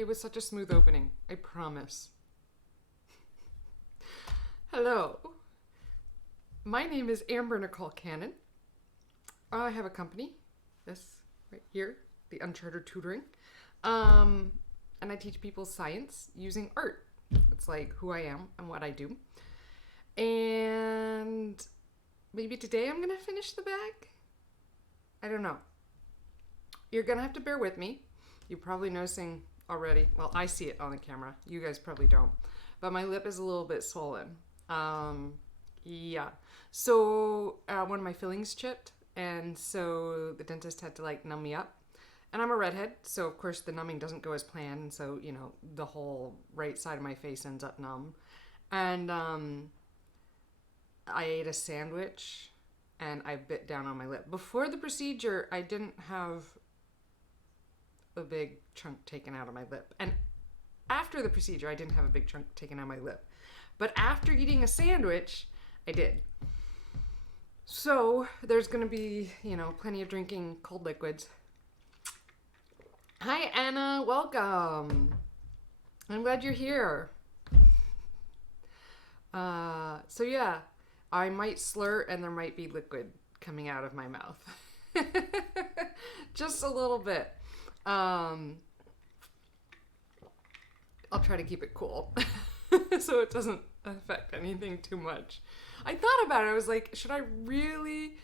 It was such a smooth opening. I promise. Hello. My name is Amber Nicole Cannon. I have a company, this right here, the Uncharted Tutoring. And I teach people science using art. It's like who I am and what I do. And maybe today I'm going to finish the bag. I don't know. You're going to have to bear with me. You're probably noticing already. Well, I see it on the camera. You guys probably don't. But my lip is a little bit swollen. Yeah. So one of my fillings chipped. And so the dentist had to like numb me up. And I'm a redhead. So of course the numbing doesn't go as planned. And so, you know, the whole right side of my face ends up numb. And I ate a sandwich and I bit down on my lip. Before the procedure, I didn't have a big chunk taken out of my lip. And after the procedure, I didn't have a big chunk taken out of my lip. But after eating a sandwich, I did. So there's going to be, you know, plenty of drinking cold liquids. Hi, Anna. Welcome. I'm glad you're here. So yeah, I might slur and there might be liquid coming out of my mouth. Just a little bit. I'll try to keep it cool so it doesn't affect anything too much. I thought about it. I was like, should I really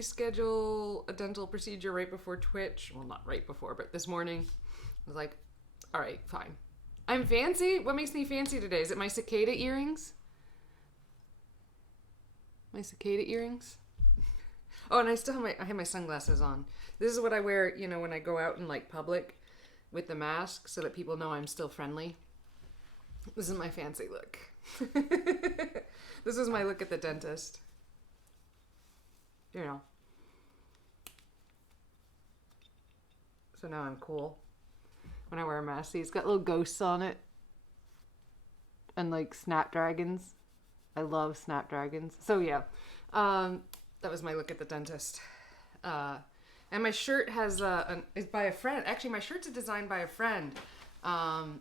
schedule a dental procedure right before Twitch? Well, not right before, but this morning. I was like, all right, fine. I'm fancy? What makes me fancy today? Is it my cicada earrings? My cicada earrings? Oh, and I still have my sunglasses on. This is what I wear, you know, when I go out in like public with the mask so that people know I'm still friendly. This is my fancy look. This is my look at the dentist. You know. So now I'm cool. When I wear a mask, see, it's got little ghosts on it. And like snapdragons. I love snapdragons. So yeah. That was my look at the dentist. And my shirt is by a friend. Actually, my shirt's designed by a friend.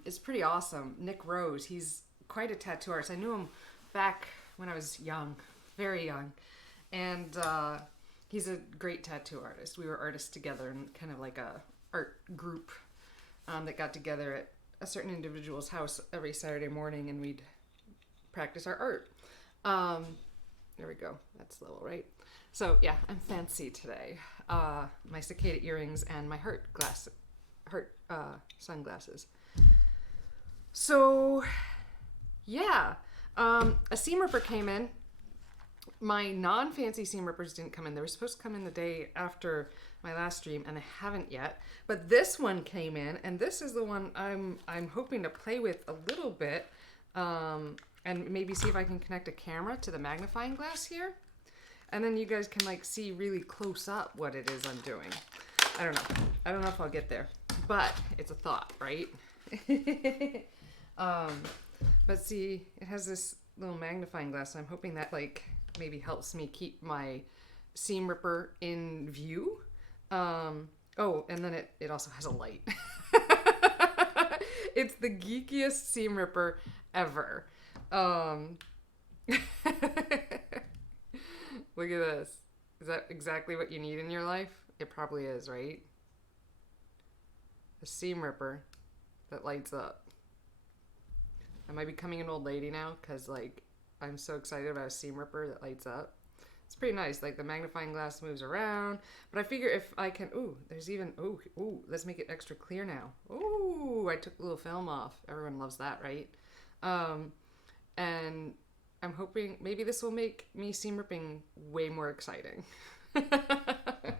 It's pretty awesome. Nick Rose. He's quite a tattoo artist. I knew him back when I was young, very young. And he's a great tattoo artist. We were artists together in kind of like a art group that got together at a certain individual's house every Saturday morning, and we'd practice our art. There we go. That's level, right? So yeah, I'm fancy today. My cicada earrings and my heart sunglasses. So yeah, a seam ripper came in. My non-fancy seam rippers didn't come in. They were supposed to come in the day after my last stream, and they haven't yet. But this one came in, and this is the one I'm hoping to play with a little bit, and maybe see if I can connect a camera to the magnifying glass here. And then you guys can like see really close up what it is I'm doing. I don't know. I don't know if I'll get there, but it's a thought, right? But see, it has this little magnifying glass. So I'm hoping that like maybe helps me keep my seam ripper in view. Oh, and then it also has a light. It's the geekiest seam ripper ever. Look at this. Is that exactly what you need in your life? It probably is, right? A seam ripper that lights up. Am I becoming an old lady now? Because, like, I'm so excited about a seam ripper that lights up. It's pretty nice. Like, the magnifying glass moves around. But I figure if I can... Ooh, there's even... Ooh, let's make it extra clear now. Ooh, I took a little film off. Everyone loves that, right? And I'm hoping maybe this will make me seam ripping way more exciting. I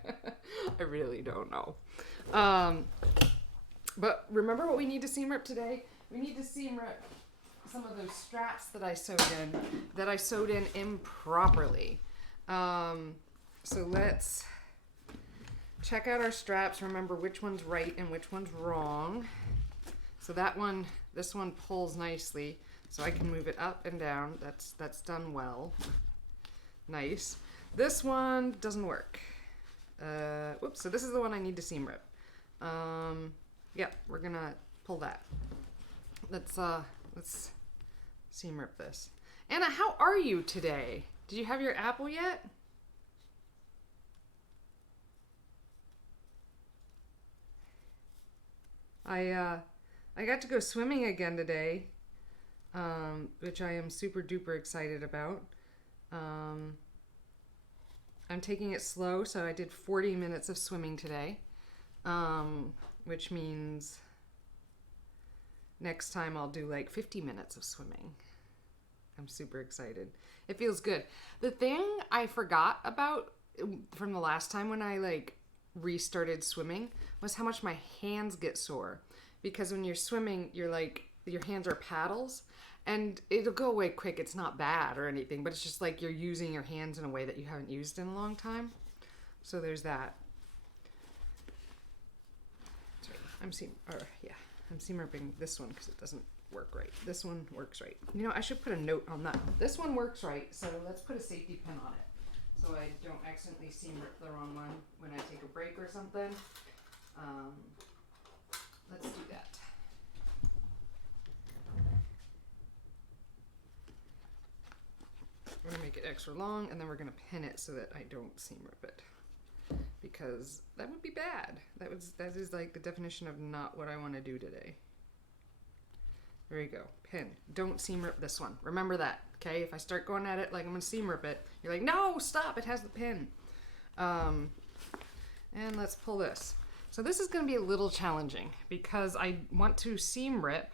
really don't know. But remember what we need to seam rip today? We need to seam rip some of those straps that I sewed in improperly. So let's check out our straps. Remember which one's right and which one's wrong. So this one pulls nicely. So I can move it up and down. That's done well. Nice. This one doesn't work. Whoops. So this is the one I need to seam rip. Yeah, we're gonna pull that. Let's seam rip this. Anna, how are you today? Did you have your apple yet? I got to go swimming again today, which I am super duper excited about. I'm taking it slow, so I did 40 minutes of swimming today, which means next time I'll do like 50 minutes of swimming. I'm super excited. It feels good. The thing I forgot about from the last time when I like restarted swimming was how much my hands get sore, because when you're swimming, you're like, your hands are paddles, and it'll go away quick. It's not bad or anything, but it's just like you're using your hands in a way that you haven't used in a long time. So there's that. Sorry, I'm seam ripping this one because it doesn't work right. This one works right. You know, I should put a note on that. This one works right, so let's put a safety pin on it so I don't accidentally seam rip the wrong one when I take a break or something. Let's do that. We're gonna make it extra long, and then we're gonna pin it so that I don't seam rip it, because that would be bad. That is like the definition of not what I want to do today. There you go. Pin. Don't seam rip this one. Remember that, okay? If I start going at it like I'm gonna seam rip it, you're like, no, stop, it has the pin. And let's pull this. So this is gonna be a little challenging because I want to seam rip,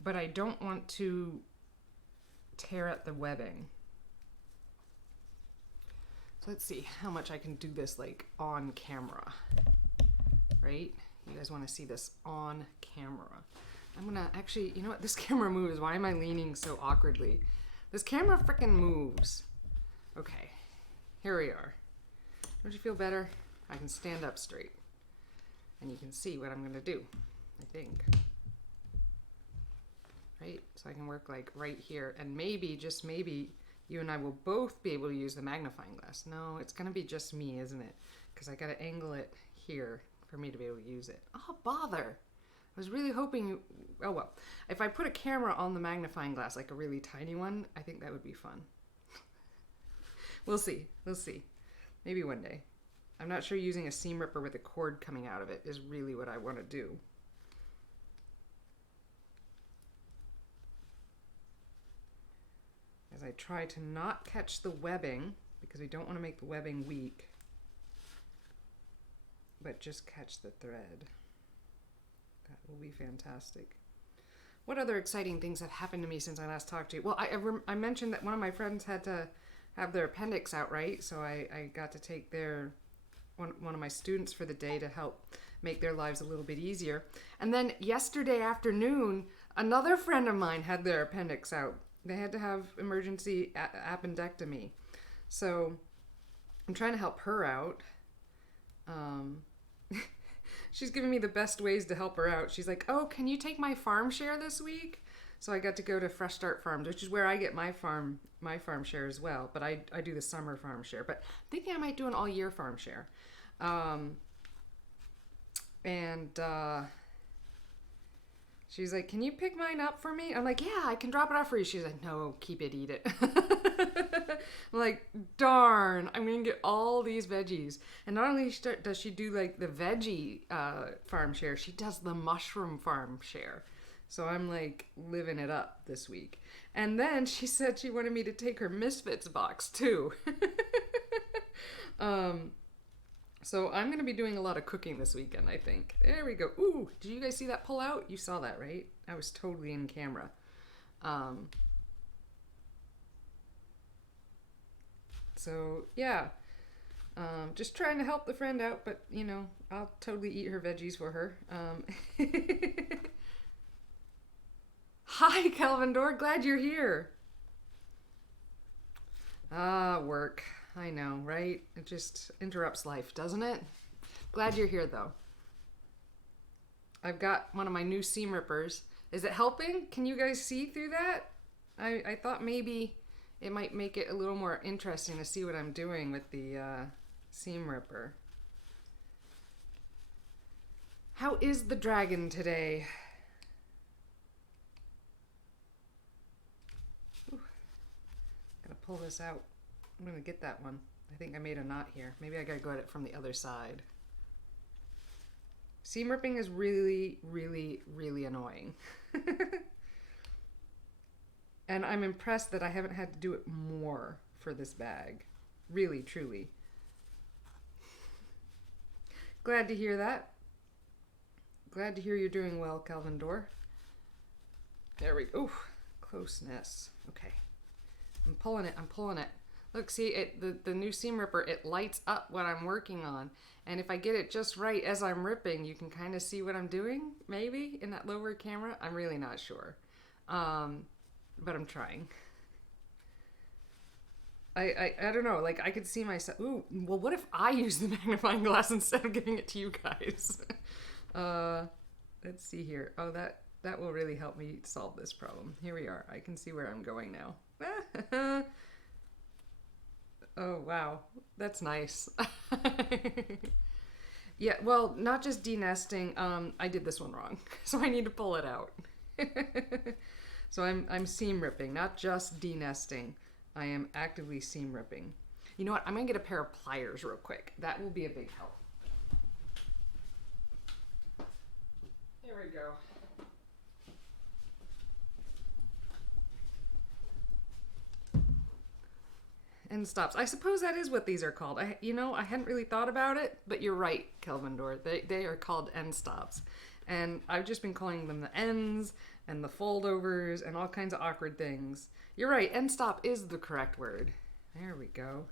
but I don't want to tear at the webbing. So let's see how much I can do this like on camera, right? You guys wanna see this on camera. I'm gonna actually, you know what? This camera moves. Why am I leaning so awkwardly? This camera frickin' moves. Okay, here we are. Don't you feel better? I can stand up straight. And you can see what I'm gonna do, I think. Right? So I can work like right here, and maybe, just maybe, you and I will both be able to use the magnifying glass. No, it's gonna be just me, isn't it? Because I gotta angle it here for me to be able to use it. Oh, bother. I was really hoping, oh well, if I put a camera on the magnifying glass, like a really tiny one, I think that would be fun. We'll see, we'll see. Maybe one day. I'm not sure using a seam ripper with a cord coming out of it is really what I want to do. As I try to not catch the webbing, because we don't want to make the webbing weak, but just catch the thread. That will be fantastic. What other exciting things have happened to me since I last talked to you? Well, I mentioned that one of my friends had to have their appendix out, right? So I got to take one of my students for the day to help make their lives a little bit easier. And then yesterday afternoon, another friend of mine had their appendix out. They had to have emergency appendectomy. So I'm trying to help her out. She's giving me the best ways to help her out. She's like, oh, can you take my farm share this week? So I got to go to Fresh Start Farms, which is where I get my farm share as well. But I do the summer farm share. But I'm thinking I might do an all year farm share. She's like, can you pick mine up for me? I'm like, yeah, I can drop it off for you. She's like, no, keep it, eat it. I'm like, darn, I'm going to get all these veggies. And not only does she do like the veggie farm share, she does the mushroom farm share. So I'm like living it up this week. And then she said she wanted me to take her Misfits box too. So I'm going to be doing a lot of cooking this weekend, I think. There we go. Ooh, did you guys see that pull out? You saw that, right? I was totally in camera. So, yeah. Just trying to help the friend out, but, you know, I'll totally eat her veggies for her. Hi, Calvin Dor. Glad you're here. Work. I know, right? It just interrupts life, doesn't it? Glad you're here, though. I've got one of my new seam rippers. Is it helping? Can you guys see through that? I thought maybe it might make it a little more interesting to see what I'm doing with the seam ripper. How is the dragon today? pull this out. I'm gonna get that one. I think I made a knot here. Maybe I gotta go at it from the other side. Seam ripping is really, really, really annoying. And I'm impressed that I haven't had to do it more for this bag. Really, truly. Glad to hear that. Glad to hear you're doing well, Calvin Dorr. There we go. Ooh, closeness. Okay. I'm pulling it. I'm pulling it. Look, see, the new seam ripper, it lights up what I'm working on. And if I get it just right as I'm ripping, you can kind of see what I'm doing, maybe, in that lower camera. I'm really not sure. But I'm trying. I don't know, like I could see myself. Ooh, well, what if I use the magnifying glass instead of giving it to you guys? Let's see here. Oh, that will really help me solve this problem. Here we are. I can see where I'm going now. Oh, wow. That's nice. Yeah, well, not just denesting. I did this one wrong, so I need to pull it out. So I'm seam ripping, not just denesting. I am actively seam ripping. You know what? I'm gonna get a pair of pliers real quick. That will be a big help. Here we go. End stops. I suppose that is what these are called. I hadn't really thought about it, but you're right, Kelvin Dor. They are called end stops. And I've just been calling them the ends and the foldovers and all kinds of awkward things. You're right, end stop is the correct word. There we go.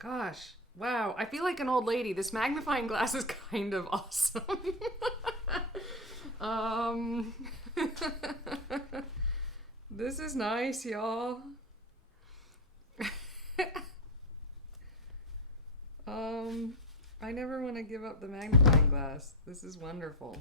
Gosh, wow, I feel like an old lady. This magnifying glass is kind of awesome. This is nice, y'all. I never want to give up the magnifying glass. This is wonderful.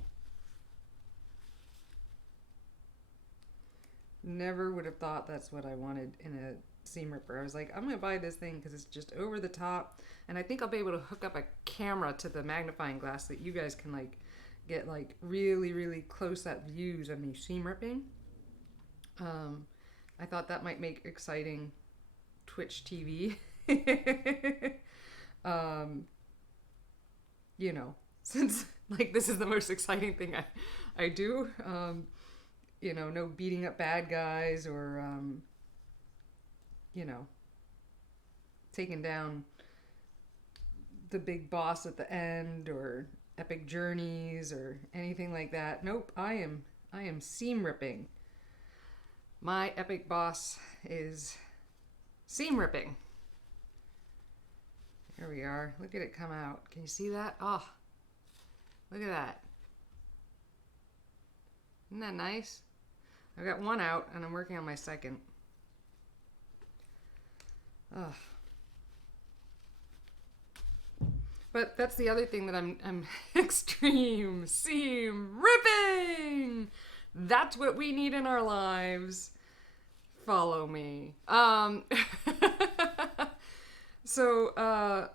Never would have thought that's what I wanted in a seam ripper. I was like, I'm going to buy this thing because it's just over the top. And I think I'll be able to hook up a camera to the magnifying glass so that you guys can like get like really, really close up views of me seam ripping. I thought that might make exciting Twitch TV. You know, since like this is the most exciting thing I do. You know, no beating up bad guys or, you know, taking down the big boss at the end or epic journeys or anything like that. Nope, I am seam ripping. My epic boss is seam ripping. Here we are. Look at it come out. Can you see that? Oh, look at that. Isn't that nice? I got one out and I'm working on my second. Oh. But that's the other thing that I'm extreme seam ripping. That's what we need in our lives. Follow me. So, oh,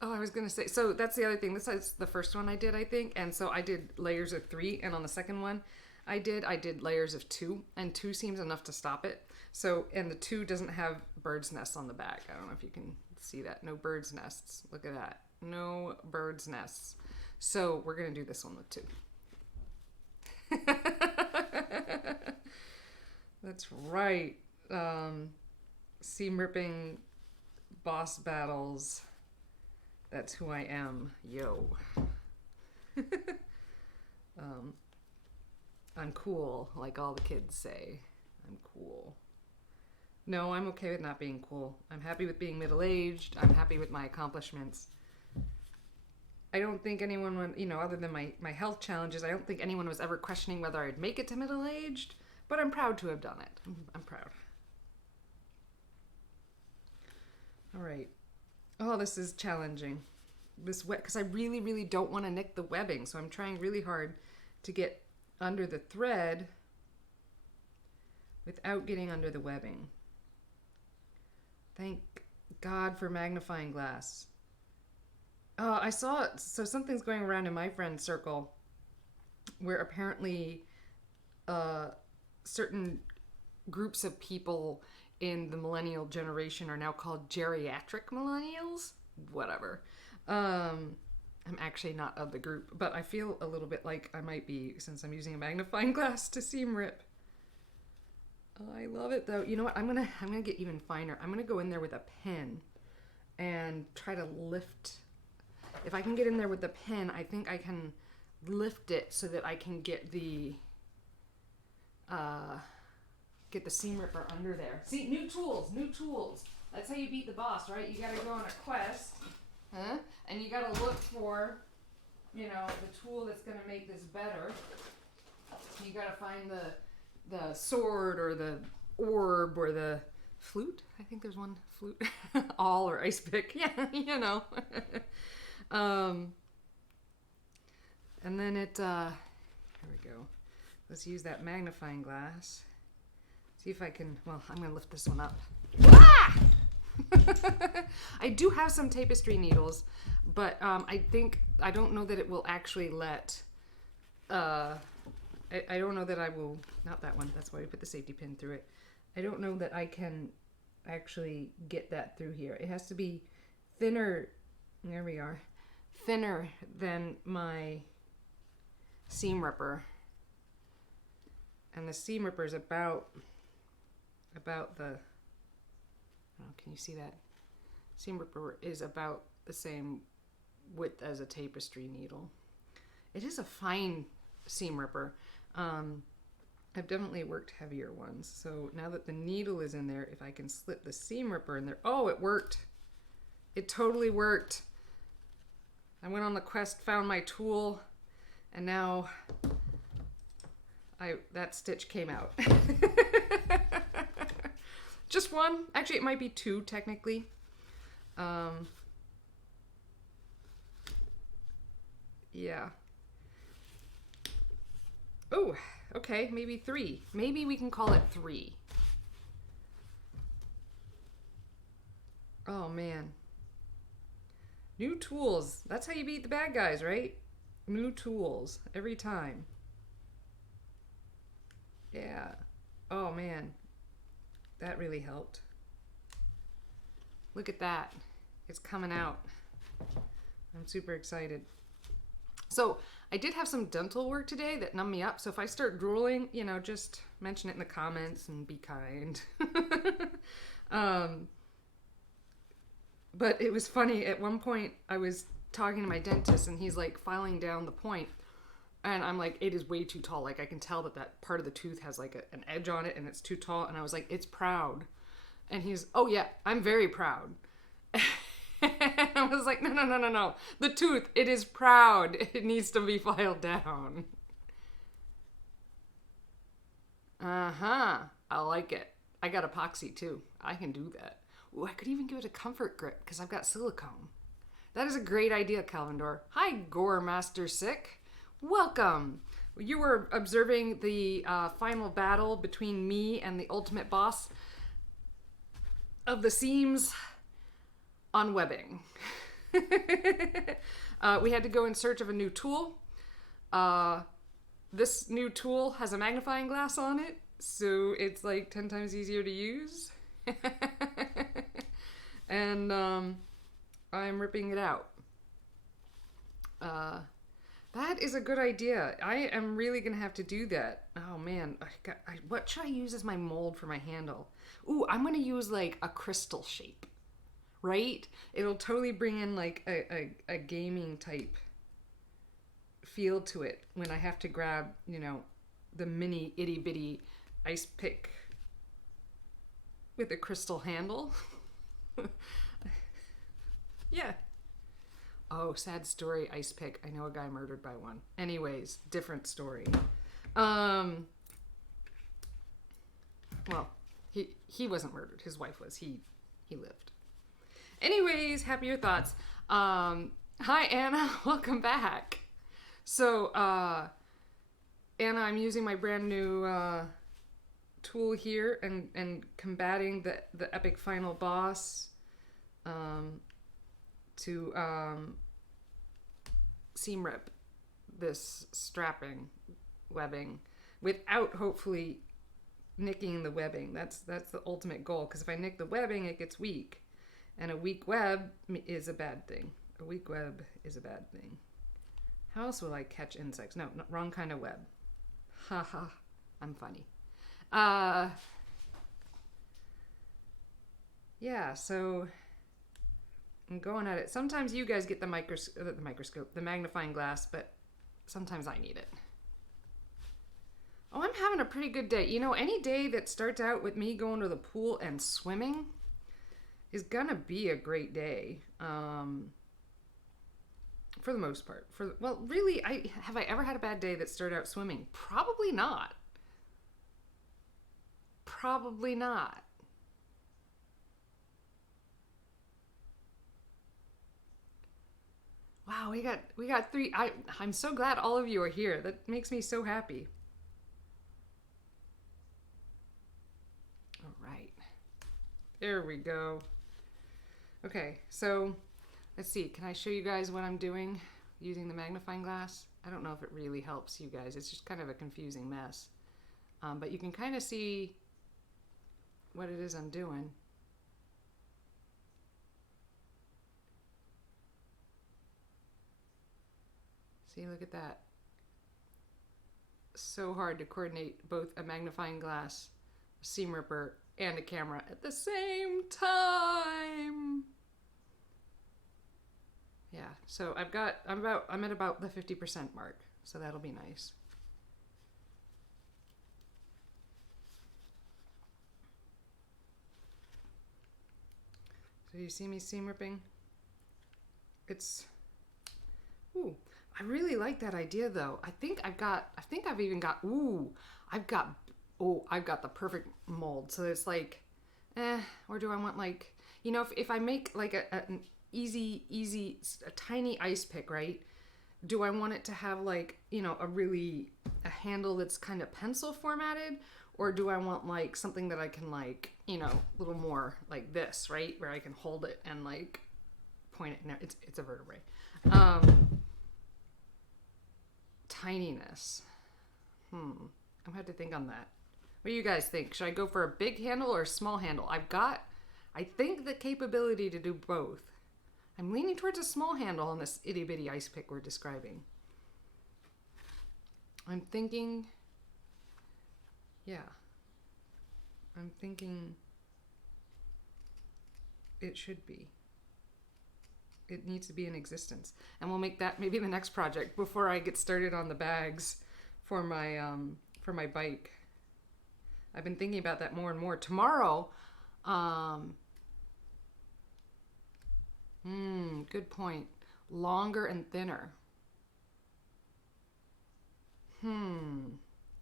I was going to say, so that's the other thing. This is the first one I did, I think. And so I did layers of 3. And on the second one I did layers of 2. And 2 seems enough to stop it. So, and the 2 doesn't have bird's nests on the back. I don't know if you can see that. No bird's nests. Look at that. No bird's nests. So we're going to do this one with 2. That's right. Seam ripping boss battles. That's who I am. Yo. I'm cool, like all the kids say. I'm cool. No, I'm okay with not being cool. I'm happy with being middle-aged. I'm happy with my accomplishments. I don't think anyone, you know, other than my health challenges, I don't think anyone was ever questioning whether I'd make it to middle-aged, but I'm proud to have done it. I'm proud. All right. Oh, this is challenging. This because I really, really don't want to nick the webbing, so I'm trying really hard to get under the thread without getting under the webbing. Thank God for magnifying glass. I saw it. So something's going around in my friend circle. where apparently certain groups of people in the millennial generation are now called geriatric millennials. Whatever. I'm actually not of the group, but I feel a little bit like I might be, since I'm using a magnifying glass to seam rip. I love it though. You know what? I'm gonna get even finer. I'm gonna go in there with a pen and try to lift. If I can get in there with the pen, I think I can lift it so that I can get the seam ripper under there. See, new tools, new tools. That's how you beat the boss, right? You gotta go on a quest, and you gotta look for, you know, the tool that's gonna make this better. You gotta find the sword or the orb or the flute. I think there's one flute. Awl or ice pick. Yeah, you know. And then it, here we go. Let's use that magnifying glass. See if I can, well, I'm gonna lift this one up. Ah! I do have some tapestry needles, but I don't know that it will actually let, I don't know that I will, not that one, that's why we put the safety pin through it. I don't know that I can actually get that through here. It has to be thinner, there we are, thinner than my seam ripper. And the seam ripper is about the, oh, can you see that? Seam ripper is about the same width as a tapestry needle. It is a fine seam ripper. I've definitely worked heavier ones. So now that the needle is in there, if I can slip the seam ripper in there, oh, it worked. It totally worked. I went on the quest, found my tool, and now that stitch came out. Just one. Actually, it might be two, technically. Yeah. Oh, okay, maybe three. Maybe we can call it three. Oh, man. New tools. That's how you beat the bad guys, right? New tools. Every time. Yeah. Oh, man. That really helped. Look at that. It's coming out. I'm super excited. So I did have some dental work today that numbed me up. So if I start drooling, you know, just mention it in the comments and be kind. But it was funny. At one point I was talking to my dentist and he's like filing down the point. And I'm like, it is way too tall. Like I can tell that that part of the tooth has like an edge on it and it's too tall. And I was like, it's proud. And he's, oh yeah, I'm very proud. I was like, no. The tooth, it is proud. It needs to be filed down. Uh-huh. I like it. I got epoxy too. I can do that. Ooh, I could even give it a comfort grip because I've got silicone. That is a great idea, Calvindor. Hi, Gore Master Sick. Welcome. You were observing the final battle between me and the ultimate boss of the seams on webbing. We had to go in search of a new tool. This new tool has a magnifying glass on it, so it's like 10 times easier to use. And I'm ripping it out. That is a good idea. I am really gonna have to do that. Oh man, what should I use as my mold for my handle? Ooh, I'm gonna use like a crystal shape, right? It'll totally bring in like a gaming type feel to it when I have to grab, you know, the mini itty bitty ice pick with a crystal handle. Yeah. Oh, sad story, ice pick. I know a guy murdered by one. Anyways, different story. Well, he wasn't murdered. His wife was. He lived. Anyways, happier thoughts. Hi, Anna. Welcome back. So, Anna, I'm using my brand new tool here and combating the epic final boss to seam rip this strapping webbing without hopefully nicking the webbing. That's the ultimate goal, because if I nick the webbing, it gets weak. And a weak web is a bad thing. A weak web is a bad thing. How else will I catch insects? No, wrong kind of web. Ha ha. I'm funny. Yeah, so I'm going at it. Sometimes you guys get the microscope, the magnifying glass, but sometimes I need it. Oh, I'm having a pretty good day. You know, any day that starts out with me going to the pool and swimming is gonna be a great day. For the most part. Well, really, have I ever had a bad day that started out swimming? Probably not. Probably not. Wow, we got 3. I'm so glad all of you are here. That makes me so happy. All right. There we go. Okay, so let's see. Can I show you guys what I'm doing using the magnifying glass? I don't know if it really helps you guys. It's just kind of a confusing mess. But you can kind of see what it is I'm doing. See, look at that. So hard to coordinate both a magnifying glass, a seam ripper, and a camera at the same time. Yeah, so I'm at about the 50% mark, so that'll be nice. So you see me seam ripping? Ooh, I really like that idea though. I've got the perfect mold. So it's like, or do I want like, you know, if I make like an easy, a tiny ice pick, right? Do I want it to have like, you know, a handle that's kind of pencil formatted? Or do I want like something that I can like, you know, a little more like this, right? Where I can hold it and like point it. Now it's a vertebrae. Tininess. I'm gonna have to think on that. What do you guys think? Should I go for a big handle or a small handle? I think, the capability to do both. I'm leaning towards a small handle on this itty bitty ice pick we're describing. I'm thinking it should be. It needs to be in existence. And we'll make that maybe the next project before I get started on the bags for my bike. I've been thinking about that more and more. Tomorrow, good point. Longer and thinner.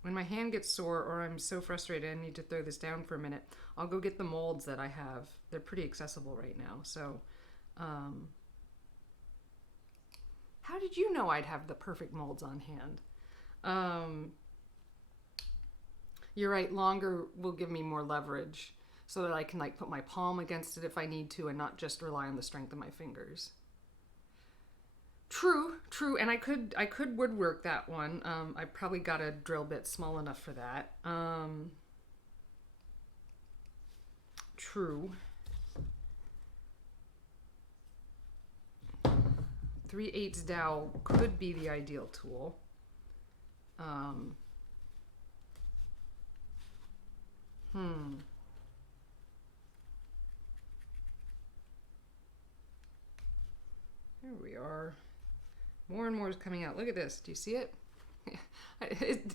When my hand gets sore or I'm so frustrated I need to throw this down for a minute, I'll go get the molds that I have. They're pretty accessible right now. So, how did you know I'd have the perfect molds on hand? You're right, longer will give me more leverage so that I can like put my palm against it if I need to and not just rely on the strength of my fingers. True, and I could woodwork that one. I probably got a drill bit small enough for that. True. 3/8 dowel could be the ideal tool. Here we are. More and more is coming out. Look at this. Do you see it?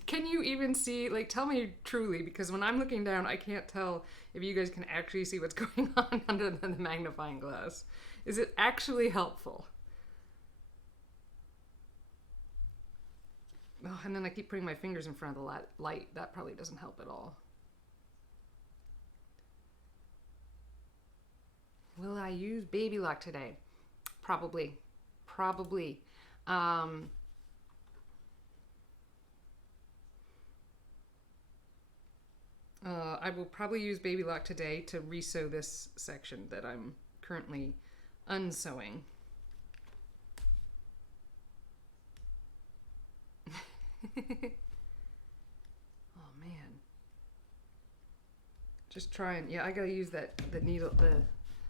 Can you even see? Like, tell me truly, because when I'm looking down, I can't tell if you guys can actually see what's going on under the magnifying glass. Is it actually helpful? Oh, and then I keep putting my fingers in front of the light. That probably doesn't help at all. Will I use baby lock today? Probably. I will probably use baby lock today to resew this section that I'm currently unsewing. Oh man. Just trying. Yeah, I gotta use the needle,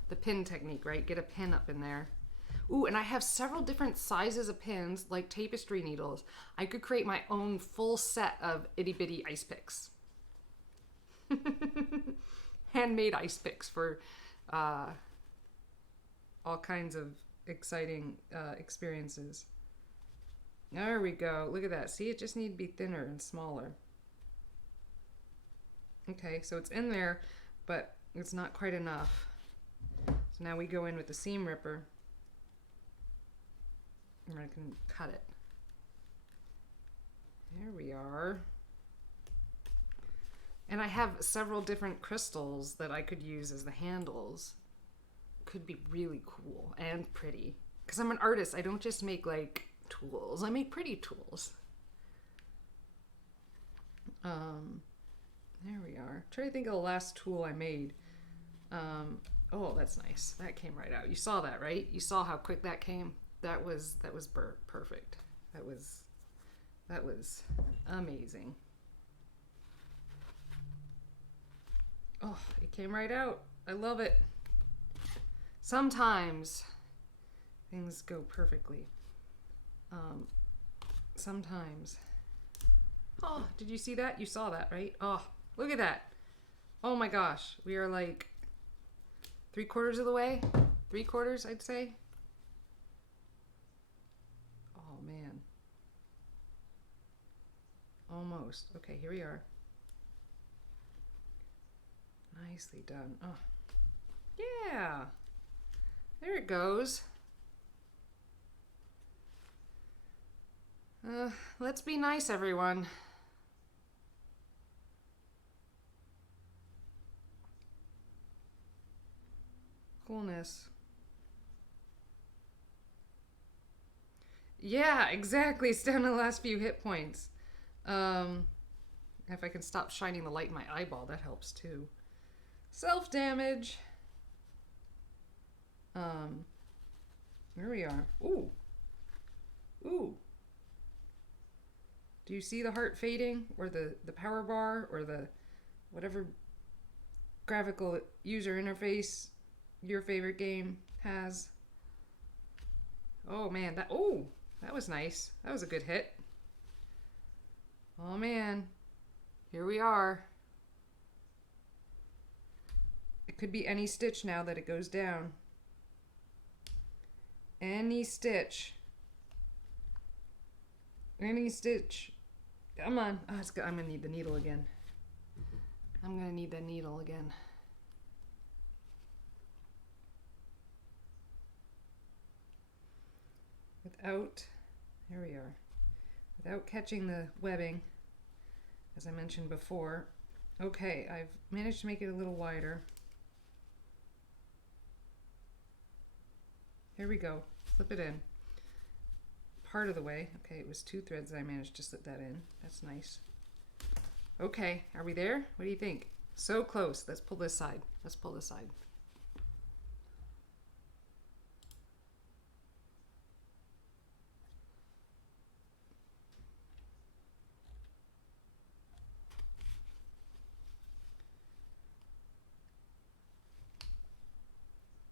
the pin technique, right? Get a pin up in there. Ooh, and I have several different sizes of pins, like tapestry needles. I could create my own full set of itty bitty ice picks. Handmade ice picks for all kinds of exciting experiences. There we go. Look at that. See, it just needs to be thinner and smaller. Okay, so it's in there, but it's not quite enough. So now we go in with the seam ripper. And I can cut it. There we are. And I have several different crystals that I could use as the handles. Could be really cool and pretty. Because I'm an artist, I don't just make like tools, I make pretty tools. There we are. Try to think of the last tool I made. Oh, that's nice. That came right out. You saw that, right? You saw how quick that came? That was perfect. That was amazing. Oh, it came right out. I love it. Sometimes things go perfectly. Sometimes. Oh, did you see that? You saw that, right? Oh, look at that. Oh my gosh. We are like 3/4 of the way. 3/4, I'd say. Oh man. Almost. Okay, here we are. Nicely done. Oh, yeah. There it goes. Let's be nice, everyone. Coolness. Yeah, exactly. It's down to the last few hit points. If I can stop shining the light in my eyeball, that helps too. Self-damage. Here we are. Ooh. Ooh. Do you see the heart fading, or the power bar, or the whatever graphical user interface your favorite game has? Oh man, that was nice. That was a good hit. Oh man, here we are. It could be any stitch now that it goes down. Any stitch. Any stitch. Come on. Oh, it's good. I'm gonna need the needle again. I'm gonna need the needle again. Without, here we are. Without catching the webbing, as I mentioned before. Okay, I've managed to make it a little wider. Here we go. Slip it in. Part of the way. Okay, it was 2 threads that I managed to slip that in. That's nice. Okay, are we there? What do you think? So close. Let's pull this side. Let's pull this side.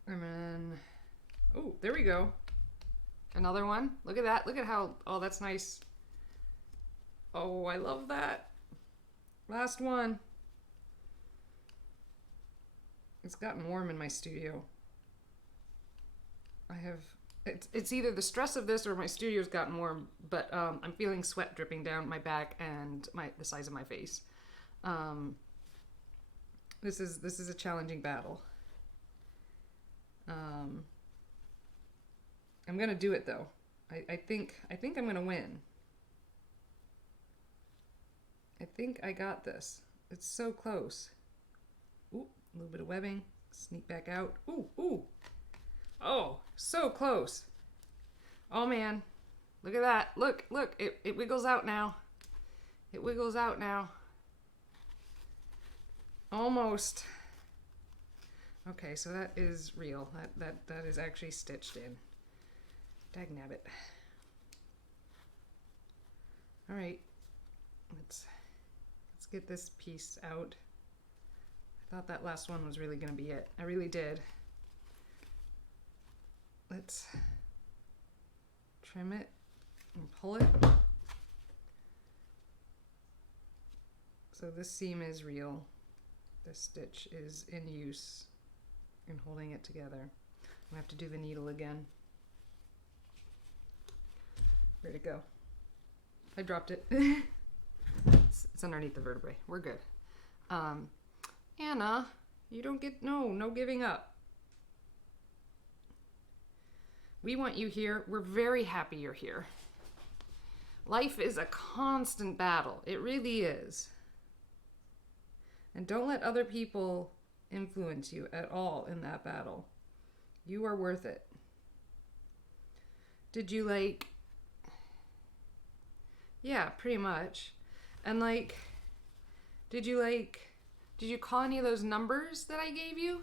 And then, oh, there we go. Another one. Look at that. Look at how, oh, that's nice. Oh, I love that. Last one. It's gotten warm in my studio. It's either the stress of this or my studio's gotten warm, but I'm feeling sweat dripping down my back and the sides of my face. This is a challenging battle. I'm gonna do it though. I think I'm gonna win. I think I got this. It's so close. Ooh, a little bit of webbing. Sneak back out. Ooh, ooh. Oh, so close. Oh man, look at that. Look, it wiggles out now. It wiggles out now. Almost. Okay, so that is real. That is actually stitched in. Dagnabbit. All right, let's get this piece out. I thought that last one was really going to be it. I really did. Let's trim it and pull it. So this seam is real. This stitch is in use in holding it together. I have to do the needle again. Where'd it go? I dropped it. It's underneath the vertebrae. We're good. Anna, you don't get, no giving up. We want you here. We're very happy you're here. Life is a constant battle. It really is. And don't let other people influence you at all in that battle. You are worth it. Did you like... Yeah, pretty much. And like, did you call any of those numbers that I gave you?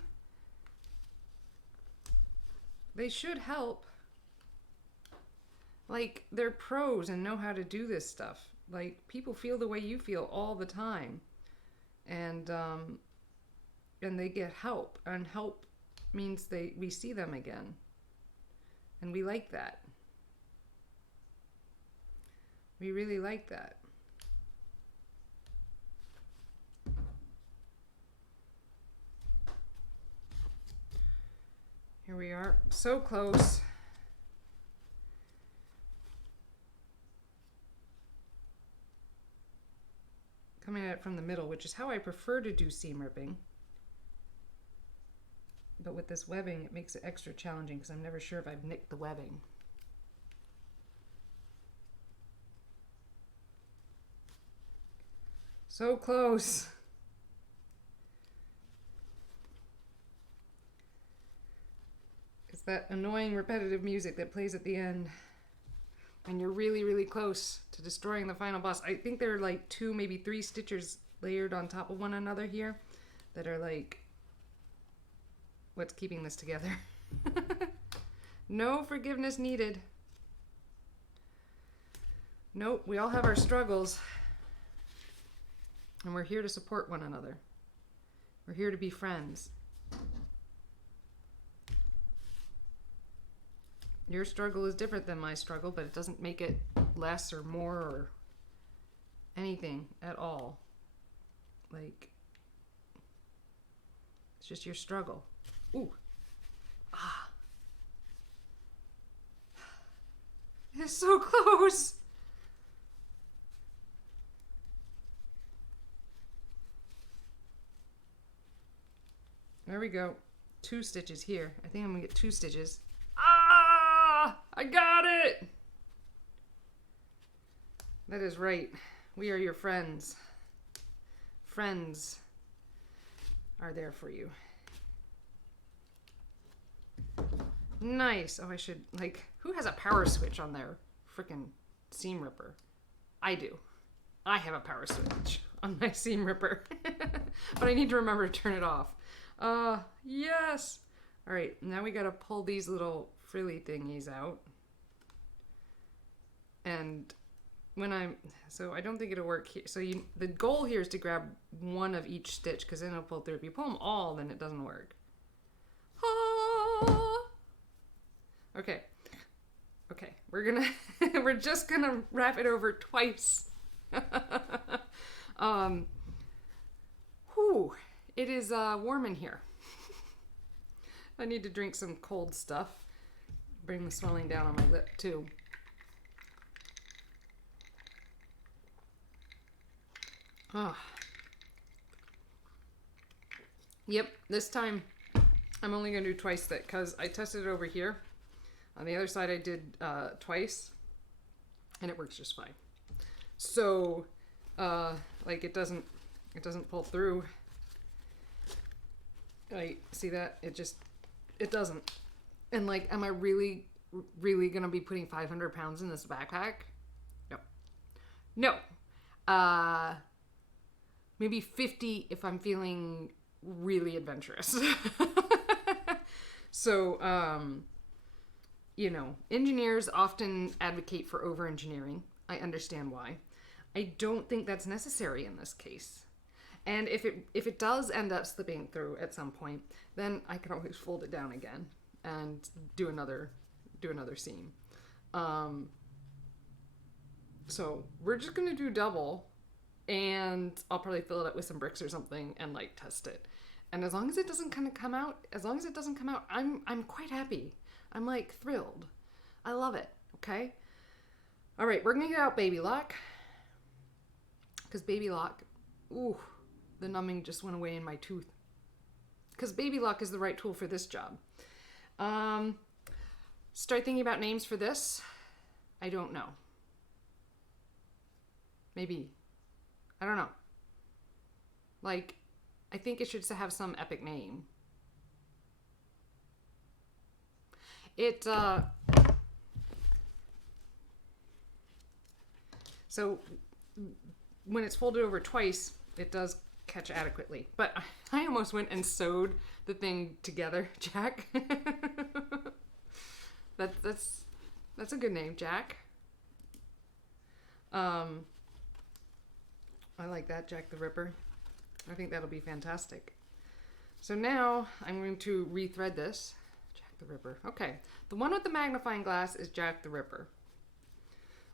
They should help. Like, they're pros and know how to do this stuff. Like, people feel the way you feel all the time. And they get help. And help means we see them again. And we like that. We really like that. Here we are, so close. Coming at it from the middle, which is how I prefer to do seam ripping. But with this webbing, it makes it extra challenging because I'm never sure if I've nicked the webbing. So close. It's that annoying repetitive music that plays at the end when you're really, really close to destroying the final boss. I think there are like 2, maybe 3 stitches layered on top of one another here that are like what's keeping this together. No forgiveness needed. Nope, we all have our struggles. And we're here to support one another. We're here to be friends. Your struggle is different than my struggle, but it doesn't make it less or more or anything at all. Like, it's just your struggle. Ooh. Ah. It's so close. There we go. 2 stitches here. I think I'm gonna get 2 stitches. Ah! I got it! That is right. We are your friends. Friends are there for you. Nice. Oh, I should, like, who has a power switch on their frickin' seam ripper? I do. I have a power switch on my seam ripper. But I need to remember to turn it off. Yes. All right, now we gotta pull these little frilly thingies out. And so I don't think it'll work here. So the goal here is to grab one of each stitch because then it'll pull through. If you pull them all, then it doesn't work. Ah! Okay. Okay, we're just gonna wrap it over twice. Whew. It is warm in here. I need to drink some cold stuff. Bring the swelling down on my lip too. Oh. Yep, this time I'm only going to do twice thick because I tested it over here. On the other side I did twice and it works just fine. So like it doesn't pull through. Right, see that? It doesn't. And like, am I really gonna be putting 500 pounds in this backpack? No. Maybe 50 if I'm feeling really adventurous. So, you know, engineers often advocate for over-engineering. I understand why. I don't think that's necessary in this case. And if it does end up slipping through at some point, then I can always fold it down again and do another seam. So we're just gonna do double, and I'll probably fill it up with some bricks or something and like test it. And as long as it doesn't come out, I'm quite happy. I'm like thrilled. I love it. Okay. All right, we're gonna get out Baby Lock, because Baby Lock, ooh, the numbing just went away in my tooth. Because Baby Lock is the right tool for this job. Start thinking about names for this. I don't know. Maybe. I don't know. Like, I think it should have some epic name. So when it's folded over twice, it does catch adequately. But I almost went and sewed the thing together, Jack. That's a good name, Jack. I like that, Jack the Ripper. I think that'll be fantastic. So now I'm going to rethread this. Jack the Ripper. Okay, the one with the magnifying glass is Jack the Ripper.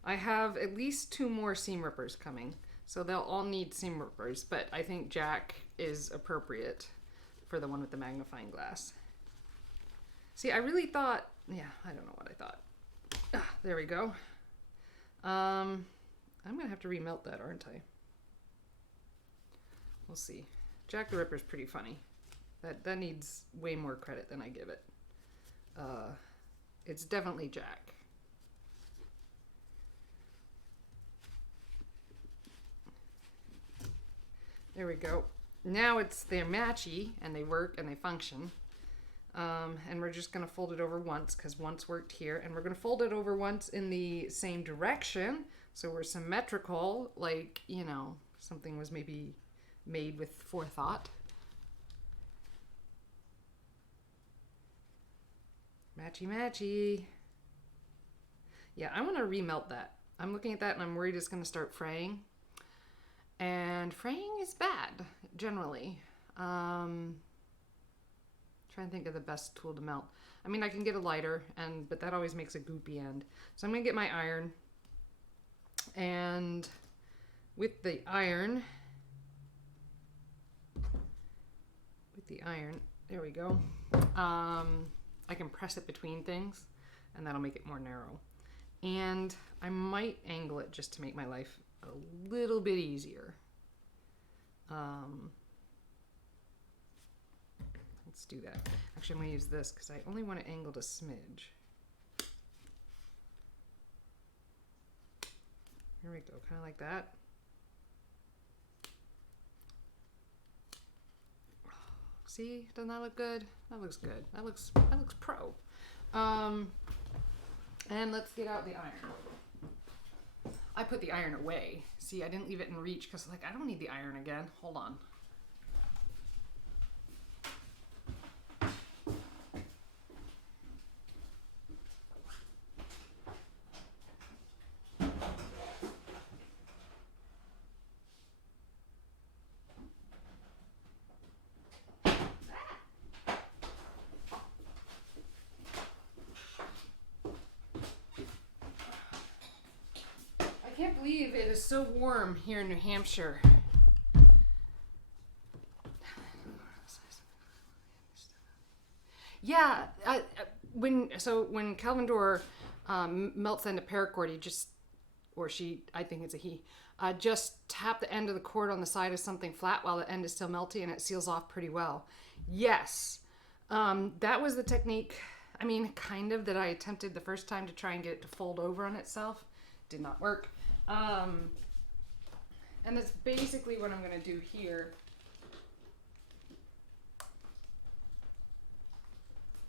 I have at least 2 more seam rippers coming, so they'll all need seam rippers, but I think Jack is appropriate for the one with the magnifying glass. See, I really thought, yeah, I don't know what I thought. There we go. I'm gonna have to remelt that, aren't I? We'll see. Jack the Ripper's pretty funny. That needs way more credit than I give it. It's definitely Jack. There we go. Now they're matchy and they work and they function. And we're just gonna fold it over once because once worked here, and we're gonna fold it over once in the same direction so we're symmetrical, like, you know, something was maybe made with forethought. Matchy matchy. Yeah, I want to remelt that. I'm looking at that and I'm worried it's going to start fraying. And fraying is bad, generally. Trying to think of the best tool to melt. I mean, I can get a lighter, but that always makes a goopy end. So I'm going to get my iron. And with the iron, there we go. I can press it between things, and that'll make it more narrow. And I might angle it just to make my life a little bit easier. Let's do that. Actually, I'm going to use this because I only want it angled a smidge. Here we go, kind of like that. See, doesn't that look good? That looks good. That looks pro. And let's get out the iron. I put the iron away. See, I didn't leave it in reach because like I don't need the iron again. Hold on. I can't believe it is so warm here in New Hampshire. Yeah, when Calvin Dorr melts into paracord, he just, or she, I think it's a he, just tap the end of the cord on the side of something flat while the end is still melty, and it seals off pretty well. Yes, that was the technique, I mean, kind of, that I attempted the first time to try and get it to fold over on itself. Did not work. And that's basically what I'm going to do here.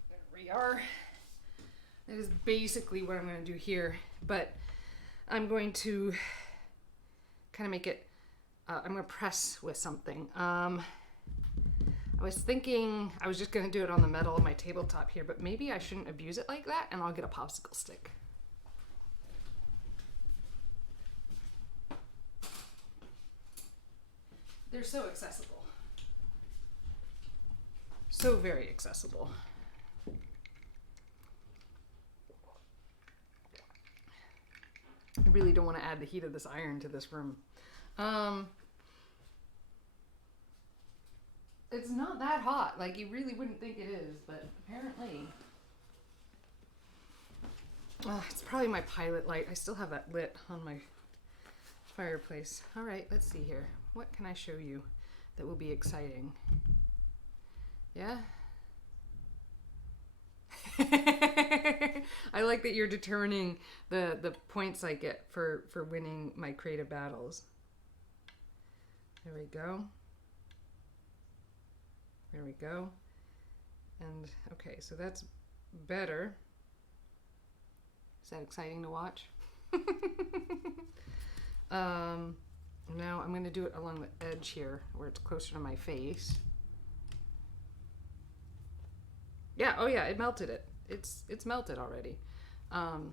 There we are. That is basically what I'm going to do here, but I'm going to kind of make it, I'm going to press with something. I was thinking I was just going to do it on the metal of my tabletop here, but maybe I shouldn't abuse it like that, and I'll get a popsicle stick. They're so accessible. So very accessible. I really don't want to add the heat of this iron to this room. It's not that hot. Like, you really wouldn't think it is, but apparently... it's probably my pilot light. I still have that lit on my fireplace. All right, let's see here. What can I show you that will be exciting? Yeah? I like that you're determining the points I get for winning my creative battles. There we go. There we go. And okay, so that's better. Is that exciting to watch? Now I'm going to do it along the edge here where it's closer to my face. Yeah, oh yeah, it melted it. It's melted already. And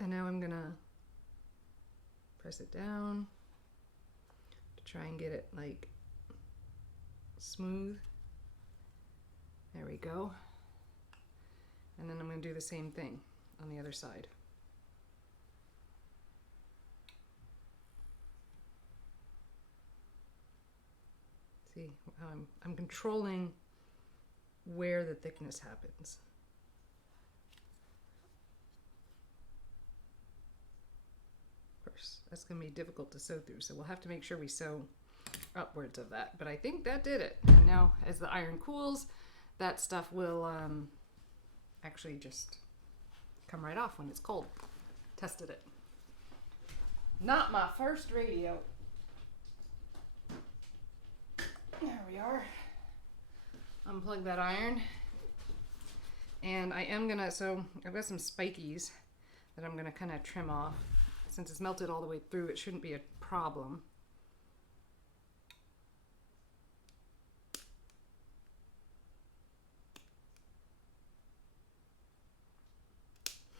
now I'm gonna press it down to try and get it like smooth. There we go. And then I'm gonna do the same thing on the other side. See how I'm controlling where the thickness happens. Of course, that's going to be difficult to sew through, so we'll have to make sure we sew upwards of that. But I think that did it. And now, as the iron cools, that stuff will actually just come right off when it's cold. Tested it. Not my first radio. There we are. Unplug that iron. And I am gonna, so I've got some spikies that I'm gonna kind of trim off. Since it's melted all the way through, it shouldn't be a problem.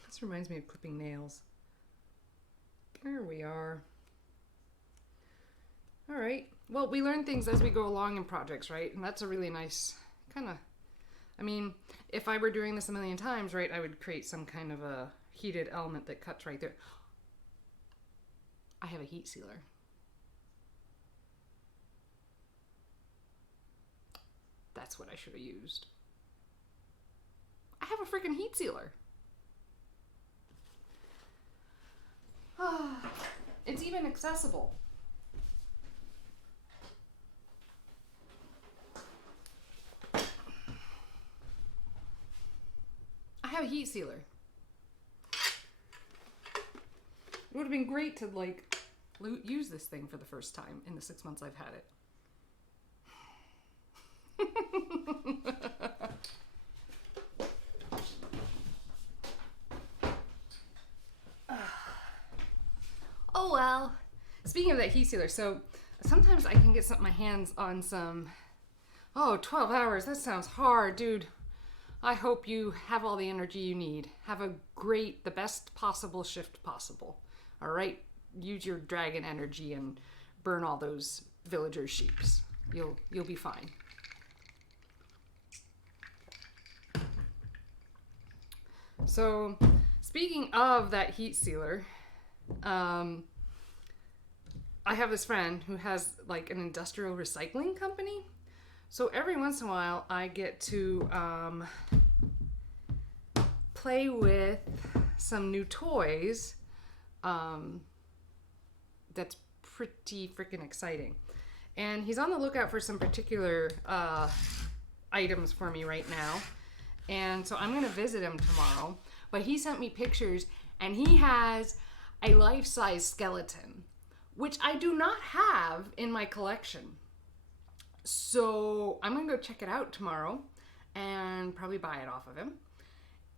This reminds me of clipping nails. There we are. All right. Well, we learn things as we go along in projects, right? And that's a really nice kind of, I mean, if I were doing this a million times, right, I would create some kind of a heated element that cuts right there. I have a heat sealer. That's what I should have used. I have a freaking heat sealer. It's even accessible. I have a heat sealer. It would have been great to like use this thing for the first time in the 6 months I've had it. Oh well. Speaking of that heat sealer, so sometimes I can get my hands on some, 12 hours, that sounds hard, dude. I hope you have all the energy you need. Have a great, the best possible shift possible. All right? Use your dragon energy and burn all those villager sheeps. You'll be fine. So, speaking of that heat sealer, I have this friend who has like an industrial recycling company. So every once in a while I get to play with some new toys. That's pretty freaking exciting. And he's on the lookout for some particular items for me right now. And so I'm going to visit him tomorrow. But he sent me pictures and he has a life-size skeleton, which I do not have in my collection. So I'm going to go check it out tomorrow and probably buy it off of him.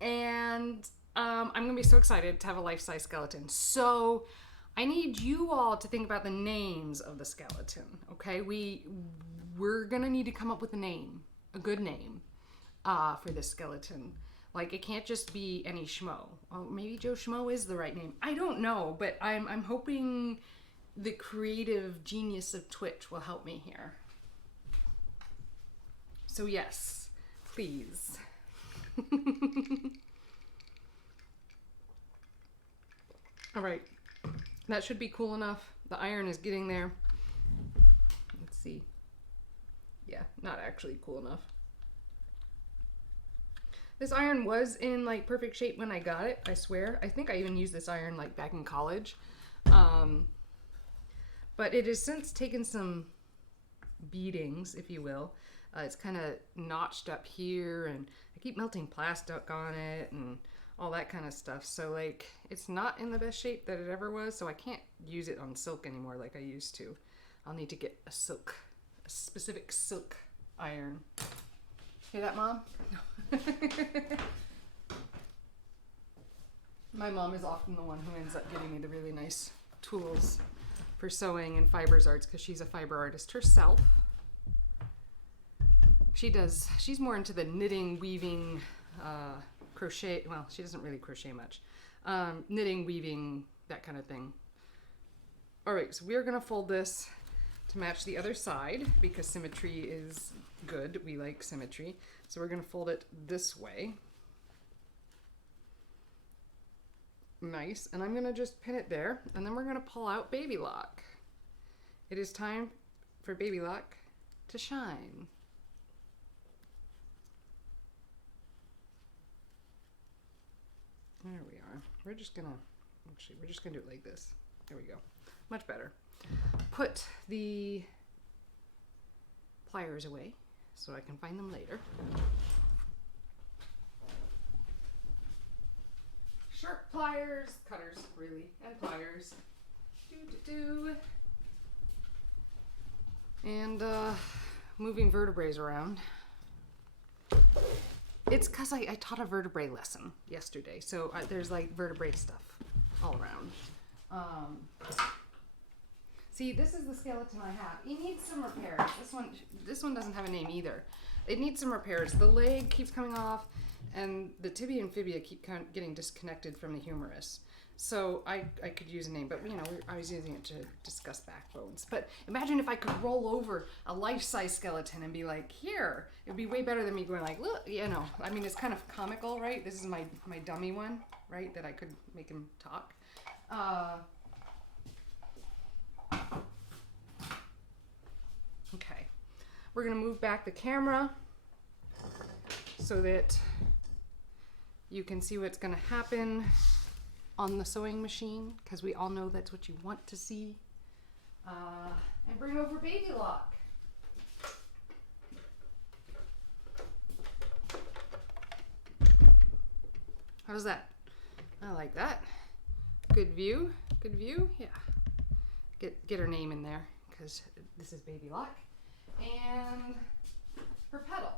And I'm going to be so excited to have a life-size skeleton. So I need you all to think about the names of the skeleton, okay? We're going to need to come up with a name, a good name for this skeleton. Like, it can't just be any Schmo. Oh, maybe Joe Schmo is the right name. I don't know, but I'm hoping the creative genius of Twitch will help me here. So yes, please. All right, that should be cool enough. The iron is getting there. Let's see. Yeah, not actually cool enough. This iron was in like perfect shape when I got it, I swear. I think I even used this iron like back in college. But it has since taken some beatings, if you will. It's kind of notched up here, and I keep melting plastic on it and all that kind of stuff. So like, it's not in the best shape that it ever was, so I can't use it on silk anymore like I used to. I'll need to get a specific silk iron. Hear that, Mom? No. My mom is often the one who ends up getting me the really nice tools for sewing and fibers arts because she's a fiber artist herself. She's more into the knitting, weaving, crochet. Well, she doesn't really crochet much. Knitting, weaving, that kind of thing. All right, so we're gonna fold this to match the other side because symmetry is good. We like symmetry. So we're gonna fold it this way. Nice, and I'm gonna just pin it there, and then we're gonna pull out Baby Lock. It is time for Baby Lock to shine. There we are. We're just gonna do it like this. There we go. Much better. Put the pliers away so I can find them later. Sharp pliers, cutters, really, and pliers. And moving vertebrae around. It's because I taught a vertebrae lesson yesterday, so there's like vertebrae stuff all around. See, this is the skeleton I have. It needs some repairs. This one doesn't have a name either. It needs some repairs. The leg keeps coming off, and the tibia and fibia keep kind of getting disconnected from the humerus. So I could use a name, but you know, I was using it to discuss backbones. But imagine if I could roll over a life-size skeleton and be like, here. It'd be way better than me going like, look, you know. I mean, it's kind of comical, right? This is my dummy one, right? That I could make him talk. Okay, we're gonna move back the camera so that you can see what's gonna happen on the sewing machine, because we all know that's what you want to see. And bring over Baby Lock. How's that? I like that. Good view, yeah. Get her name in there, because this is Baby Lock. And her pedal,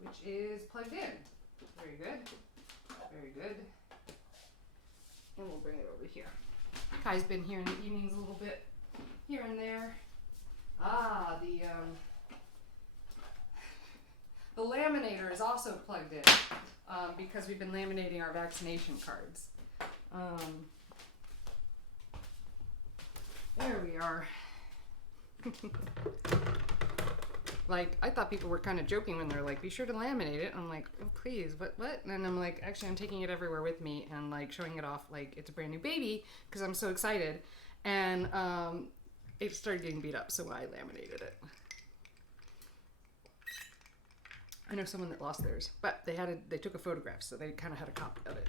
which is plugged in. Very good. Very good. And we'll bring it over here. Kai's been here in the evenings a little bit, here and there. The laminator is also plugged in because we've been laminating our vaccination cards. There we are. Like, I thought people were kind of joking when they're like, be sure to laminate it. I'm like, oh, please, what? And I'm like, actually, I'm taking it everywhere with me and like showing it off like it's a brand new baby because I'm so excited. And it started getting beat up, so I laminated it. I know someone that lost theirs, but they took a photograph, so they kind of had a copy of it.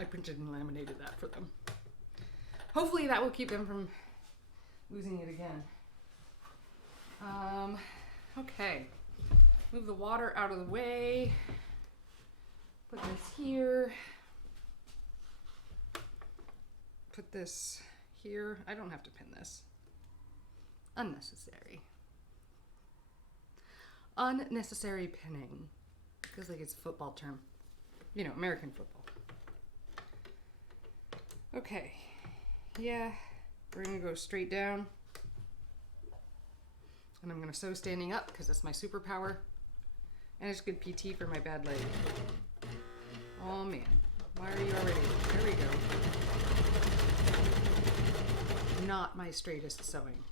I printed and laminated that for them. Hopefully that will keep them from losing it again. Okay, move the water out of the way, put this here, put this here. I don't have to pin this. Unnecessary pinning, because like it's a football term, you know, American football. Okay, yeah, we're gonna go straight down. And I'm going to sew standing up because that's my superpower. And it's good PT for my bad leg. Oh man, why are you already? There we go. not my straightest sewing.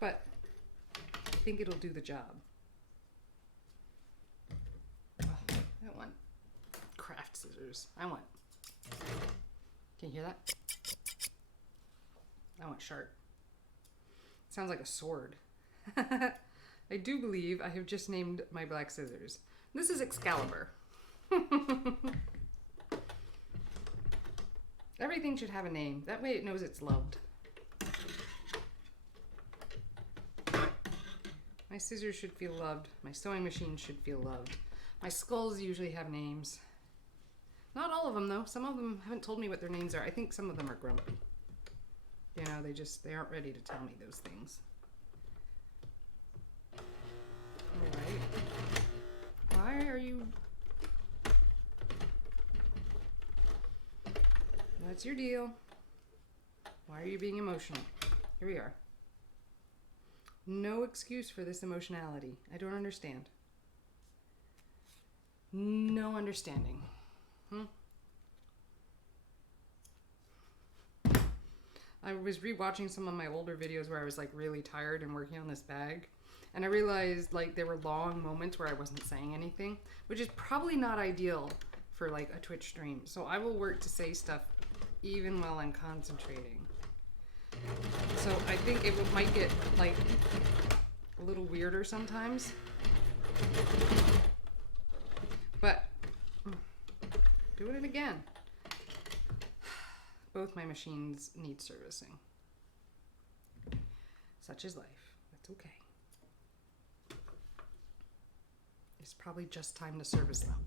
But I think it'll do the job. Oh, I want craft scissors. Can you hear that? I want sharp. Sounds like a sword. I do believe I have just named my black scissors. This is Excalibur. Everything should have a name. That way it knows it's loved. My scissors should feel loved. My sewing machine should feel loved. My skulls usually have names. Not all of them though. Some of them haven't told me what their names are. I think some of them are grumpy. You know, they aren't ready to tell me those things. Alright. Why are you... What's your deal? Why are you being emotional? Here we are. No excuse for this emotionality. I don't understand. No understanding. I was rewatching some of my older videos where I was like really tired and working on this bag. And I realized like there were long moments where I wasn't saying anything, which is probably not ideal for like a Twitch stream. So I will work to say stuff even while I'm concentrating. So I think it might get like a little weirder sometimes. But doing it again. Both my machines need servicing. Such is life. That's okay. It's probably just time to service them.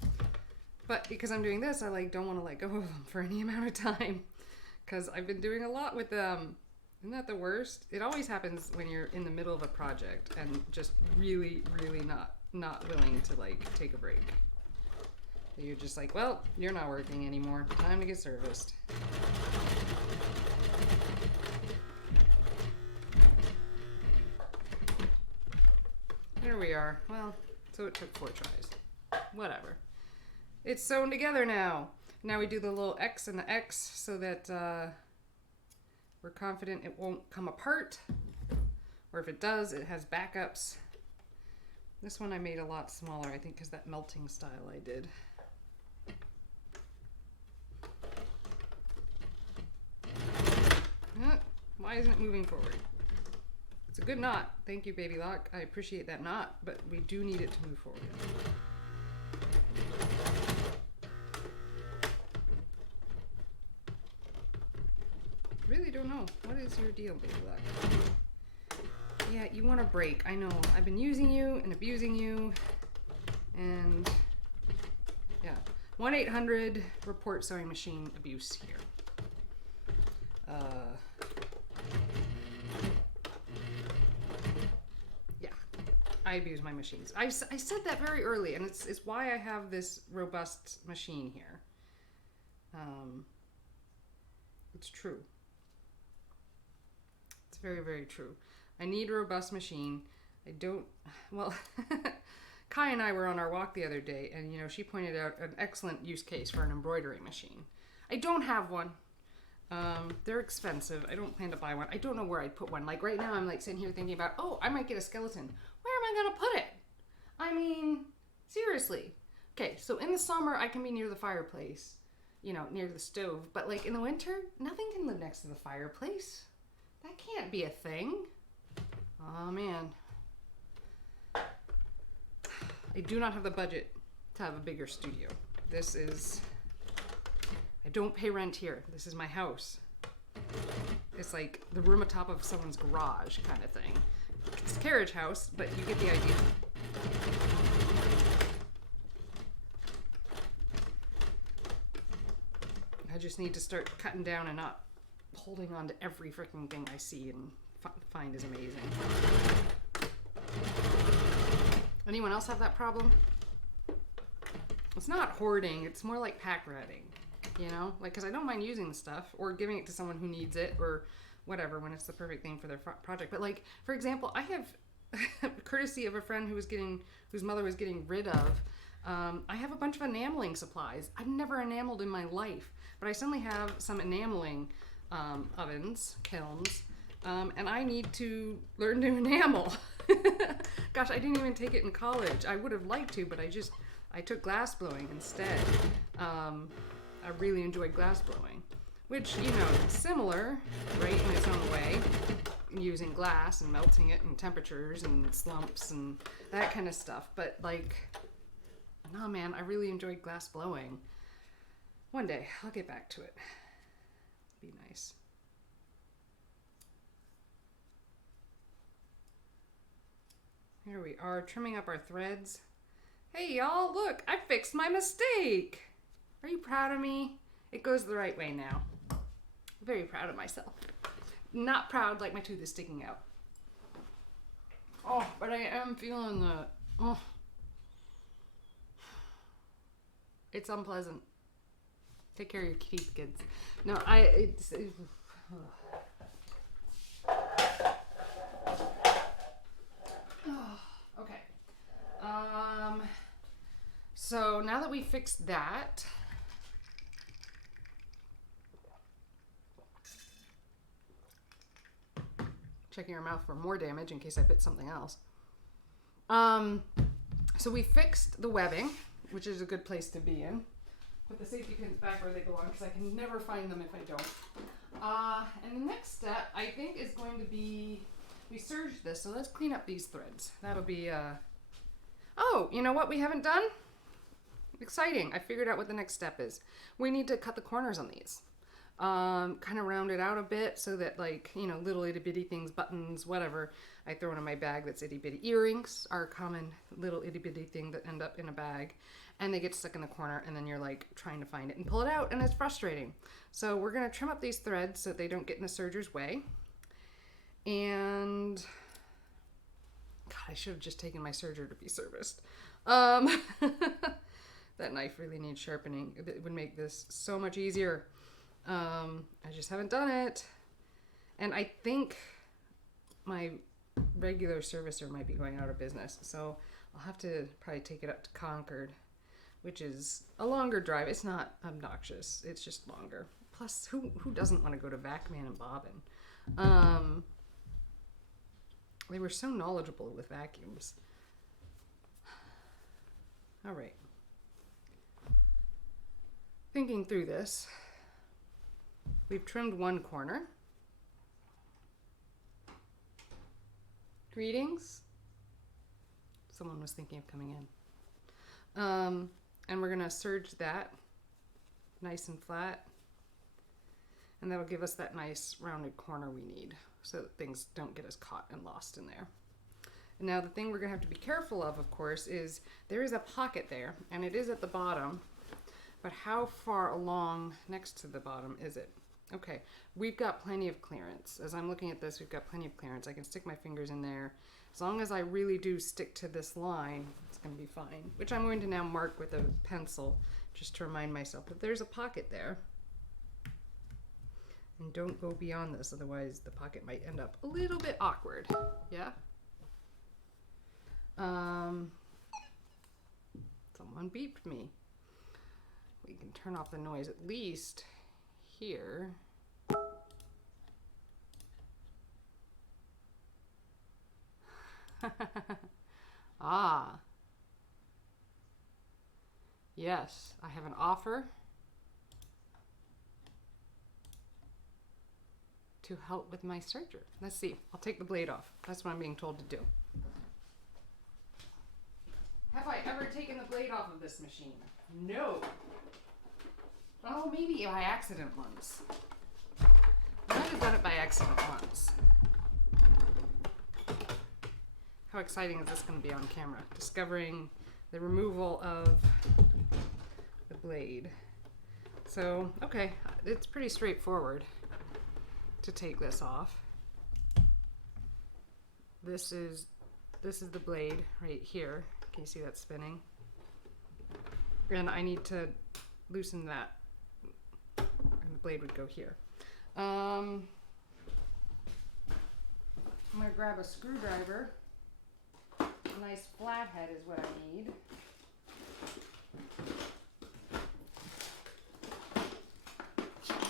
But because I'm doing this, I like don't want to let go of them for any amount of time. Because I've been doing a lot with them. Isn't that the worst? It always happens when you're in the middle of a project and just really, really not willing to like take a break. You're just like, well, you're not working anymore. Time to get serviced. There we are. Well, so it took 4 tries. Whatever. It's sewn together now. Now we do the little X and the X so that we're confident it won't come apart. Or if it does, it has backups. This one I made a lot smaller, I think, because that melting style I did. Why isn't it moving forward? It's a good knot. Thank you, Baby Lock. I appreciate that knot, but we do need it to move forward. Really don't know. What is your deal, Baby Lock? Yeah, you want a break. I know. I've been using you and abusing you. And yeah. 1-800 report sewing machine abuse here. Yeah, I abuse my machines. I said that very early, and it's why I have this robust machine here. It's true. It's very, very true. I need a robust machine. I don't, well, Kai and I were on our walk the other day, and, you know, she pointed out an excellent use case for an embroidery machine. I don't have one. They're expensive. I don't plan to buy one. I don't know where I'd put one. Like right now I'm like sitting here thinking about, oh, I might get a skeleton. Where am I going to put it? I mean, seriously. Okay, so in the summer I can be near the fireplace, you know, near the stove. But like in the winter, nothing can live next to the fireplace. That can't be a thing. Oh man. I do not have the budget to have a bigger studio. This is... I don't pay rent here. This is my house. It's like the room atop of someone's garage kind of thing. It's a carriage house, but you get the idea. I just need to start cutting down and not holding on to every freaking thing I see and find is amazing. Anyone else have that problem? It's not hoarding, it's more like pack ratting. You know, like, because I don't mind using the stuff or giving it to someone who needs it or whatever when it's the perfect thing for their project. But like, for example, I have courtesy of a friend whose mother was getting rid of I have a bunch of enameling supplies. I've never enameled in my life, but I suddenly have some enameling ovens, kilns, and I need to learn to enamel. Gosh, I didn't even take it in college. I would have liked to, but I took glass blowing instead. I really enjoyed glass blowing, which, you know, is similar, right, in its own way, using glass and melting it in temperatures and slumps and that kind of stuff. But like, nah, man, I really enjoyed glass blowing. One day, I'll get back to it. Be nice. Here we are, trimming up our threads. Hey y'all, look, I fixed my mistake. Are you proud of me? It goes the right way now. Very proud of myself. Not proud like my tooth is sticking out. Oh, but I am feeling the, oh. It's unpleasant. Take care of your teeth, kids. No, it's okay. So now that we fixed that, checking your mouth for more damage in case I bit something else. So we fixed the webbing, which is a good place to be in. Put the safety pins back where they belong because I can never find them if I don't. And the next step, I think, is going to be, we serged this, so let's clean up these threads. That'll be, oh, you know what we haven't done? Exciting. I figured out what the next step is. We need to cut the corners on these. Kind of round it out a bit so that, like, you know, little itty bitty things, buttons, whatever, I throw in my bag that's itty bitty. Earrings are a common little itty bitty thing that end up in a bag and they get stuck in the corner and then you're like trying to find it and pull it out and it's frustrating. So we're going to trim up these threads so they don't get in the serger's way. And God, I should have just taken my serger to be serviced. That knife really needs sharpening. It would make this so much easier. I just haven't done it. And I think my regular servicer might be going out of business. So I'll have to probably take it up to Concord, which is a longer drive. It's not obnoxious. It's just longer. Plus, who doesn't want to go to Vacman and Bobbin? They were so knowledgeable with vacuums. All right. Thinking through this, we've trimmed one corner. Greetings. Someone was thinking of coming in. And we're gonna serge that nice and flat. And that'll give us that nice rounded corner we need so that things don't get us caught and lost in there. And now the thing we're gonna have to be careful of course, is there is a pocket there and it is at the bottom, but how far along next to the bottom is it? Okay, we've got plenty of clearance. As I'm looking at this, we've got plenty of clearance. I can stick my fingers in there. As long as I really do stick to this line, it's gonna be fine, which I'm going to now mark with a pencil just to remind myself that there's a pocket there. And don't go beyond this, otherwise the pocket might end up a little bit awkward, yeah? Someone beeped me. We can turn off the noise at least here. Ah. Yes, I have an offer to help with my serger. Let's see. I'll take the blade off. That's what I'm being told to do. Have I ever taken the blade off of this machine? No. Oh, maybe by accident once. I might have done it by accident once. How exciting is this going to be on camera? Discovering the removal of the blade. So, okay, it's pretty straightforward to take this off. This is the blade right here. Can you see that spinning? And I need to loosen that. And the blade would go here. I'm going to grab a screwdriver. A nice flathead is what I need.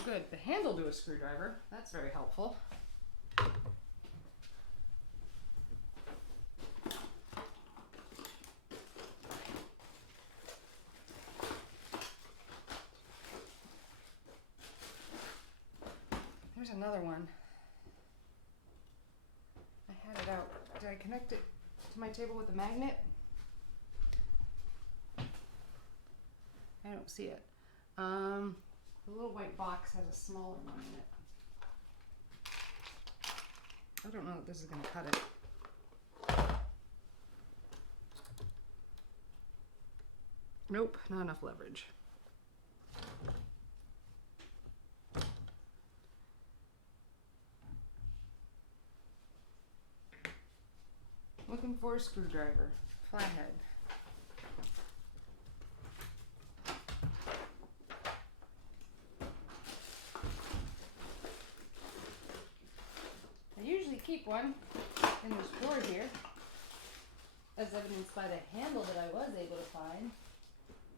Good. The handle to a screwdriver. That's very helpful. There's another one. I had it out. Did I connect it to my table with a magnet? I don't see it. The little white box has a smaller one in it. I don't know if this is going to cut it. Nope, not enough leverage. Looking for a screwdriver, flathead. I usually keep one in this drawer here, as evidenced by the handle that I was able to find,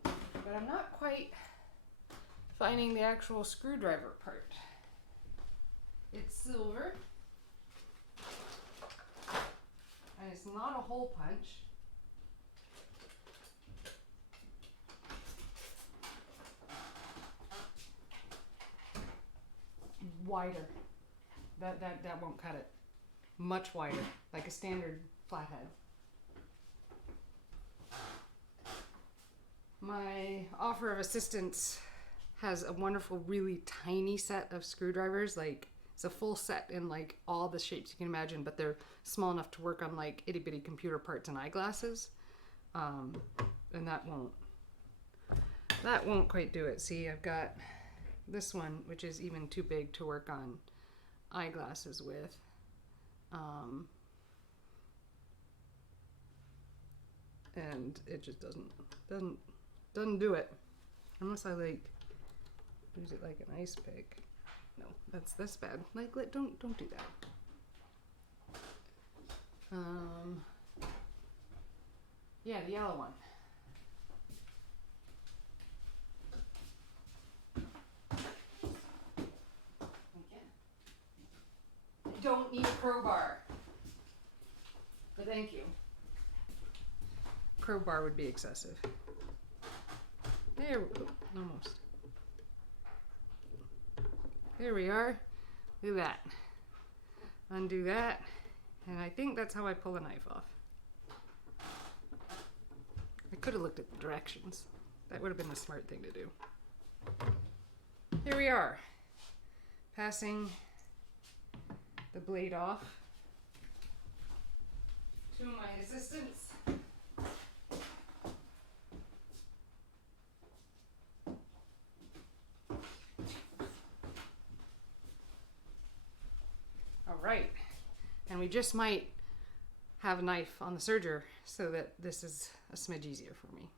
but I'm not quite finding the actual screwdriver part. It's silver. And it's not a hole punch. Wider. That won't cut it. Much wider, like a standard flathead. My offer of assistance has a wonderful, really tiny set of screwdrivers, like it's a full set in like all the shapes you can imagine, but they're small enough to work on like itty bitty computer parts and eyeglasses. And that won't quite do it. See, I've got this one, which is even too big to work on eyeglasses with. And it just doesn't do it unless I like use it like an ice pick. No, that's bad. Like, don't do that. Yeah, the yellow one. Okay. I don't need a crowbar, but thank you. Crowbar would be excessive. There, almost. There we are. Look at that. Undo that. And I think that's how I pull a knife off. I could have looked at the directions. That would have been the smart thing to do. Here we are. Passing the blade off to my assistants. Right, and we just might have a knife on the serger so that this is a smidge easier for me.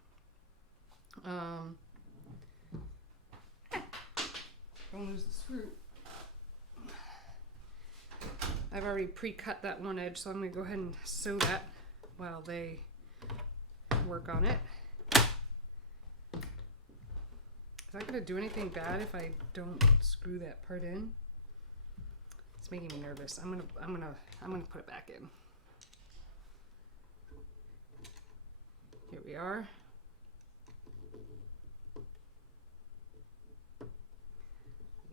Don't lose the screw. I've already pre-cut that one edge, so I'm going to go ahead and sew that while they work on it. Is that going to do anything bad if I don't screw that part in? It's making me nervous. I'm gonna put it back in. Here we are.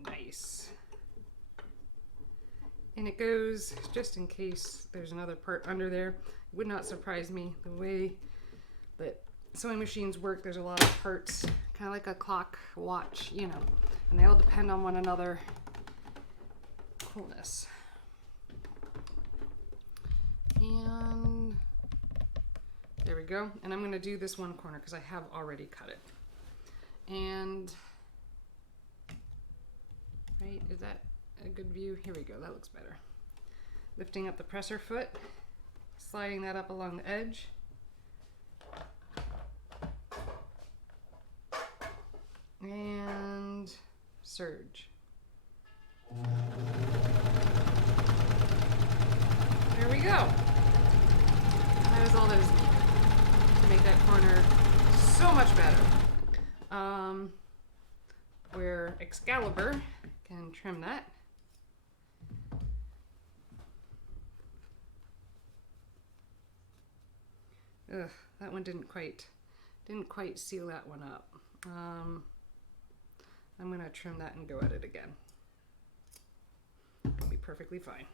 Nice. And it goes, just in case there's another part under there. It would not surprise me the way that sewing machines work. There's a lot of parts, kind of like a clock, watch, you know, and they all depend on one another. Coolness. And there we go. And I'm going to do this one corner because I have already cut it. And right, is that a good view? Here we go. That looks better. Lifting up the presser foot, sliding that up along the edge. And serge. There we go. That is all that is needed to make that corner so much better. Where Excalibur can trim that. Ugh, that one didn't quite seal that one up. I'm gonna trim that and go at it again. It'll be perfectly fine.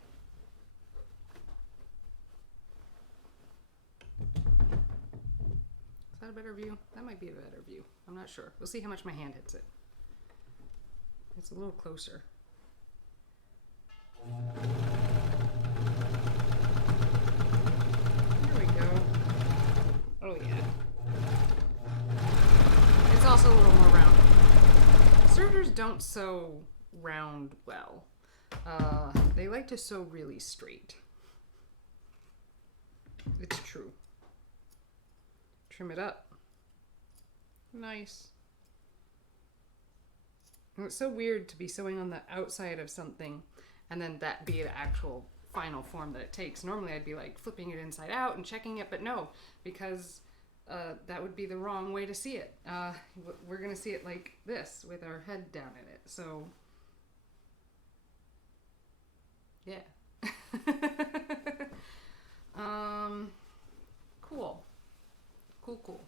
Is that a better view? That might be a better view. I'm not sure. We'll see how much my hand hits it. It's a little closer. There we go. Oh yeah. It's also a little more rounded. Sergers don't sew round well. They like to sew really straight. It's true. Trim it up. Nice. And it's so weird to be sewing on the outside of something and then that be the actual final form that it takes. Normally I'd be like flipping it inside out and checking it, but no, because that would be the wrong way to see it. We're going to see it like this with our head down in it. So, yeah. Cool. Cool.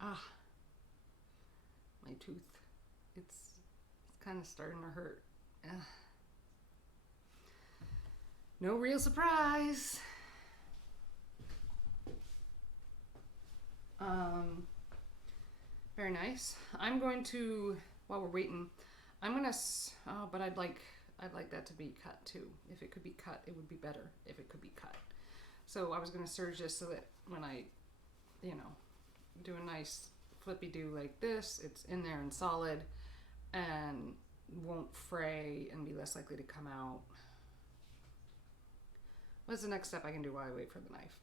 Ah, my tooth. It's kind of starting to hurt. No real surprise. Very nice. I'm going to, while we're waiting, I'm gonna. Oh, but I'd like that to be cut too. If it could be cut, it would be better. If it could be cut. So I was gonna serge this so that when I, do a nice flippy do like this, it's in there and solid, and won't fray and be less likely to come out. What's the next step I can do while I wait for the knife?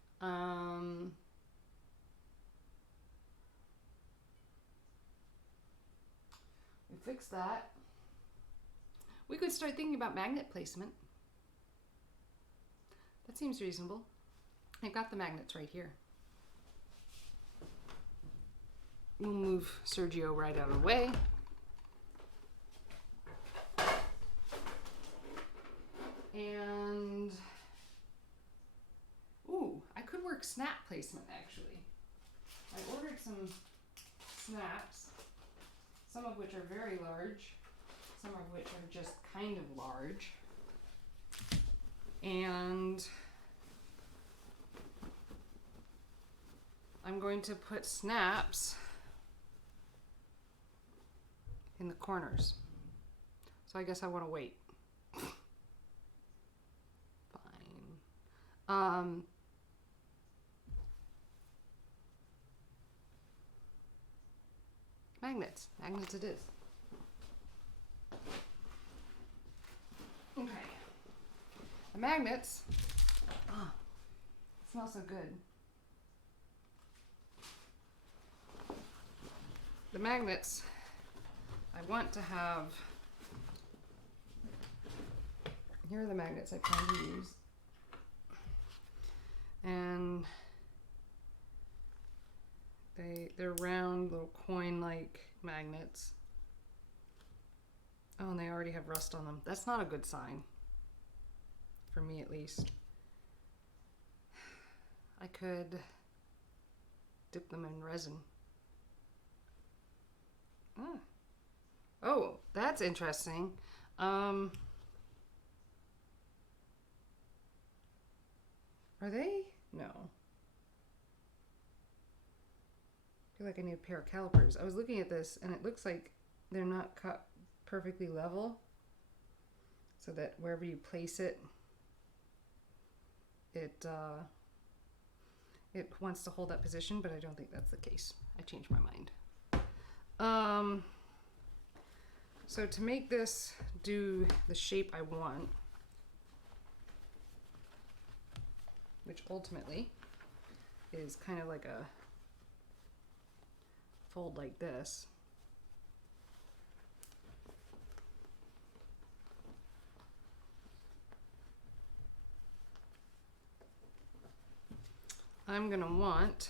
We fix that. We could start thinking about magnet placement. That seems reasonable. I've got the magnets right here. We'll move Sergio right out of the way. And, ooh, I could work snap placement actually. I ordered some snaps, some of which are very large, some of which are just kind of large. And I'm going to put snaps in the corners. So I guess I want to wait. Fine. Magnets. Magnets it is. Okay. The magnets. Oh, it smells so good. The magnets, I want to have, here are the magnets I plan to use. And they're round little coin-like magnets. Oh, and they already have rust on them. That's not a good sign. For me at least. I could dip them in resin. Ah. Oh, that's interesting. Are they? No. I feel like I need a pair of calipers. I was looking at this and it looks like they're not cut perfectly level, so that wherever you place it, it wants to hold that position, but I don't think that's the case. I changed my mind. So to make this do the shape I want, which ultimately is kind of like a fold like this, I'm gonna want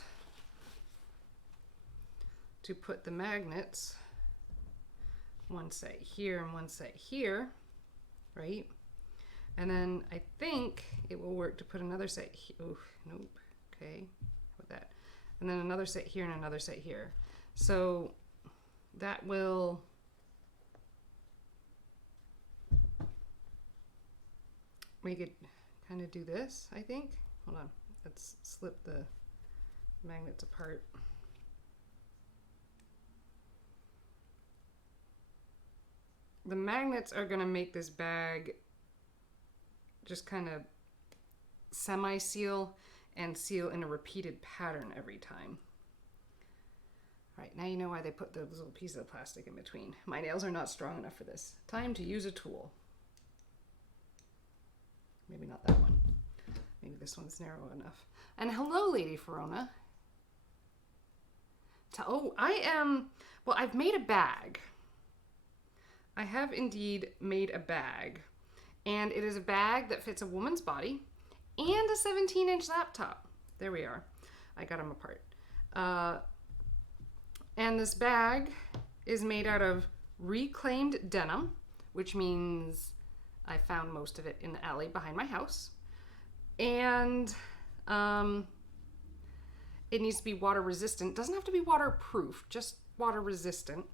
to put the magnets, one set here and one set here, right? And then I think it will work to put another set here. Oh, nope. Okay, with that. And then another set here and another set here. So that will make it kind of do this, I think. Hold on, let's slip the magnets apart. The magnets are gonna make this bag just kind of semi-seal and seal in a repeated pattern every time. All right, now you know why they put those little pieces of plastic in between. My nails are not strong enough for this. Time to use a tool. Maybe not that one. Maybe this one's narrow enough. And hello, Lady Verona. Oh, well, I've made a bag. I have indeed made a bag. And it is a bag that fits a woman's body and a 17-inch laptop. There we are. I got them apart. And this bag is made out of reclaimed denim, which means I found most of it in the alley behind my house. And it needs to be water resistant. Doesn't have to be waterproof, just water resistant.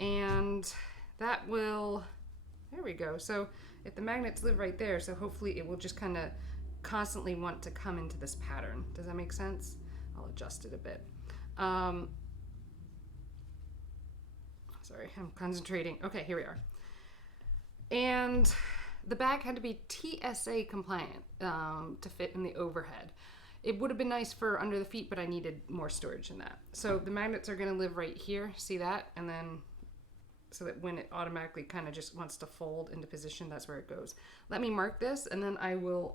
And that will, there we go. So if the magnets live right there, so hopefully it will just kind of constantly want to come into this pattern. Does that make sense? I'll adjust it a bit. Sorry, I'm concentrating. Okay, here we are. And the bag had to be TSA compliant to fit in the overhead. It would have been nice for under the feet, but I needed more storage than that. So the magnets are going to live right here. See that? And then so that when it automatically kind of just wants to fold into position, that's where it goes. Let me mark this, and then I will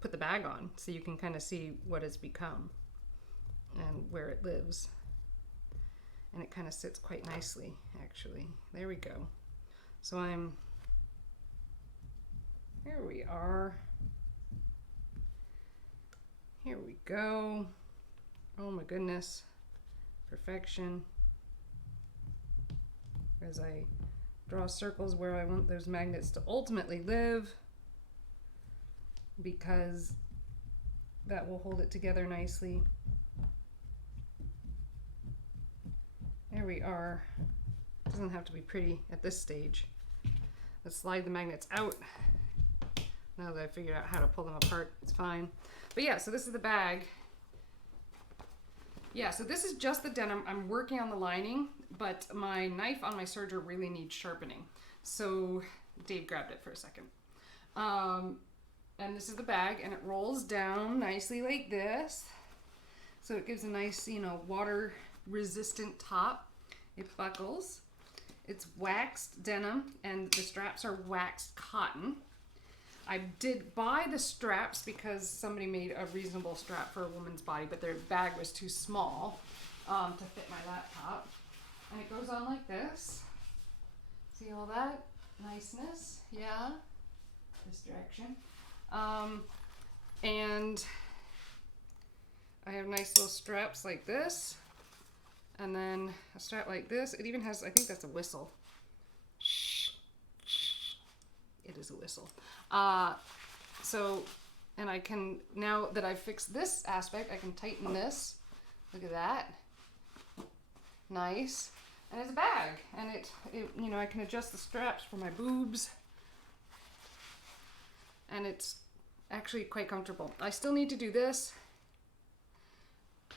put the bag on so you can kind of see what it's become and where it lives. And it kind of sits quite nicely, actually. There we go. So here we are. Here we go. Oh my goodness. Perfection. As I draw circles where I want those magnets to ultimately live, because that will hold it together nicely. There we are. Doesn't have to be pretty at this stage. Let's slide the magnets out. Now that I figured out how to pull them apart, it's fine. But yeah, so this is the bag. Yeah, so this is just the denim. I'm working on the lining, but my knife on my serger really needs sharpening. So Dave grabbed it for a second. And this is the bag, and it rolls down nicely like this. So it gives a nice, water resistant top. It buckles. It's waxed denim, and the straps are waxed cotton. I did buy the straps because somebody made a reasonable strap for a woman's body, but their bag was too small to fit my laptop. And it goes on like this. See all that niceness? Yeah. This direction. And I have nice little straps like this. And then a strap like this. It even has, I think that's a whistle. It is a whistle. And I can, now that I've fixed this aspect, I can tighten this. Look at that. Nice. And it's a bag. And it I can adjust the straps for my boobs. And it's actually quite comfortable. I still need to do this.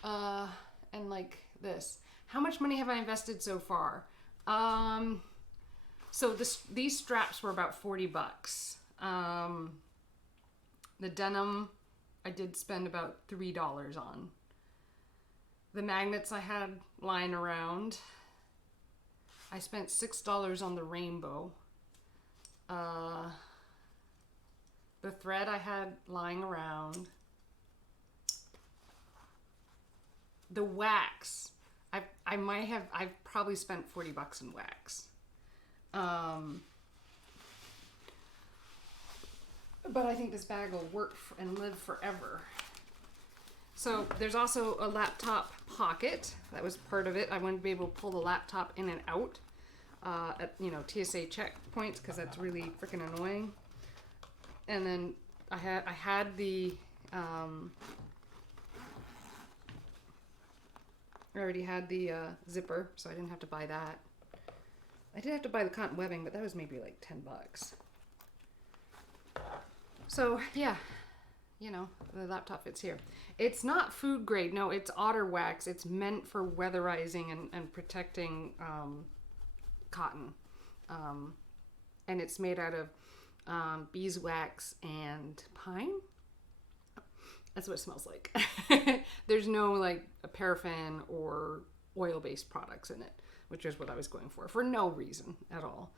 And like this. How much money have I invested so far? So these straps were about $40. The denim I did spend about $3 on. The magnets I had lying around, I spent $6 on the rainbow. The thread I had lying around. The wax, I've probably spent $40 in wax. but I think this bag will work and live forever. So there's also a laptop pocket. That was part of it. I wanted to be able to pull the laptop in and out at, you know, TSA checkpoints, because that's really freaking annoying. And then I had the I already had the zipper, so I didn't have to buy that. I did have to buy the cotton webbing, but that was maybe like $10. So yeah, you know, the laptop fits here. It's not food grade. No, it's otter wax. It's meant for weatherizing and protecting cotton. And it's made out of beeswax and pine. That's what it smells like. There's no like a paraffin or oil-based products in it, which is what I was going for no reason at all.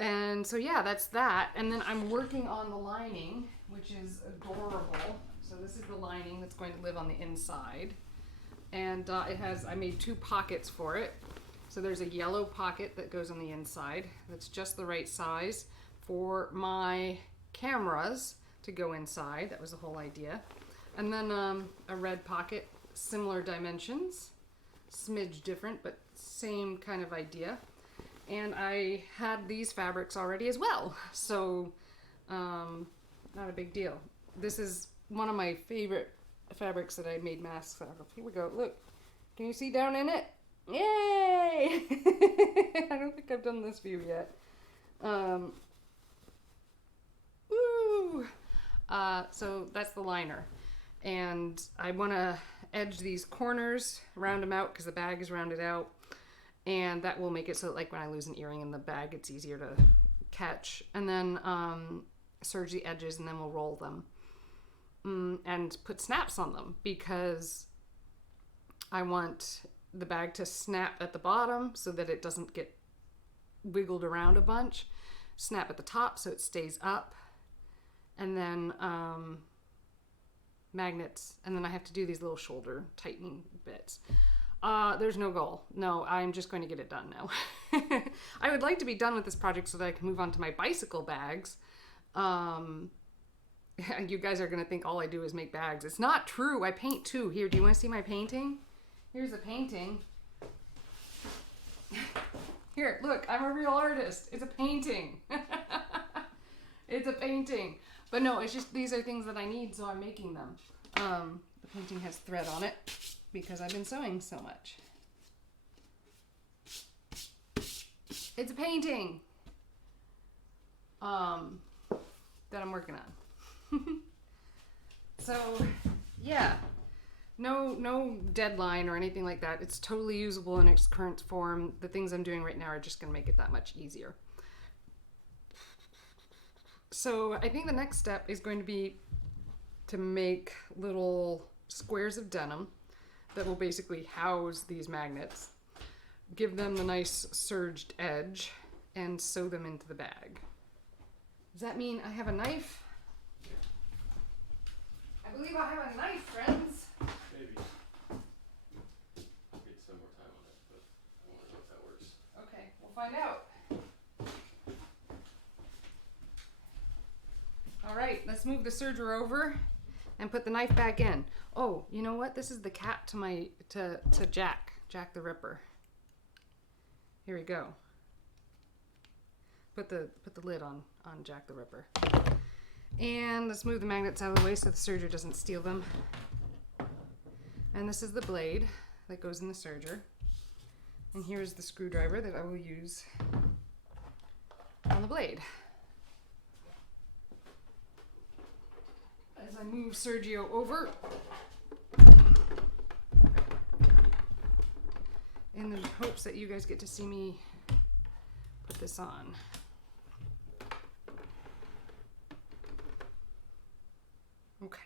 And so yeah, that's that. And then I'm working on the lining, which is adorable. So this is the lining that's going to live on the inside. And I made 2 pockets for it. So there's a yellow pocket that goes on the inside. That's just the right size for my cameras to go inside. That was the whole idea. And then a red pocket, similar dimensions, smidge different, but same kind of idea. And I had these fabrics already as well, so not a big deal. This is one of my favorite fabrics that I made masks out of. Here we go. Look, can you see down in it? Yay! I don't think I've done this view yet. Woo! So that's the liner. And I want to edge these corners, round them out because the bag is rounded out. And that will make it so that, like, when I lose an earring in the bag, it's easier to catch. And then serge the edges, and then we'll roll them. And put snaps on them, because I want the bag to snap at the bottom so that it doesn't get wiggled around a bunch. Snap at the top so it stays up. And then magnets. And then I have to do these little shoulder tightening bits. There's no goal. No, I'm just going to get it done now. I would like to be done with this project so that I can move on to my bicycle bags. You guys are going to think all I do is make bags. It's not true. I paint too. Here, do you want to see my painting? Here's a painting. Here, look, I'm a real artist. It's a painting. It's a painting. But no, it's just, these are things that I need, so I'm making them. The painting has thread on it, because I've been sewing so much. It's a painting that I'm working on. So yeah, no deadline or anything like that. It's totally usable in its current form. The things I'm doing right now are just going to make it that much easier. So I think the next step is going to be to make little squares of denim that will basically house these magnets, give them the nice serged edge, and sew them into the bag. Does that mean I have a knife? I believe I have a knife, friends. Maybe. I'll get some more time on it, but I want to know if that works. Okay, we'll find out. All right, let's move the serger over and put the knife back in. Oh, you know what? This is the cap to Jack the Ripper. Here we go. Put the lid on Jack the Ripper. And let's move the magnets out of the way so the serger doesn't steal them. And this is the blade that goes in the serger. And here's the screwdriver that I will use on the blade. As I move Sergio over, in the hopes that you guys get to see me put this on. Okay.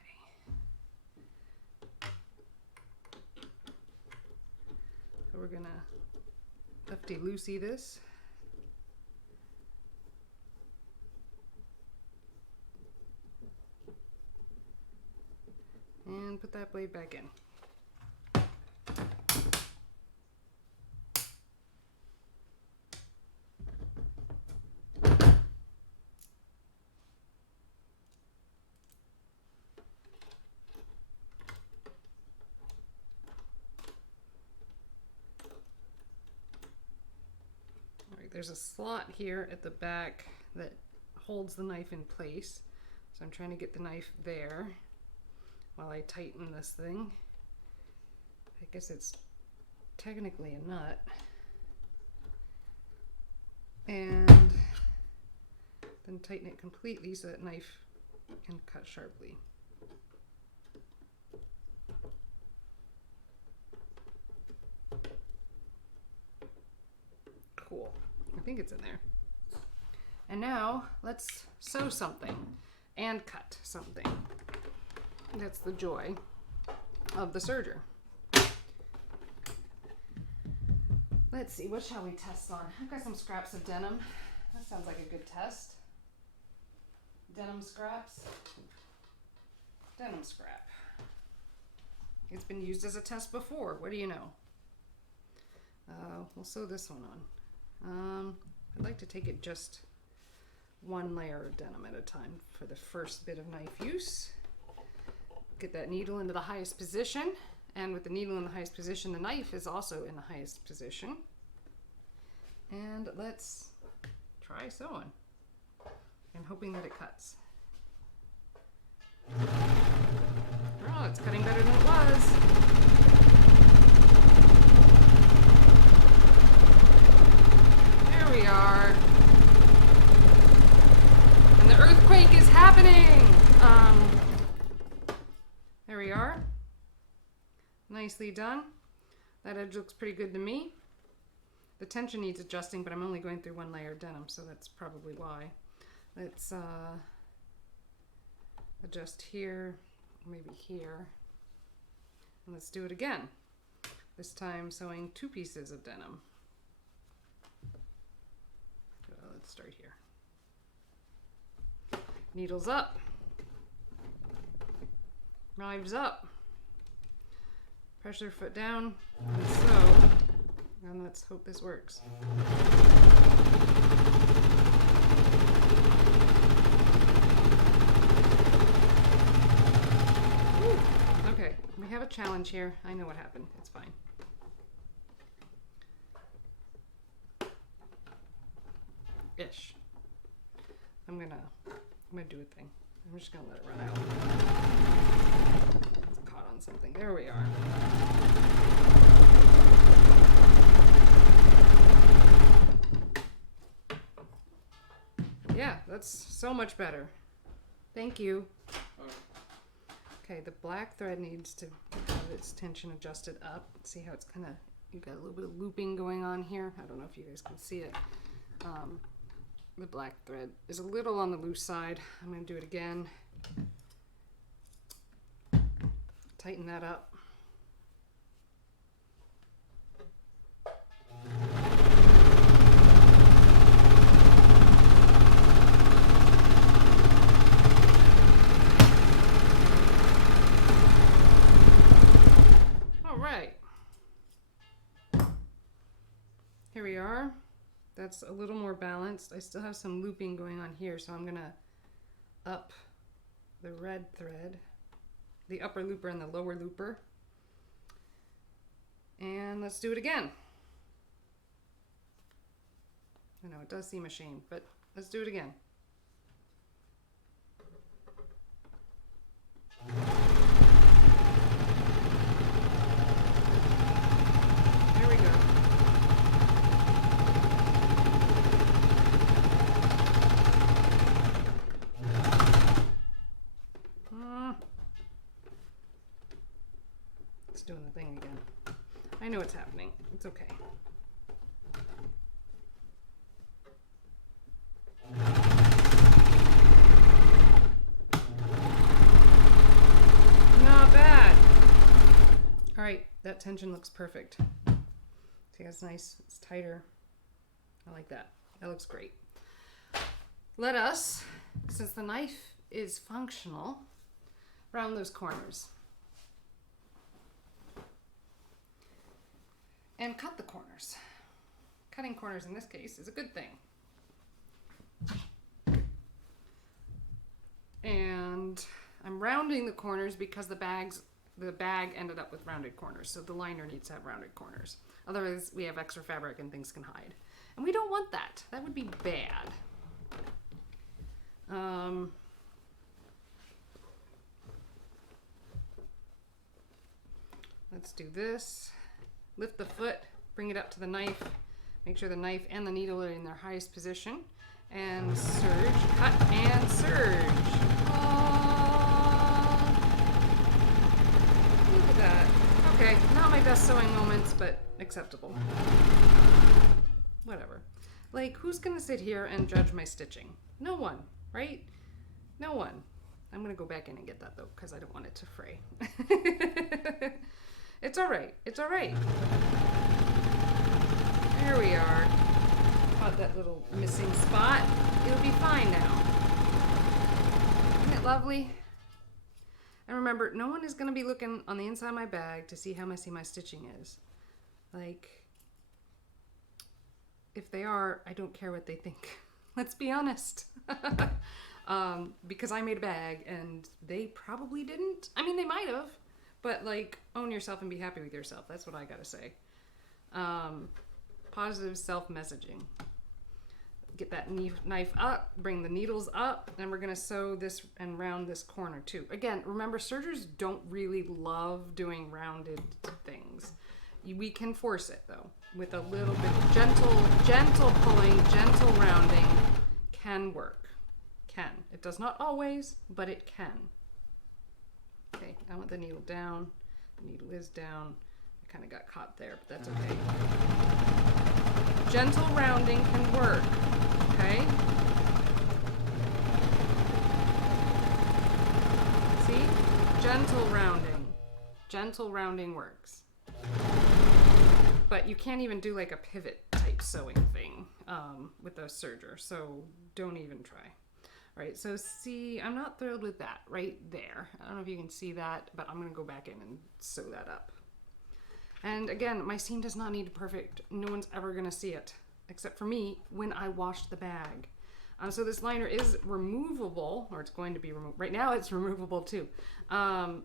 So we're gonna lefty-loosey this. And put that blade back in. there's a slot here at the back that holds the knife in place. So I'm trying to get the knife there while I tighten this thing. I guess it's technically a nut. And then tighten it completely so that knife can cut sharply. Cool. I think it's in there. And now let's sew something and cut something. That's the joy of the serger. Let's see, what shall we test on? I've got some scraps of denim. That sounds like a good test. Denim scraps. Denim scrap. It's been used as a test before. What do you know? We'll sew this one on. I'd like to take it just one layer of denim at a time for the first bit of knife use. Get that needle into the highest position, and with the needle in the highest position, the knife is also in the highest position. And let's try sewing and hoping that it cuts. Oh, it's cutting better than it was. There we are. And the earthquake is happening. There we are. Nicely done. That edge looks pretty good to me. The tension needs adjusting, but I'm only going through one layer of denim, so that's probably why. Let's adjust here, maybe here. And let's do it again. This time sewing 2 pieces of denim. Let's start here. Needles up. Knives up. Pressure foot down and sew. And let's hope this works. Whew. Okay, we have a challenge here. I know what happened. It's fine. Ish. I'm gonna do a thing. I'm just gonna let it run out. It's caught on something. There we are. Yeah, that's so much better. Thank you. Okay, the black thread needs to have its tension adjusted up. See how it's kind of, you've got a little bit of looping going on here. I don't know if you guys can see it. The black thread is a little on the loose side. I'm going to do it again. Tighten that up. All right. Here we are. That's a little more balanced. I still have some looping going on here, so I'm gonna up the red thread, the upper looper and the lower looper. And let's do it again. I know it does seem a shame, but let's do it again. There we go. It's doing the thing again. I know what's happening. It's okay. Not bad. All right, that tension looks perfect. See, that's nice. It's tighter. I like that. That looks great. Let us, since the knife is functional, round those corners. And cut the corners. Cutting corners in this case is a good thing. And I'm rounding the corners because the bag ended up with rounded corners, so the liner needs to have rounded corners. Otherwise, we have extra fabric and things can hide. And we don't want that. That would be bad. Let's do this. Lift the foot, bring it up to the knife. Make sure the knife and the needle are in their highest position. And surge, cut, and surge. Look at that. Okay, not my best sewing moments, but acceptable. Whatever. Like, who's gonna sit here and judge my stitching? No one, right? No one. I'm gonna go back in and get that though, because I don't want it to fray. It's alright. It's alright. There we are. Caught that little missing spot. It'll be fine now. Isn't it lovely? And remember, no one is going to be looking on the inside of my bag to see how messy my stitching is. Like, if they are, I don't care what they think. Let's be honest. Because I made a bag and they probably didn't. I mean, they might have. But, like, own yourself and be happy with yourself. That's what I gotta say. Positive self-messaging. Get that knife up, bring the needles up, and we're gonna sew this and round this corner too. Again, remember, sergers don't really love doing rounded things. We can force it though, with a little bit of gentle pulling, gentle rounding can work. Can. It does not always, but it can. Okay, I want the needle down. The needle is down. I kind of got caught there, but that's okay. Gentle rounding can work, okay? See? Gentle rounding. Gentle rounding works. But you can't even do like a pivot type sewing thing with a serger, so don't even try. All right, so see, I'm not thrilled with that right there. I don't know if you can see that, but I'm gonna go back in and sew that up. And again, my seam does not need perfect. No one's ever gonna see it, except for me when I wash the bag. So this liner is removable, or it's going to be removed. Right now it's removable too. But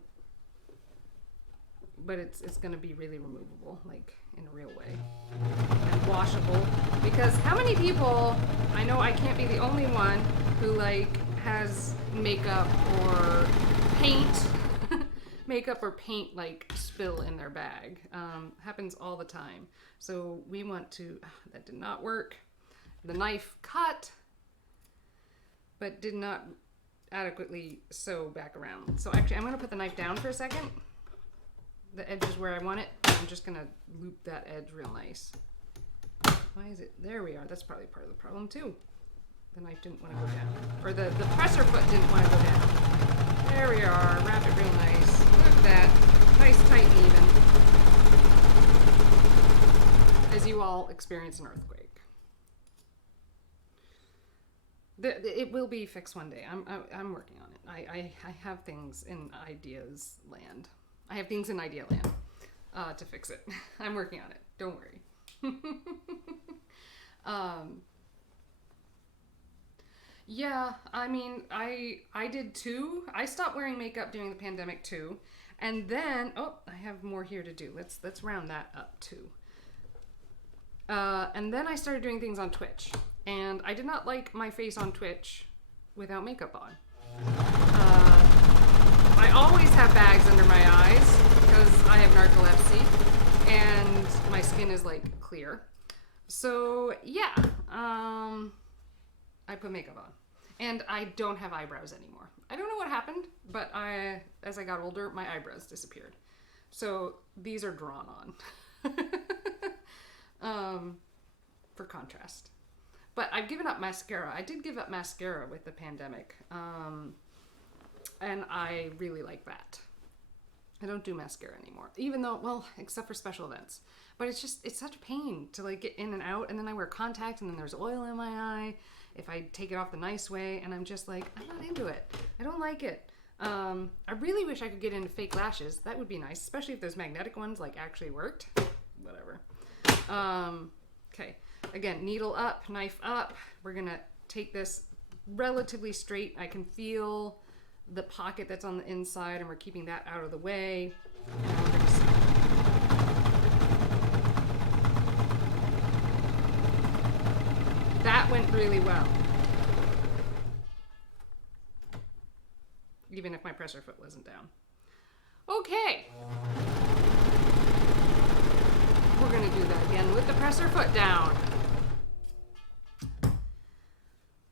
it's gonna be really removable, like in a real way. And washable. Because how many people, I know I can't be the only one who like has makeup or paint, makeup or paint like spill in their bag. Happens all the time. So we want to, that did not work. The knife cut, but did not adequately sew back around. So actually I'm gonna put the knife down for a second. The edge is where I want it. I'm just gonna loop that edge real nice. Why is it? There we are. That's probably part of the problem too. The knife didn't want to go down. Or the presser foot didn't want to go down. There we are. Wrap it real nice. Look at that. Nice, tight, and even. As you all experience an earthquake. It will be fixed one day. I'm working on it. I have things in ideas land. I have things in idea land to fix it. I'm working on it. Don't worry. Yeah, I mean, I did too. I stopped wearing makeup during the pandemic too. And then, oh, I have more here to do. Let's round that up too. And then I started doing things on Twitch. And I did not like my face on Twitch without makeup on. I always have bags under my eyes because I have narcolepsy and my skin is like clear. So yeah, I put makeup on and I don't have eyebrows anymore. I don't know what happened, but as I got older, my eyebrows disappeared. So these are drawn on for contrast. But I've given up mascara. I did give up mascara with the pandemic. And I really like that. I don't do mascara anymore. Even though, well, except for special events. But it's such a pain to like get in and out. And then I wear contacts and then there's oil in my eye if I take it off the nice way. And I'm just like, I'm not into it. I don't like it. I really wish I could get into fake lashes. That would be nice. Especially if those magnetic ones like actually worked. Whatever. Okay. Again, needle up, knife up. We're going to take this relatively straight. I can feel the pocket that's on the inside and we're keeping that out of the way. That went really well. Even if my presser foot wasn't down. Okay. We're gonna do that again with the presser foot down.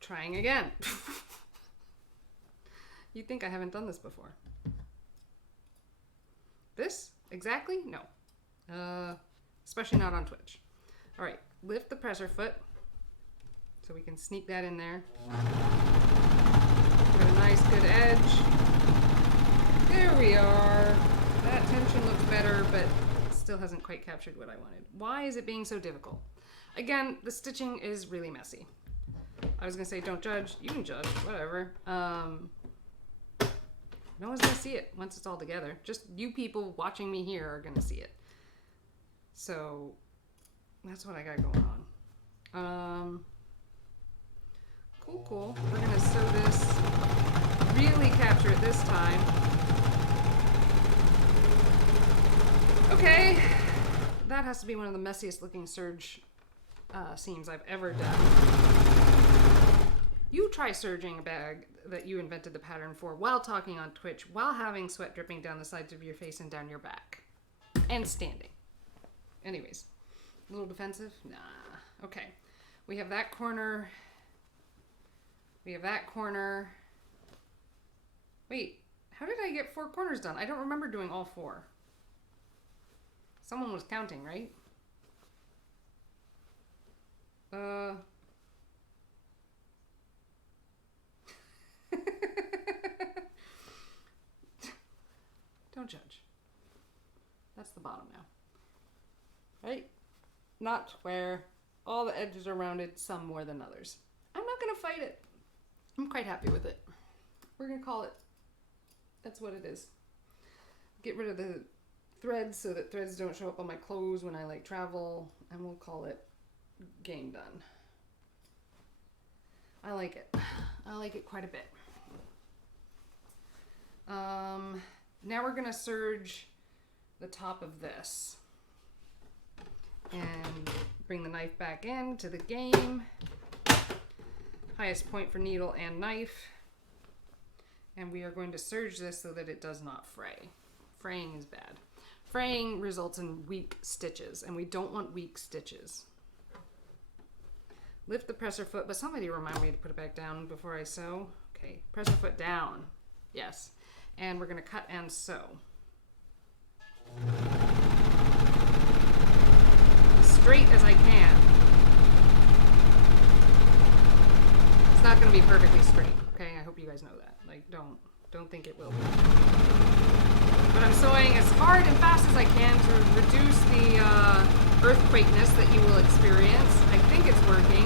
Trying again. You'd think I haven't done this before. This? Exactly? No. Especially not on Twitch. All right, lift the presser foot so we can sneak that in there. Got a nice good edge. There we are. That tension looks better, but still hasn't quite captured what I wanted. Why is it being so difficult? Again, the stitching is really messy. I was gonna say don't judge. You can judge, whatever. No one's gonna see it once it's all together. Just you people watching me here are gonna see it. So that's what I got going on. Cool. We're gonna sew this, really capture it this time. Okay, that has to be one of the messiest looking serge seams I've ever done. You try serging a bag that you invented the pattern for while talking on Twitch, while having sweat dripping down the sides of your face and down your back. And standing. Anyways, a little defensive? Nah. Okay, we have that corner. We have that corner. Wait, how did I get 4 corners done? I don't remember doing all 4. Someone was counting, right? Don't judge. That's the bottom now. Right? Not where all the edges are rounded, some more than others. I'm not going to fight it. I'm quite happy with it. We're going to call it. That's what it is. Get rid of the threads so that threads don't show up on my clothes when I like travel, and we'll call it game done. I like it. I like it quite a bit. Now we're gonna serge the top of this and bring the knife back in to the game. Highest point for needle and knife. And we are going to serge this so that it does not fray. Fraying is bad. Fraying results in weak stitches, and we don't want weak stitches. Lift the presser foot, but somebody remind me to put it back down before I sew. Okay, presser foot down. Yes. And we're going to cut and sew. As straight as I can. It's not going to be perfectly straight, okay? I hope you guys know that. Like, don't think it will be. But I'm sewing as hard and fast as I can to reduce the earthquakeness that you will experience. I think it's working.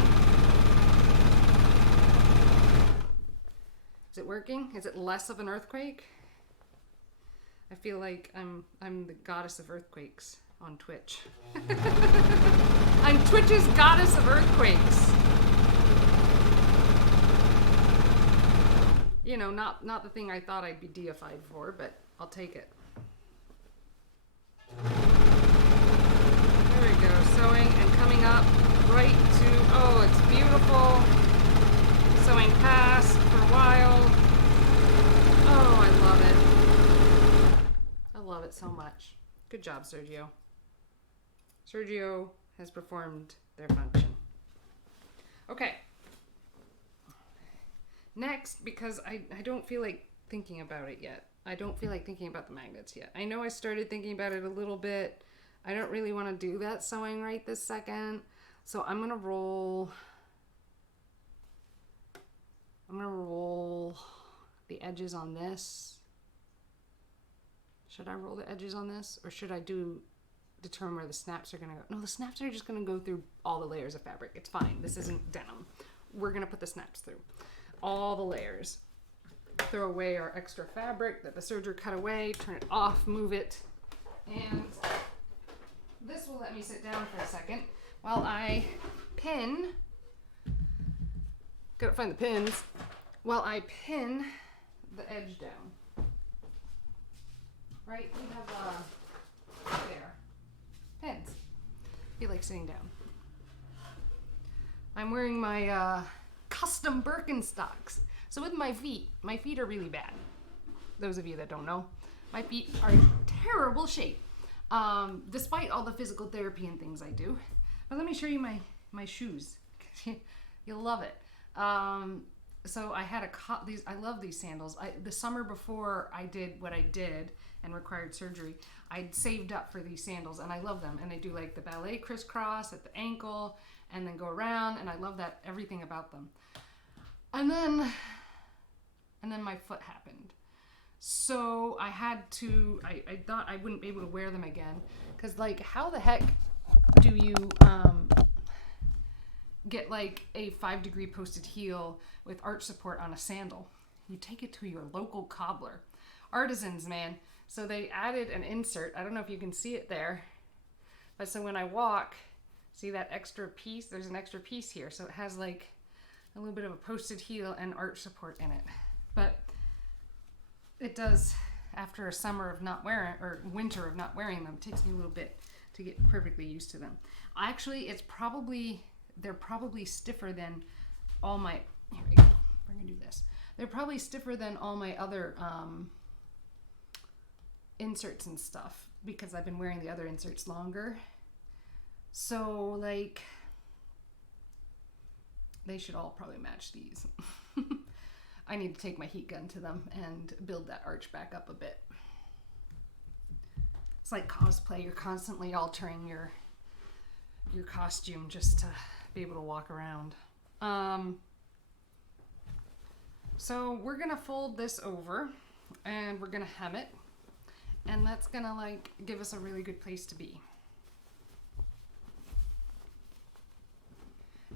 Is it working? Is it less of an earthquake? I feel like I'm the goddess of earthquakes on Twitch. I'm Twitch's goddess of earthquakes. You know, not the thing I thought I'd be deified for, but I'll take it. There we go, sewing and coming up right to, oh, it's beautiful. Sewing past for a while. Oh, I love it. I love it so much. Good job, Sergio. Sergio has performed their function. Okay. Next, because I don't feel like thinking about it yet. I don't feel like thinking about the magnets yet. I know I started thinking about it a little bit. I don't really want to do that sewing right this second. So I'm going to roll the edges on this. Should I roll the edges on this? Or should I determine where the snaps are going to go? No, the snaps are just going to go through all the layers of fabric. It's fine. This isn't denim. We're going to put the snaps through all the layers. Throw away our extra fabric that the serger cut away, turn it off, move it, and this will let me sit down for a second while I pin, gotta find the pins, while I pin the edge down. Right, we have there, pins. I feel like sitting down. I'm wearing my custom Birkenstocks. So with my feet are really bad. Those of you that don't know, my feet are in terrible shape, despite all the physical therapy and things I do. But let me show you my shoes. You'll love it. So I had these. I love these sandals. The summer before I did what I did and required surgery, I'd saved up for these sandals, and I love them. And they do like the ballet crisscross at the ankle, and then go around, and I love that everything about them. And then my foot happened. So I had to. I thought I wouldn't be able to wear them again, because like, how the heck do you get like a 5-degree posted heel with arch support on a sandal? You take it to your local cobbler. Artisans, man. So they added an insert. I don't know if you can see it there, but so when I walk, see that extra piece? There's an extra piece here. So it has like a little bit of a posted heel and arch support in it. But it does, after a summer of not wearing, or winter of not wearing them, it takes me a little bit to get perfectly used to them. Actually, they're probably stiffer than all my, here we go, we're gonna do this. They're probably stiffer than all my other inserts and stuff, because I've been wearing the other inserts longer. So like, they should all probably match these. I need to take my heat gun to them and build that arch back up a bit. It's like cosplay. You're constantly altering your costume just to be able to walk around. So we're gonna fold this over and we're gonna hem it, and that's gonna like give us a really good place to be.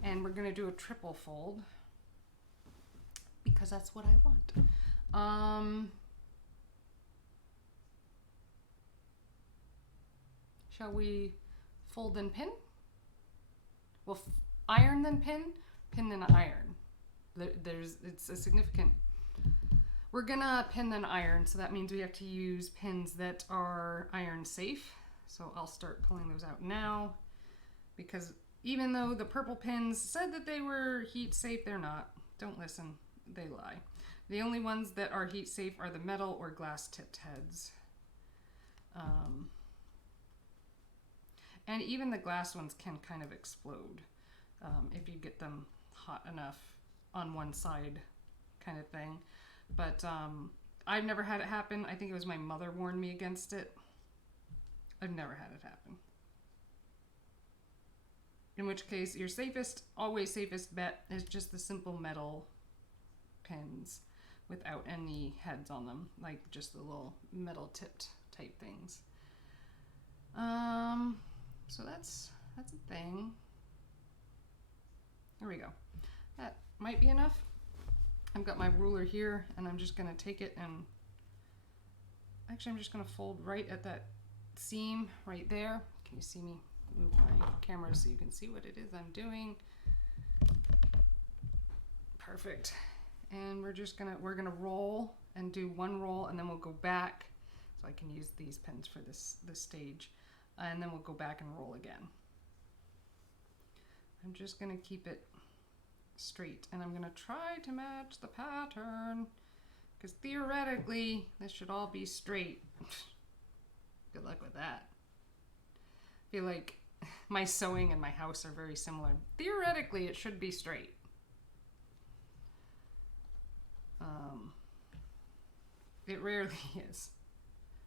And we're gonna do a triple fold because that's what I want. Shall we fold and pin? Well, iron then pin then iron. It's a significant. We're gonna pin then iron, so that means we have to use pins that are iron safe. So I'll start pulling those out now, because even though the purple pins said that they were heat safe, they're not. Don't listen, they lie. The only ones that are heat safe are the metal or glass tipped heads. And even the glass ones can kind of explode if you get them hot enough on one side, kind of thing. But I've never had it happen. I think it was my mother warned me against it. I've never had it happen. In which case, your always safest bet is just the simple metal pins without any heads on them, like just the little metal tipped type things. So that's a thing. Here we go. That might be enough. I've got my ruler here, and I'm just gonna take it and actually I'm just gonna fold right at that seam right there. Can you see me move my camera so you can see what it is I'm doing? Perfect. And we're gonna roll and do one roll, and then we'll go back, so I can use these pens for this stage, and then we'll go back and roll again. I'm just gonna keep it straight, and I'm gonna try to match the pattern, because theoretically this should all be straight. Good luck with that. I feel like my sewing and my house are very similar. Theoretically it should be straight. It rarely is.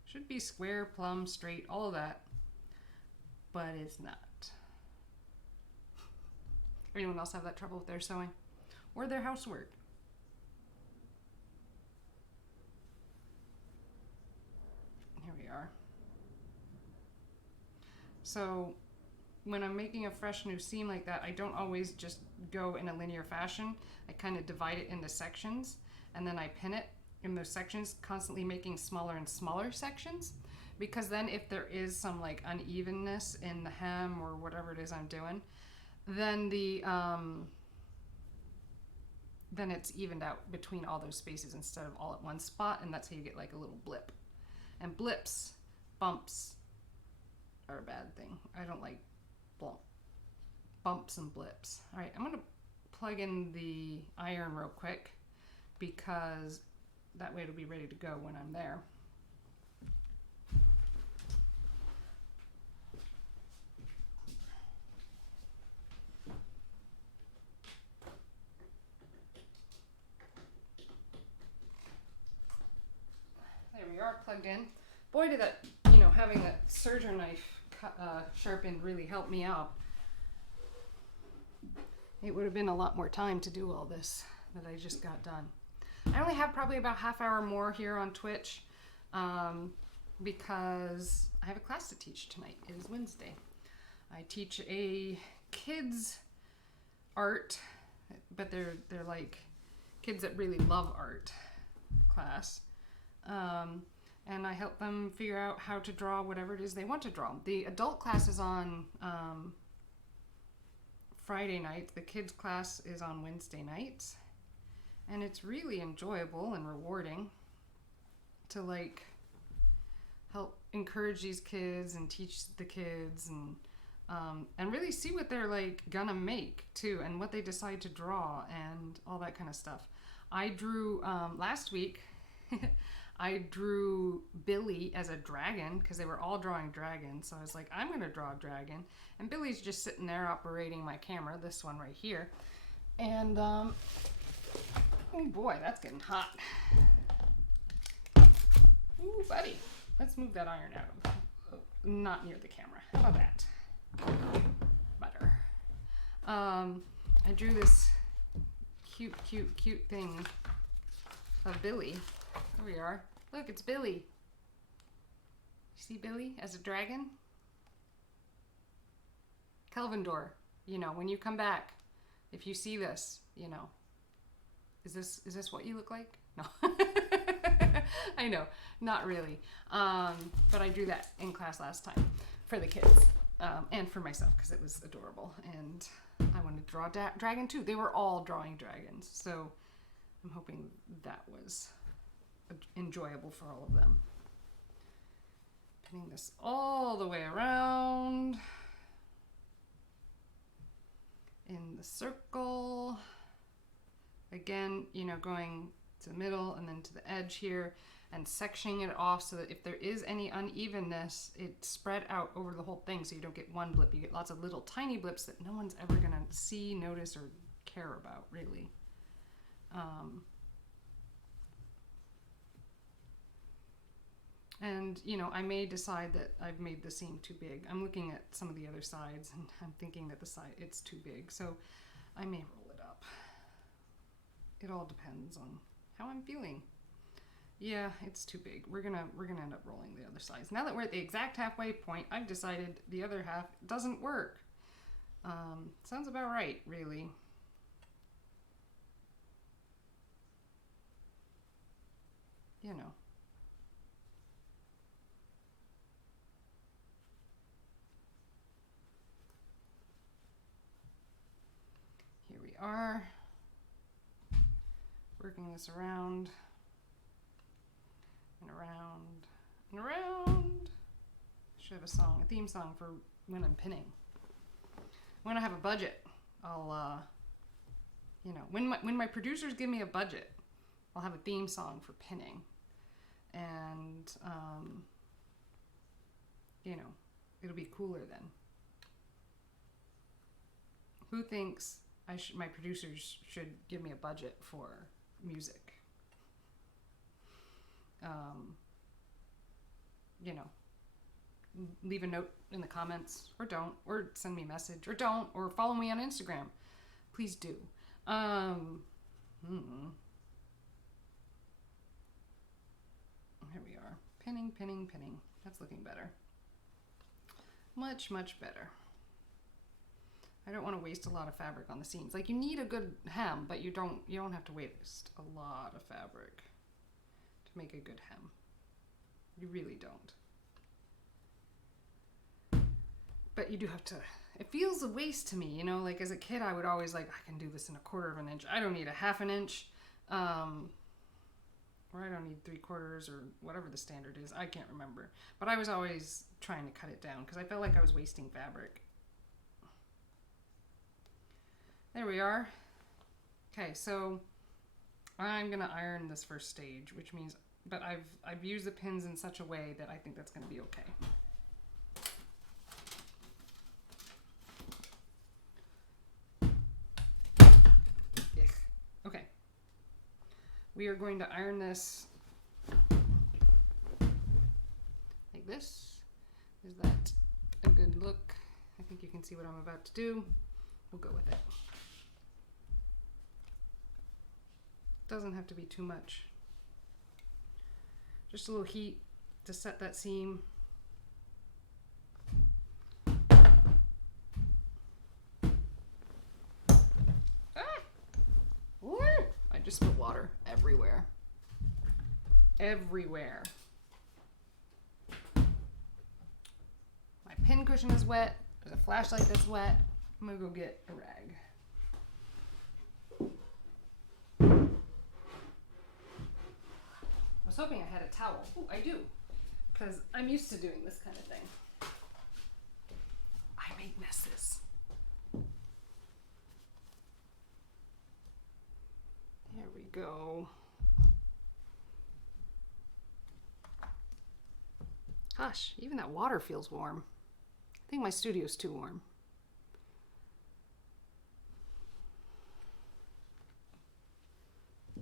Should be square, plumb, straight, all of that, but it's not. Anyone else have that trouble with their sewing or their housework? Here we are. So when I'm making a fresh new seam like that, I don't always just go in a linear fashion. I kind of divide it into sections, and then I pin it in those sections, constantly making smaller and smaller sections, because then if there is some like unevenness in the hem or whatever it is I'm doing, then then it's evened out between all those spaces instead of all at one spot, and that's how you get like a little blip. And bumps are a bad thing. I don't like bumps and blips. All right, I'm gonna plug in the iron real quick because that way it'll be ready to go when I'm there. There we are, plugged in. Boy, did that, having that serger knife sharpened really helped me out. It would have been a lot more time to do all this that I just got done. I only have probably about half hour more here on Twitch because I have a class to teach tonight. It is Wednesday. I teach a kids art, but they're like kids that really love art class. And I help them figure out how to draw whatever it is they want to draw. The adult class is on Friday night. The kids class is on Wednesday nights. And it's really enjoyable and rewarding to like help encourage these kids and teach the kids and really see what they're like gonna make too, and what they decide to draw and all that kind of stuff. I drew last week I drew Billy as a dragon because they were all drawing dragons. So I was like, I'm going to draw a dragon. And Billy's just sitting there operating my camera, this one right here. And, oh boy, that's getting hot. Ooh, buddy. Let's move that iron out of, not near the camera. How about that? Butter. I drew this cute thing of Billy. There we are. Look, it's Billy. You see Billy as a dragon? Kelvindor, when you come back, if you see this, is this what you look like? No. I know, not really. But I drew that in class last time for the kids and for myself because it was adorable. And I wanted to draw a dragon too. They were all drawing dragons. So I'm hoping that was enjoyable for all of them. Pinning this all the way around in the circle. Again, going to the middle and then to the edge here and sectioning it off so that if there is any unevenness, it's spread out over the whole thing so you don't get one blip. You get lots of little tiny blips that no one's ever gonna see, notice, or care about, really. And, I may decide that I've made the seam too big. I'm looking at some of the other sides and I'm thinking that it's too big. So I may roll it up. It all depends on how I'm feeling. Yeah, it's too big. We're gonna end up rolling the other sides. Now that we're at the exact halfway point, I've decided the other half doesn't work. Sounds about right, really. Here we are, working this around and around and around. Should have a theme song for when I'm pinning. When I have a budget, I'll, when my producers give me a budget, I'll have a theme song for pinning. And, it'll be cooler then. Who thinks my producers should give me a budget for music? Leave a note in the comments, or don't, or send me a message, or don't, or follow me on Instagram. Please do. Here we are. Pinning. That's looking better. Much better. I don't want to waste a lot of fabric on the seams. Like, you need a good hem, but you don't have to waste a lot of fabric to make a good hem. You really don't. But you do have to, it feels a waste to me, like as a kid I would always I can do this in 1/4 of an inch. I don't need a 1/2 inch. Or I don't need 3/4 or whatever the standard is. I can't remember. But I was always trying to cut it down because I felt like I was wasting fabric. There we are. Okay, so I'm gonna iron this first stage, which means, but I've used the pins in such a way that I think that's gonna be okay. Okay. We are going to iron this like this. Is that a good look? I think you can see what I'm about to do. We'll go with it. Doesn't have to be too much. Just a little heat to set that seam. I just spilled water everywhere. Everywhere. My pin cushion is wet. There's a flashlight that's wet. I'm gonna go get a rag. I was hoping I had a towel. Oh, I do. Because I'm used to doing this kind of thing. I make messes. There we go. Gosh, even that water feels warm. I think my studio's too warm.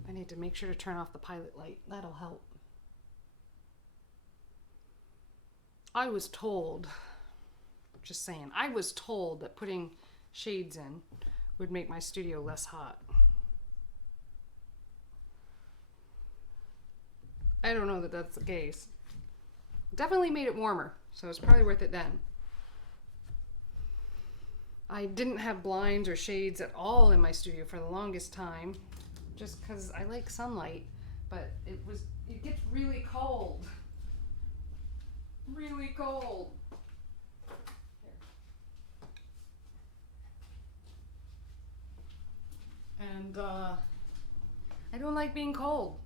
I need to make sure to turn off the pilot light. That'll help. I was told, just saying, I was told that putting shades in would make my studio less hot. I don't know that that's the case. Definitely made it warmer, so it's probably worth it then. I didn't have blinds or shades at all in my studio for the longest time, just because I like sunlight, but it gets really cold. Really cold. Here. And I don't like being cold.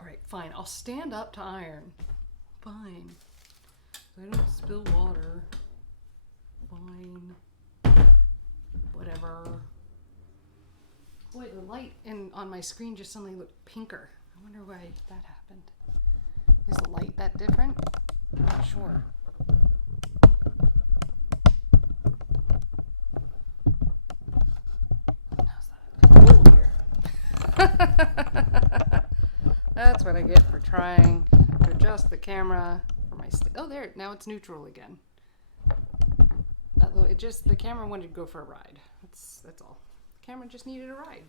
All right, fine. I'll stand up to iron. Fine. I don't spill water. Fine. Whatever. Boy, the light on my screen just suddenly looked pinker. I wonder why that happened. Is the light that different? I'm not sure. How's that? That's what I get for trying to adjust the camera for my oh, there, now it's neutral again. The camera wanted to go for a ride. That's all. The camera just needed a ride.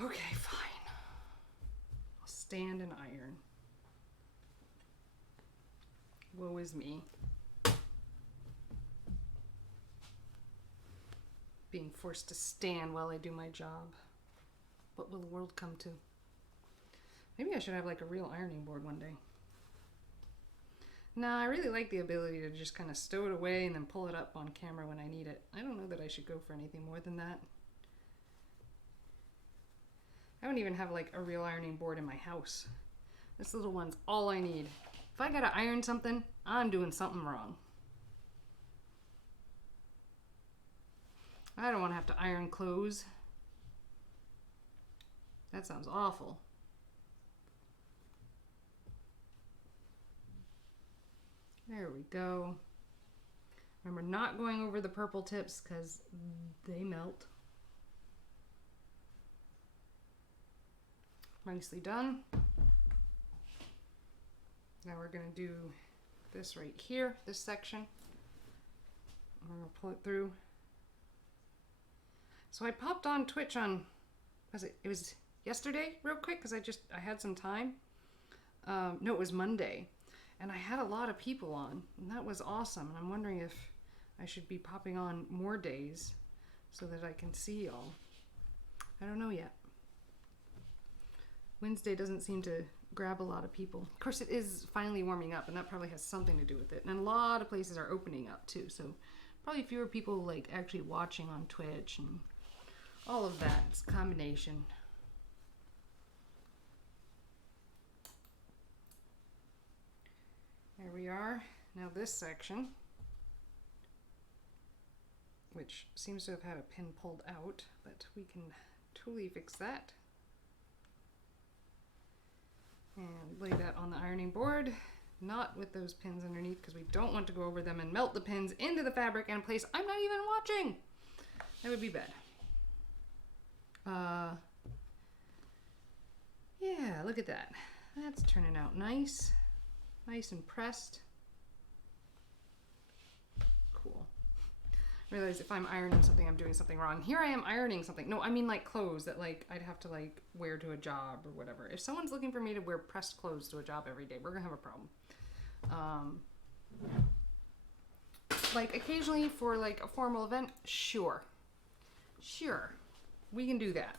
Okay, fine. I'll stand and iron. Woe is me. Being forced to stand while I do my job. What will the world come to? Maybe I should have like a real ironing board one day. No, I really like the ability to just kind of stow it away and then pull it up on camera when I need it. I don't know that I should go for anything more than that. I don't even have like a real ironing board in my house. This little one's all I need. If I gotta iron something, I'm doing something wrong. I don't want to have to iron clothes. That sounds awful. There we go. Remember, not going over the purple tips because they melt. Nicely done. Now we're going to do this right here, this section. I'm going to pull it through. So I popped on Twitch on, it was yesterday real quick because I had some time. No, it was Monday. And I had a lot of people on, and that was awesome. And I'm wondering if I should be popping on more days so that I can see y'all. I don't know yet. Wednesday doesn't seem to grab a lot of people. Of course, it is finally warming up, and that probably has something to do with it. And a lot of places are opening up too, so probably fewer people like actually watching on Twitch and all of that. It's a combination. There we are. Now this section. which seems to have had a pin pulled out, but we can totally fix that. And lay that on the ironing board, not with those pins underneath, because we don't want to go over them and melt the pins into the fabric in a place I'm not even watching. That would be bad. Yeah, look at that. That's turning out nice. Nice and pressed. Cool. I realize if I'm ironing something, I'm doing something wrong. Here I am ironing something. No, I mean like clothes that like I'd have to like wear to a job or whatever. If someone's looking for me to wear pressed clothes to a job every day, we're gonna have a problem. Like occasionally for like a formal event, sure, we can do that.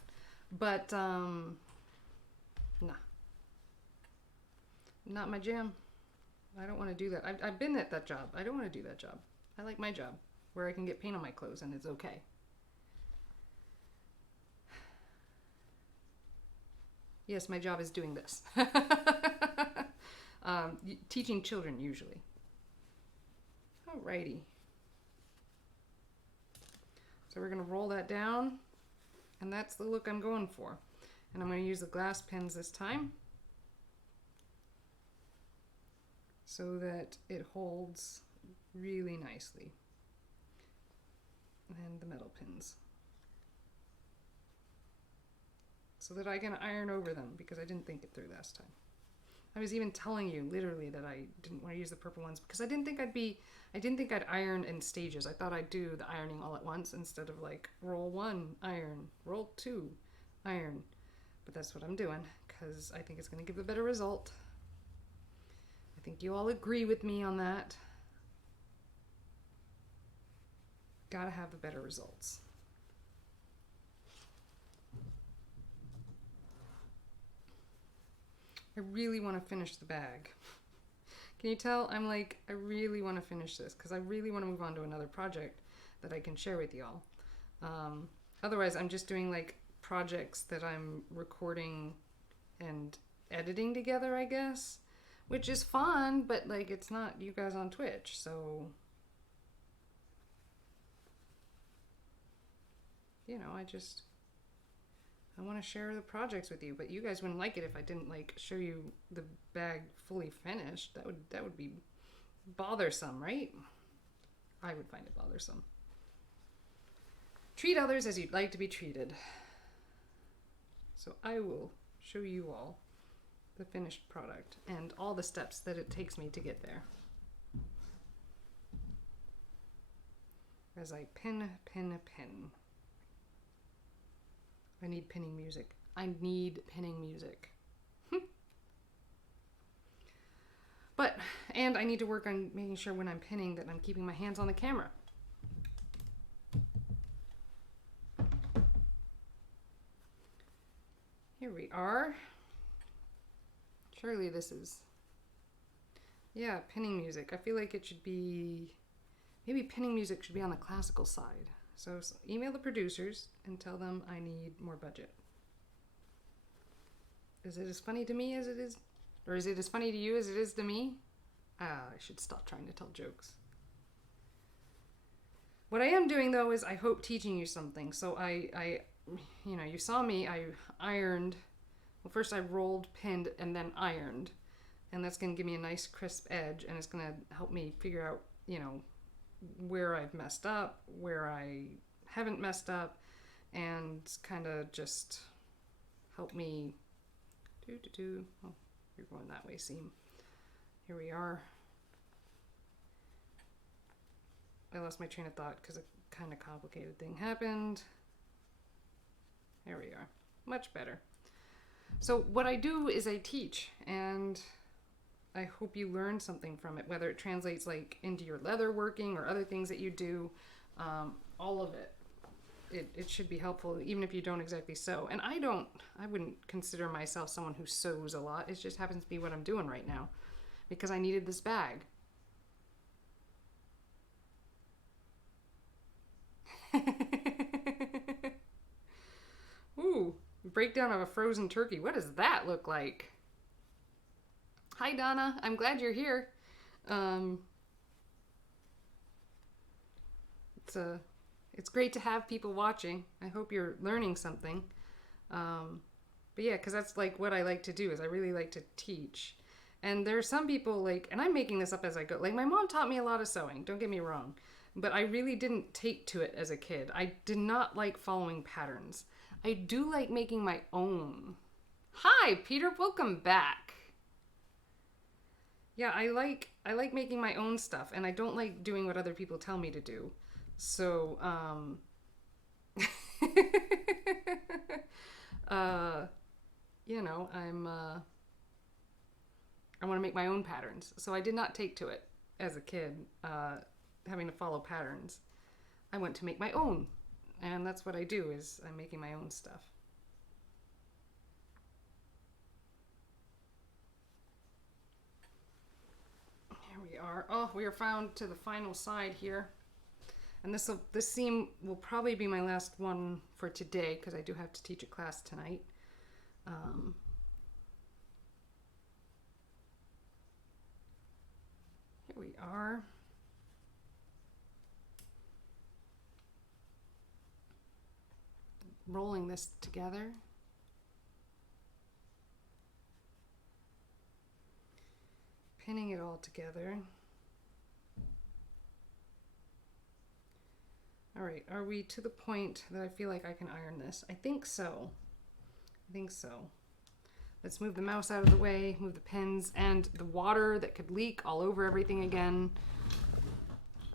But nah, not my jam. I don't want to do that. I've been at that job. I don't want to do that job. I like my job where I can get paint on my clothes and it's okay. Yes, my job is doing this. Teaching children usually. Alrighty. So we're going to roll that down, and that's the look I'm going for. And I'm going to use the glass pins this time so that it holds really nicely. And the metal pins. So that I can iron over them, because I didn't think it through last time. I was even telling you literally that I didn't want to use the purple ones because I didn't think I'd iron in stages. I thought I'd do the ironing all at once instead of like roll 1, iron, roll 2, iron. But that's what I'm doing because I think it's going to give a better result. I think you all agree with me on that. Gotta have the better results. I really want to finish the bag. Can you tell? I'm like, I really want to finish this because I really want to move on to another project that I can share with y'all. Otherwise, I'm just doing like projects that I'm recording and editing together, I guess, which is fun, but like it's not you guys on Twitch, so you know, I want to share the projects with you, but you guys wouldn't like it if I didn't like show you the bag fully finished. That would be bothersome, right? I would find it bothersome. Treat others as you'd like to be treated. So I will show you all the finished product and all the steps that it takes me to get there. As I pin. I need pinning music. I need pinning music. And I need to work on making sure when I'm pinning that I'm keeping my hands on the camera. Here we are. Surely this is, yeah, pinning music. I feel like it should be, maybe pinning music should be on the classical side. So email the producers and tell them I need more budget. Is it as funny to me as it is, or is it as funny to you as it is to me? I should stop trying to tell jokes. What I am doing though is I hope teaching you something. So I you know, you saw me, I ironed. Well, first I rolled, pinned, and then ironed. And that's going to give me a nice crisp edge, and it's going to help me figure out, you know, where I've messed up, where I haven't messed up, and kind of just help me oh, you're going that way, seam. Here we are. I lost my train of thought because a kind of complicated thing happened. There we are. Much better. So what I do is I teach, and I hope you learn something from it, whether it translates like into your leather working or other things that you do. All of it. It should be helpful even if you don't exactly sew. And I wouldn't consider myself someone who sews a lot. It just happens to be what I'm doing right now because I needed this bag. Ooh, breakdown of a frozen turkey. What does that look like? Hi, Donna. I'm glad you're here. it's great to have people watching. I hope you're learning something. But yeah, because that's like what I like to do is I really like to teach. And there's some people like, and I'm making this up as I go. Like my mom taught me a lot of sewing, don't get me wrong. But I really didn't take to it as a kid. I did not like following patterns. I do like making my own. Hi, Peter, welcome back. Yeah, I like making my own stuff, and I don't like doing what other people tell me to do. So, you know, I want to make my own patterns. So I did not take to it as a kid, having to follow patterns. I went to make my own, and that's what I do is I'm making my own stuff. Here we are. Oh, we are found to the final side here. And this seam will probably be my last one for today because I do have to teach a class tonight. Here we are. Rolling this together. Pinning it all together. All right, are we to the point that I feel like I can iron this? I think so. I think so. Let's move the mouse out of the way, move the pins and the water that could leak all over everything again.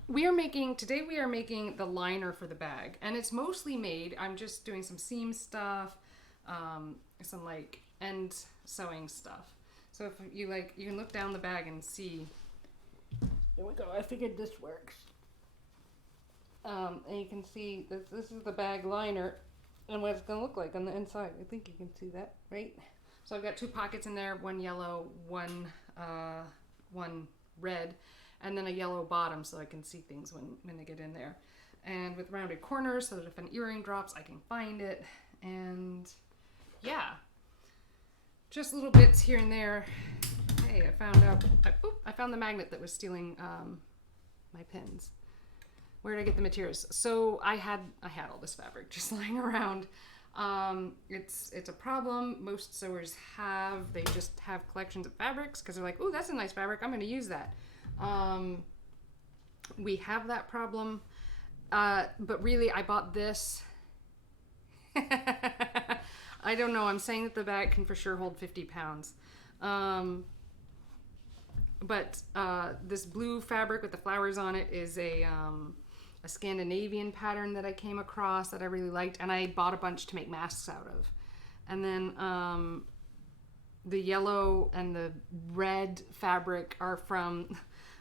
Today we are making the liner for the bag, and it's mostly made, I'm just doing some seam stuff, some like end sewing stuff. So if you like, you can look down the bag and see. There we go, I figured this works. And you can see that this is the bag liner and what it's going to look like on the inside. I think you can see that, right? So I've got two pockets in there, one yellow, one red, and then a yellow bottom so I can see things when they get in there. And with rounded corners so that if an earring drops, I can find it. And yeah, just little bits here and there. Hey, I found the magnet that was stealing my pins. Where did I get the materials? So I had all this fabric just lying around. It's a problem most sewers have. They just have collections of fabrics because they're like, oh, that's a nice fabric. I'm going to use that. We have that problem. But really, I bought this. I don't know. I'm saying that the bag can for sure hold 50 pounds. But this blue fabric with the flowers on it is a Scandinavian pattern that I came across that I really liked, and I bought a bunch to make masks out of. And then the yellow and the red fabric are from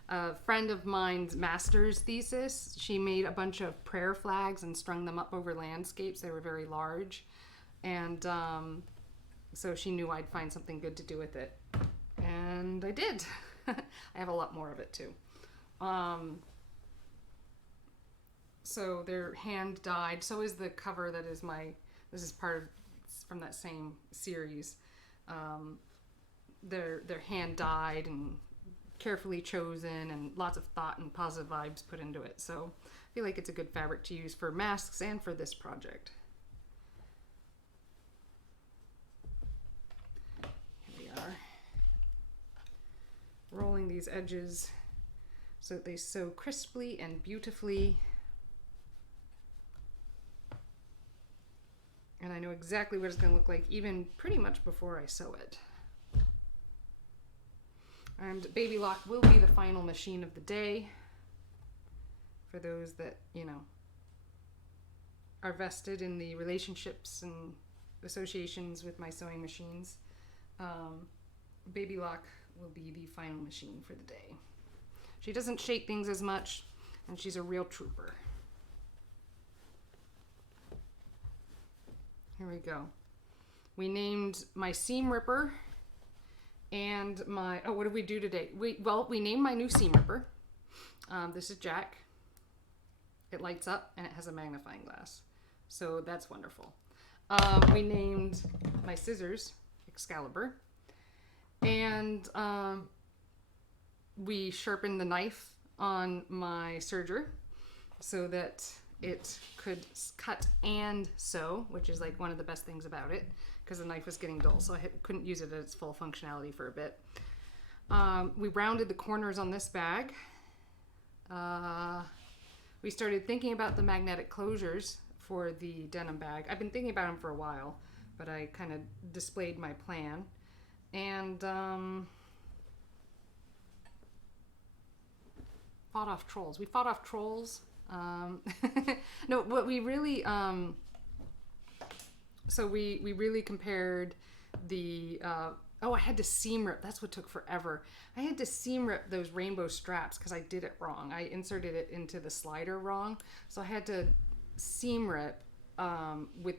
a friend of mine's master's thesis. She made a bunch of prayer flags and strung them up over landscapes. They were very large, and so she knew I'd find something good to do with it, and I did. I have a lot more of it too. So they're hand dyed. So is the cover that is this is part of, from that same series. They're hand dyed and carefully chosen and lots of thought and positive vibes put into it. So I feel like it's a good fabric to use for masks and for this project. Here we are. Rolling these edges so that they sew crisply and beautifully. And I know exactly what it's going to look like even pretty much before I sew it. And Baby Lock will be the final machine of the day for those that, you know, are vested in the relationships and associations with my sewing machines. Baby Lock will be the final machine for the day. She doesn't shake things as much, and she's a real trooper. Here we go. We named my seam ripper and my, what did we do today? We named my new seam ripper. This is Jack. It lights up and it has a magnifying glass. So that's wonderful. We named my scissors Excalibur. And we sharpened the knife on my serger so that it could cut and sew, which is like one of the best things about it, because the knife was getting dull, so I couldn't use it at its full functionality for a bit. We rounded the corners on this bag. We started thinking about the magnetic closures for the denim bag. I've been thinking about them for a while, but I kind of displayed my plan. And fought off trolls. We fought off trolls. No, what we really so we really compared the oh, I had to seam rip. That's what took forever. I had to seam rip those rainbow straps because I did it wrong. I inserted it into the slider wrong, so I had to seam rip with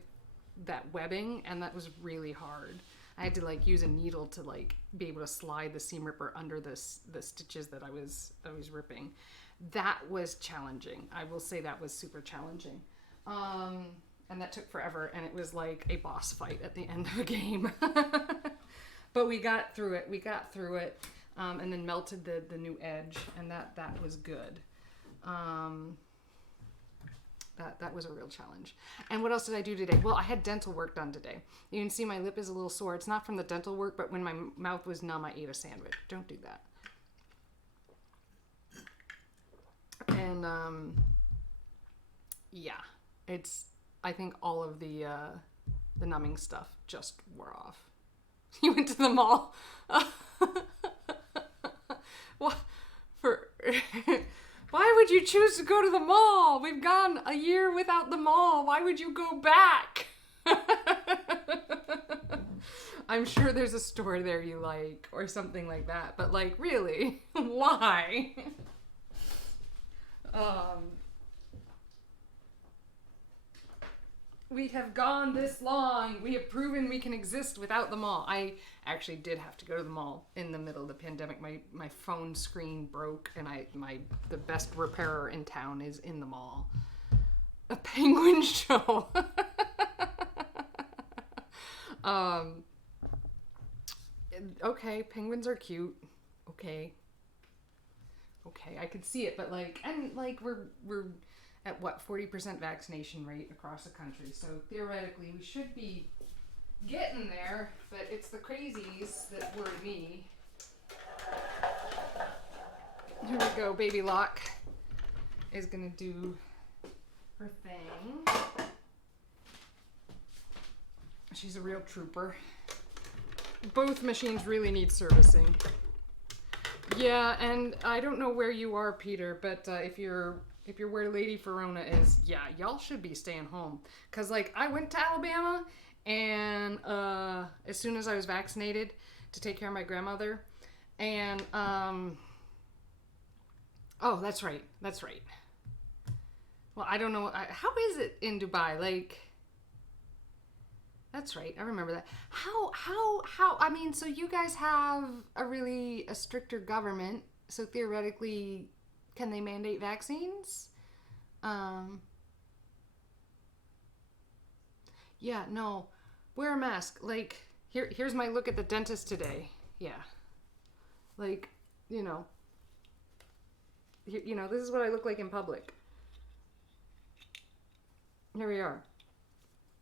that webbing, and that was really hard. I had to like use a needle to like be able to slide the seam ripper under the stitches that I was ripping. That was challenging. I will say that was super challenging. And that took forever, and it was like a boss fight at the end of a game. But we got through it. And then melted the new edge, and that was good. That was a real challenge. And what else did I do today? Well, I had dental work done today. You can see my lip is a little sore. It's not from the dental work, but when my mouth was numb, I ate a sandwich. Don't do that. And yeah, I think all of the numbing stuff just wore off. You went to the mall. What? Why would you choose to go to the mall? We've gone a year without the mall. Why would you go back? I'm sure there's a store there you like or something like that. But like, really? Why? We have gone this long. We have proven we can exist without the mall. I actually did have to go to the mall in the middle of the pandemic. My phone screen broke, and the best repairer in town is in the mall. A penguin show. Okay, penguins are cute. Okay, I could see it, but like, and like we're at what, 40% vaccination rate across the country. So theoretically we should be getting there, but it's the crazies that worry me. Here we go. Baby Lock is gonna do her thing. She's a real trooper. Both machines really need servicing. Yeah, and I don't know where you are, Peter, but if you're where Lady Verona is, yeah, y'all should be staying home. Cause like I went to Alabama, and as soon as I was vaccinated to take care of my grandmother, and oh, that's right. Well, I don't know. How is it in Dubai? Like, that's right. I remember that. How? I mean, so you guys have a stricter government. So theoretically, can they mandate vaccines? Yeah, no. Wear a mask. Like, here's my look at the dentist today. Yeah. Like, you know, this is what I look like in public. Here we are.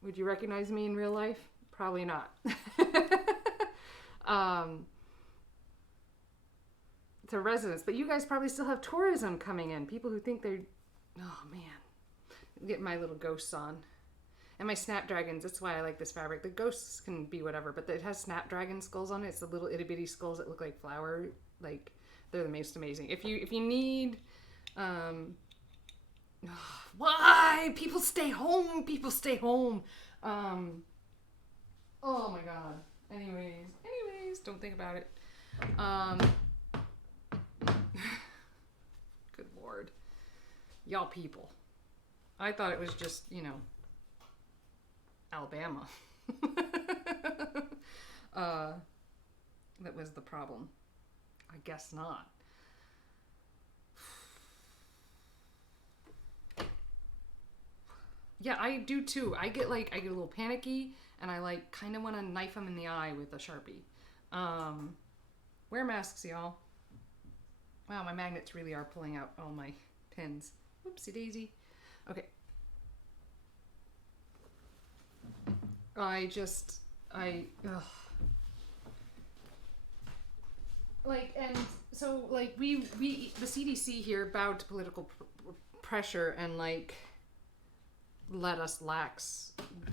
Would you recognize me in real life? Probably not. To residents, but you guys probably still have tourism coming in. People who think they're, oh man, get my little ghosts on, and my snapdragons. That's why I like this fabric. The ghosts can be whatever, but it has snapdragon skulls on it. It's the little itty bitty skulls that look like flower. Like, they're the most amazing. If you need, why people stay home? People stay home. Oh my god. Anyways, don't think about it. Good lord. Y'all people. I thought it was just, Alabama. That was the problem. I guess not. Yeah, I do too. I get a little panicky, and I kind of want to knife them in the eye with a Sharpie. Wear masks, y'all. Wow, my magnets really are pulling out all my pins. Whoopsie daisy. Okay, ugh. Like, and so, like, we the CDC here bowed to political pressure and, like, let us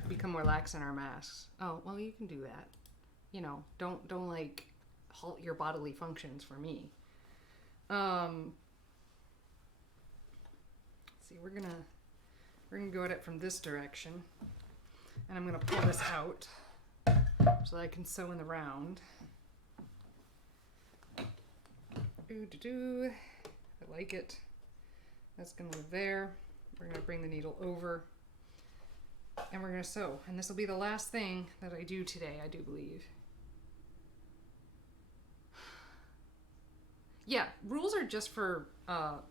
become more lax in our masks. Oh, well, you can do that. You know, don't like, halt your bodily functions for me. See, we're gonna go at it from this direction. And I'm gonna pull this out so that I can sew in the round. I like it. That's gonna live there. We're gonna bring the needle over and we're gonna sew. And this will be the last thing that I do today, I do believe. Yeah, rules are just for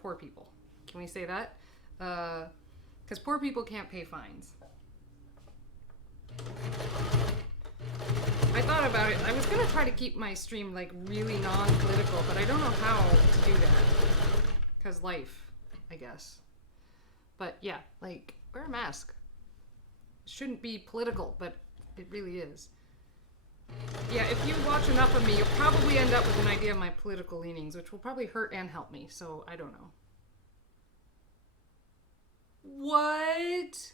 poor people. Can we say that? Because poor people can't pay fines. I thought about it. I was going to try to keep my stream, like, really non-political, but I don't know how to do that. Because life, I guess. But yeah, like, wear a mask. Shouldn't be political, but it really is. Yeah, if you watch enough of me, you'll probably end up with an idea of my political leanings, which will probably hurt and help me, so I don't know. What?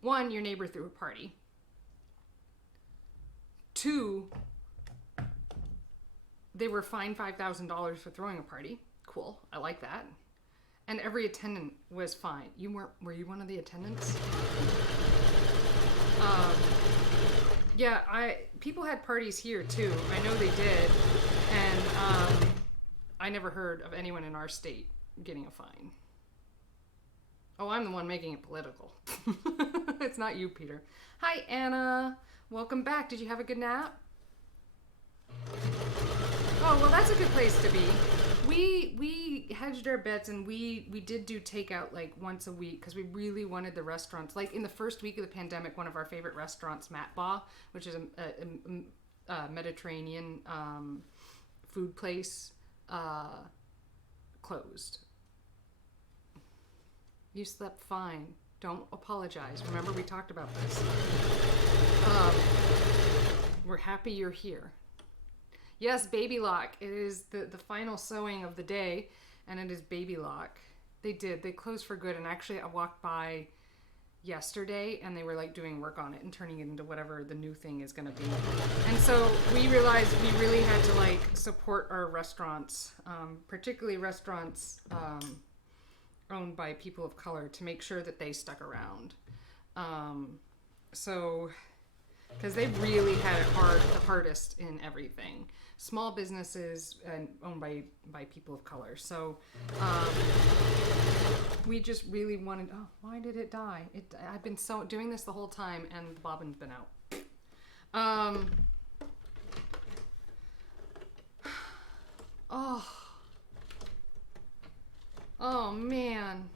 1, your neighbor threw a party. 2, they were fined $5,000 for throwing a party. Cool, I like that. And every attendant was fined. Were you one of the attendants? Yeah, people had parties here too. I know they did, and I never heard of anyone in our state getting a fine. Oh, I'm the one making it political. It's not you, Peter. Hi, Anna. Welcome back. Did you have a good nap? Oh, well, that's a good place to be. We hedged our bets, and we did do takeout like once a week because we really wanted the restaurants. Like in the first week of the pandemic, one of our favorite restaurants, Matba, which is a Mediterranean food place, closed. You slept fine. Don't apologize. Remember, we talked about this. We're happy you're here. Yes, baby lock. It is the final sewing of the day, and it is baby lock. They closed for good, and actually I walked by yesterday, and they were like doing work on it and turning it into whatever the new thing is going to be. And so we realized we really had to like support our restaurants, particularly restaurants owned by people of color, to make sure that they stuck around. So, because they really had it the hardest in everything. Small businesses and owned by people of color. So, we just really wanted. Oh, why did it die? I've been doing this the whole time, and the bobbin's been out. Oh man.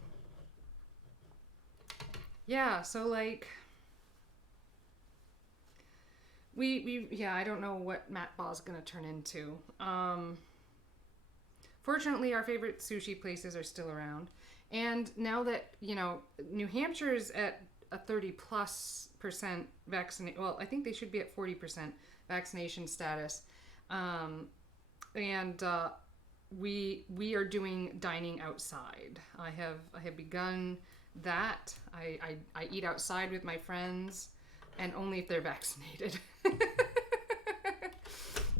Yeah, so like I don't know what Matba is gonna turn into. Fortunately, our favorite sushi places are still around, and now that New Hampshire is at a 30+% vaccination. Well, I think they should be at 40% vaccination status, and we are doing dining outside. I have begun that. I eat outside with my friends, and only if they're vaccinated.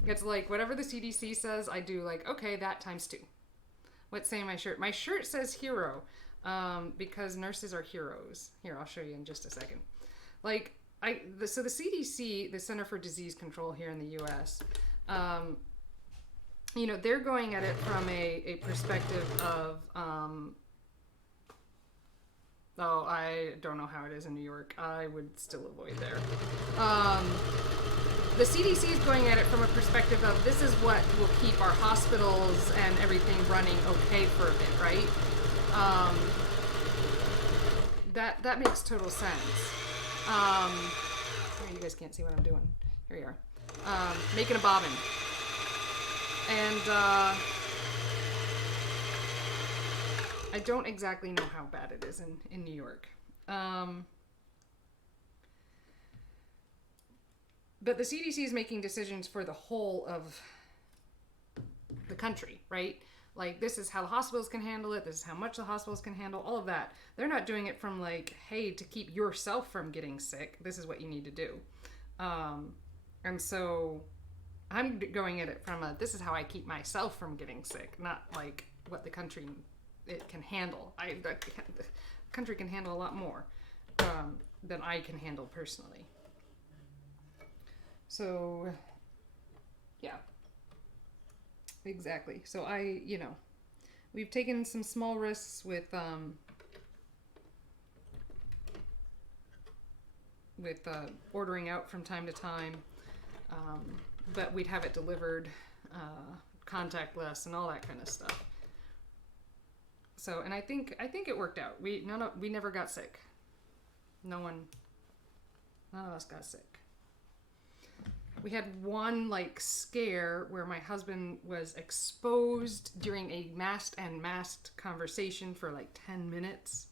It's like whatever the CDC says, I do. Like, okay, that times 2. What's saying my shirt? My shirt says hero, because nurses are heroes. Here, I'll show you in just a second. Like so the CDC, the Center for Disease Control here in the U.S. They're going at it from a perspective of, I don't know how it is in New York. I would still avoid there. The CDC is going at it from a perspective of this is what will keep our hospitals and everything running okay for a bit, right? That makes total sense. You guys can't see what I'm doing. Here we are. Making a bobbin. And I don't exactly know how bad it is in New York. But the CDC is making decisions for the whole of the country, right? Like, this is how the hospitals can handle it. This is how much the hospitals can handle, all of that. They're not doing it from like, hey, to keep yourself from getting sick, this is what you need to do. And so I'm going at it from a, this is how I keep myself from getting sick, not like what the country it can handle. The country can handle a lot more than I can handle personally. So, yeah. Exactly. So we've taken some small risks with ordering out from time to time, but we'd have it delivered contactless and all that kind of stuff. So, and I think it worked out. We never got sick. None of us got sick. We had one like scare where my husband was exposed during a masked conversation for like 10 minutes.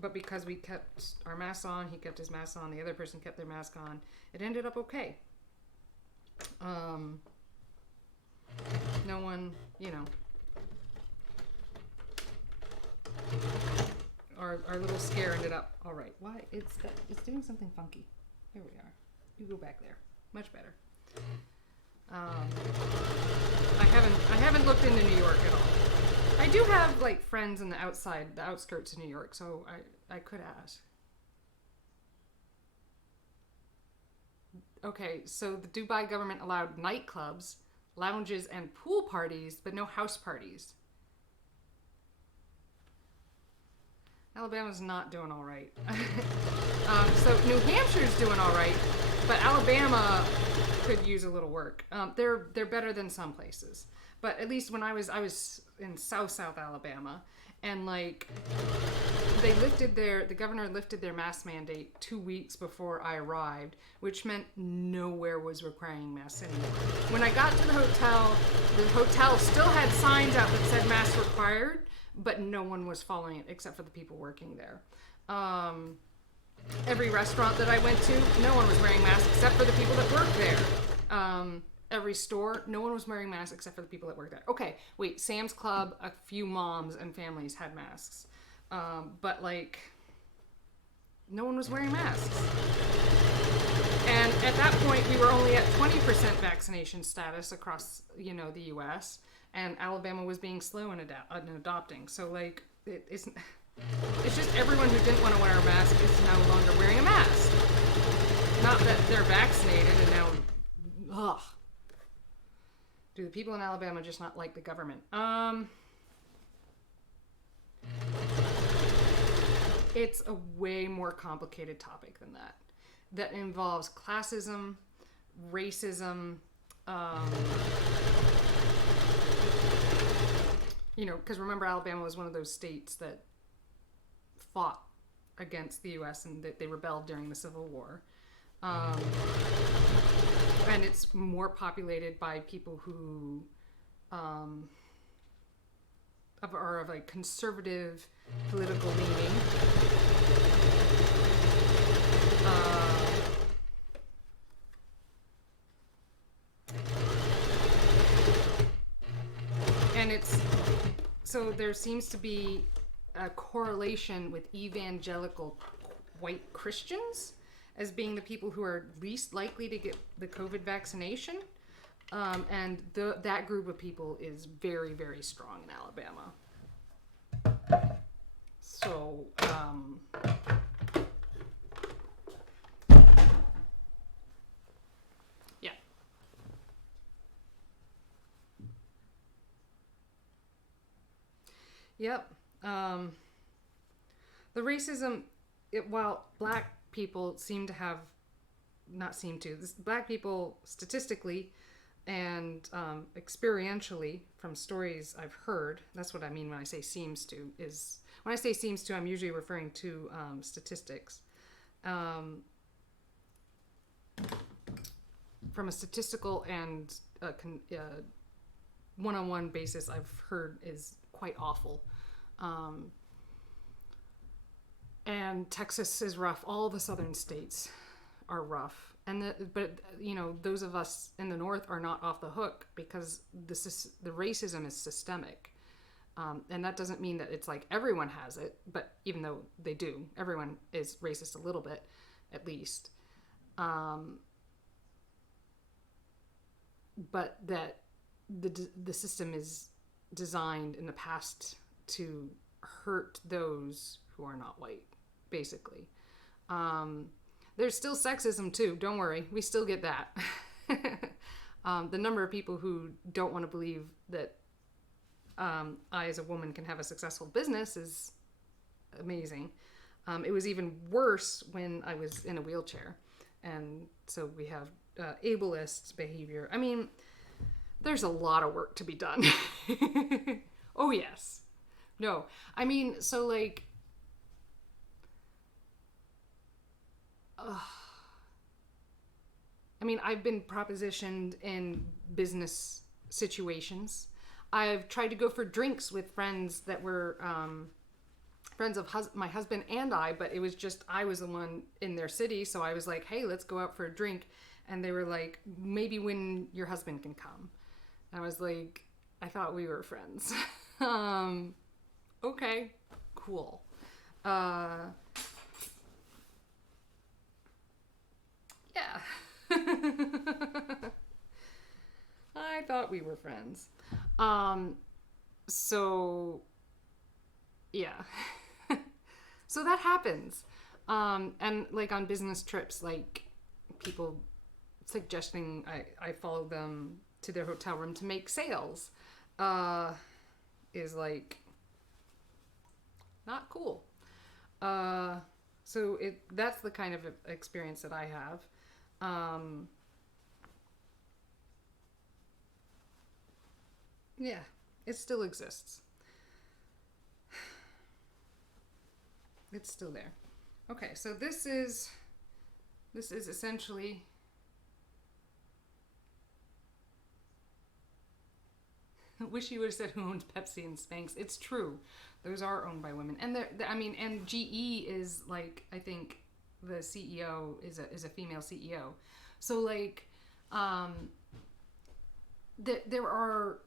But because we kept our masks on, he kept his mask on, the other person kept their mask on, it ended up okay. No one, our little scare ended up all right. Why? It's doing something funky. Here we are. You go back there. Much better. I haven't looked into New York at all. I do have like friends in the outskirts of New York, so I could ask. Okay, so the Dubai government allowed nightclubs, lounges, and pool parties, but no house parties. Alabama's not doing all right. So New Hampshire's doing all right, but Alabama could use a little work. They're better than some places, but at least when I was in South Alabama, and like the governor lifted their mask mandate 2 weeks before I arrived, which meant nowhere was requiring masks anymore. When I got to the hotel still had signs out that said masks required, but no one was following it except for the people working there. Every restaurant that I went to, no one was wearing masks except for the people that worked there. Every store, no one was wearing masks except for the people that worked there. Okay, wait, Sam's Club, a few moms and families had masks. But like, no one was wearing masks. And at that point, we were only at 20% vaccination status across, the U.S., and Alabama was being slow in adopting. So like, it's just everyone who didn't want to wear a mask is no longer wearing a mask. Not that they're vaccinated and now, ugh. Do the people in Alabama just not like the government? It's a way more complicated topic than that. That involves classism, racism, because remember, Alabama was one of those states that fought against the U.S. and that they rebelled during the Civil War. And it's more populated by people who are of a conservative political leaning. And so there seems to be a correlation with evangelical white Christians as being the people who are least likely to get the COVID vaccination. And that group of people is very, very strong in Alabama. So, yeah. Yep. The racism, while black people seem to have, black people statistically and experientially from stories I've heard, that's what I mean when I say seems to, when I say seems to, I'm usually referring to statistics. From a statistical and one-on-one basis, I've heard is quite awful. And and Texas is rough. All the southern states are rough. But those of us in the north are not off the hook because the racism is systemic. And that doesn't mean that it's like everyone has it, but even though they do, everyone is racist a little bit, at least. But that the system is designed in the past to hurt those who are not white, basically. There's still sexism too, don't worry, we still get that. The number of people who don't want to believe that I as a woman can have a successful business is amazing. It was even worse when I was in a wheelchair. And so we have ableist behavior. I mean, there's a lot of work to be done. Oh, yes. No. I mean, so like... I mean, I've been propositioned in business situations. I've tried to go for drinks with friends that were friends of my husband and I, but it was just I was the one in their city, so I was like, hey, let's go out for a drink. And they were like, maybe when your husband can come. And I was like, I thought we were friends. Okay, cool. Yeah. I thought we were friends. So yeah. So that happens. And like on business trips, like people suggesting I follow them to their hotel room to make sales, is like not cool. So that's the kind of experience that I have. Yeah, it still exists. It's still there. Okay, so this is essentially wish you would have said who owns Pepsi and Spanx. It's true. Those are owned by women. And and GE is like, I think the CEO is a female CEO. So like there are,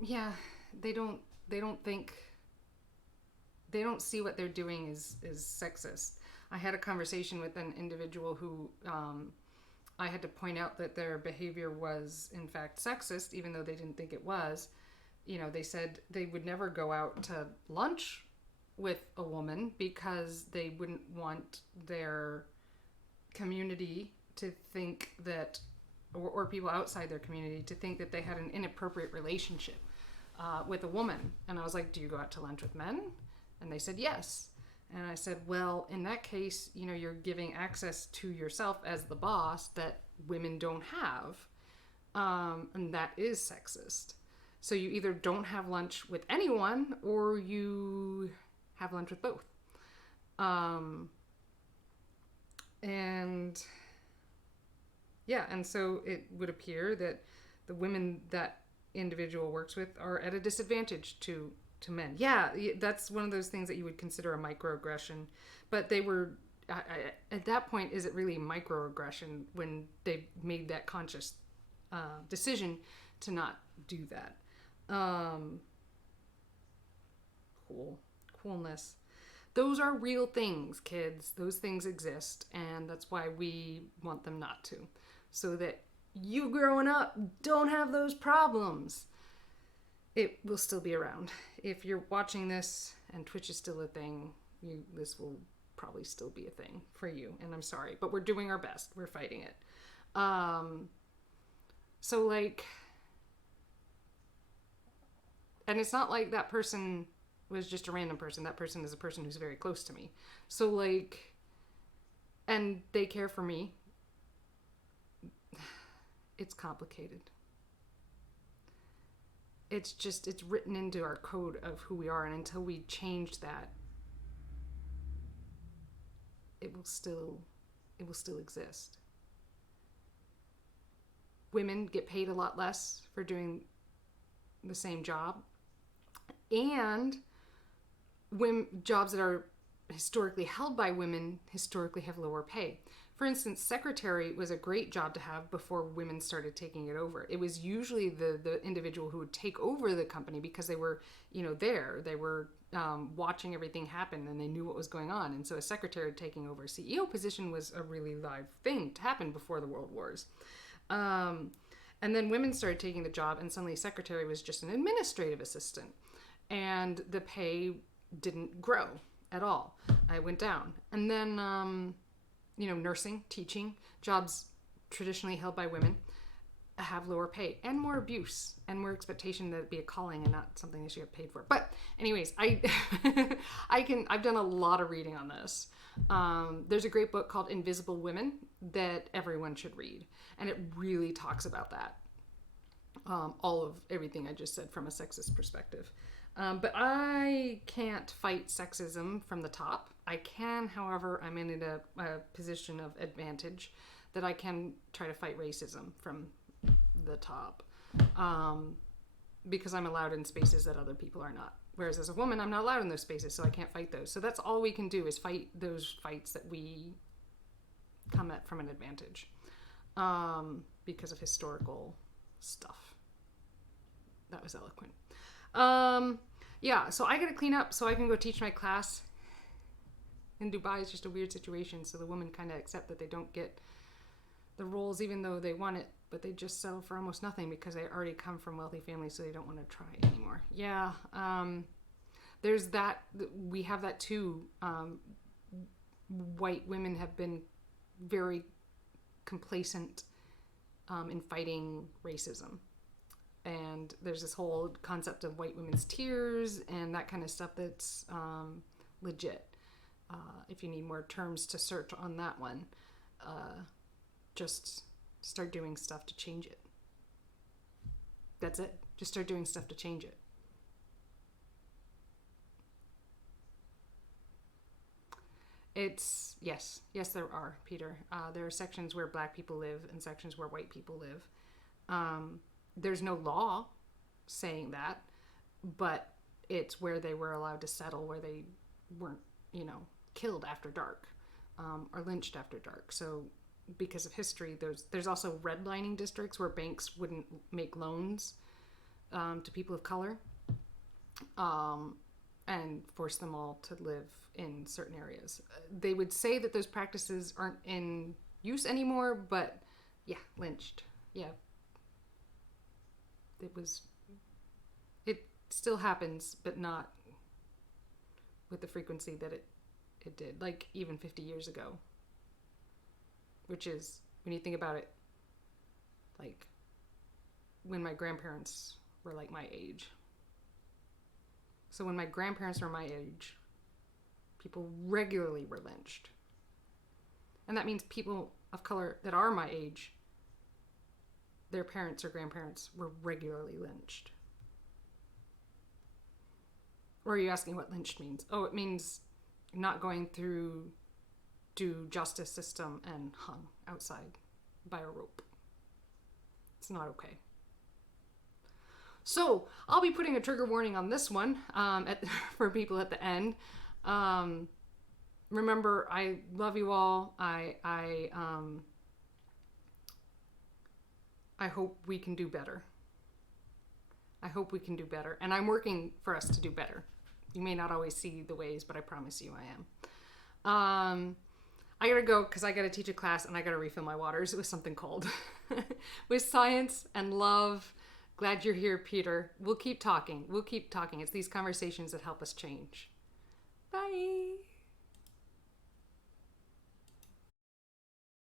yeah, they don't see what they're doing is sexist. I had a conversation with an individual who I had to point out that their behavior was in fact sexist, even though they didn't think it was. They said they would never go out to lunch with a woman because they wouldn't want their community to think that, or people outside their community to think that they had an inappropriate relationship with a woman. And I was like, do you go out to lunch with men? And they said yes. And I said, well, in that case, you're giving access to yourself as the boss that women don't have. And that is sexist. So you either don't have lunch with anyone or you have lunch with both. And yeah, and so it would appear that the women that individual works with are at a disadvantage to men. Yeah, that's one of those things that you would consider a microaggression. But they were, at that point, is it really microaggression when they made that conscious decision to not do that? Coolness. Those are real things, kids. Those things exist, and that's why we want them not to. So that you growing up don't have those problems. It will still be around. If you're watching this and Twitch is still a thing, this will probably still be a thing for you. And I'm sorry, but we're doing our best. We're fighting it. So like, and it's not like that person was just a random person. That person is a person who's very close to me. So like, and they care for me. It's complicated. It's written into our code of who we are, and until we change that, it will still exist. Women get paid a lot less for doing the same job, and jobs that are historically held by women historically have lower pay. For instance, secretary was a great job to have before women started taking it over. It was usually the individual who would take over the company because they were, there. They were watching everything happen and they knew what was going on. And so a secretary taking over a CEO position was a really live thing to happen before the World Wars. And then women started taking the job, and suddenly secretary was just an administrative assistant. And the pay didn't grow at all. I went down. And then, nursing, teaching, jobs traditionally held by women have lower pay and more abuse and more expectation that it be a calling and not something that you get paid for. But anyways, I've done a lot of reading on this. There's a great book called Invisible Women that everyone should read. And it really talks about that. All of everything I just said from a sexist perspective. But I can't fight sexism from the top. I can, however, I'm in a position of advantage that I can try to fight racism from the top. Because I'm allowed in spaces that other people are not. Whereas as a woman, I'm not allowed in those spaces, so I can't fight those. So that's all we can do is fight those fights that we come at from an advantage. Because of historical stuff. That was eloquent. So I gotta clean up so I can go teach my class. In Dubai, it's just a weird situation, so the women kind of accept that they don't get the roles even though they want it, but they just settle for almost nothing because they already come from wealthy families, so they don't want to try anymore. Yeah, there's that. We have that too. White women have been very complacent in fighting racism. And there's this whole concept of white women's tears and that kind of stuff that's legit. If you need more terms to search on that one, just start doing stuff to change it. That's it. Just start doing stuff to change it. It's, yes, there are, Peter. There are sections where black people live and sections where white people live. There's no law saying that, but it's where they were allowed to settle, where they weren't, killed after dark, or lynched after dark. So because of history, there's also redlining districts where banks wouldn't make loans to people of color and force them all to live in certain areas. They would say that those practices aren't in use anymore, but yeah, lynched. Yeah. It still happens, but not with the frequency that it did, like even 50 years ago. Which is, when you think about it, like when my grandparents were like my age. So when my grandparents were my age, people regularly were lynched. And that means people of color that are my age, their parents or grandparents were regularly lynched. Or are you asking what lynched means? Oh, it means not going through due justice system and hung outside by a rope. It's not okay. So I'll be putting a trigger warning on this one for people at the end. Remember, I love you all. I hope we can do better. I hope we can do better. And I'm working for us to do better. You may not always see the ways, but I promise you I am. I gotta go because I gotta teach a class and I gotta refill my waters with something cold. With science and love. Glad you're here, Peter. We'll keep talking. It's these conversations that help us change. Bye.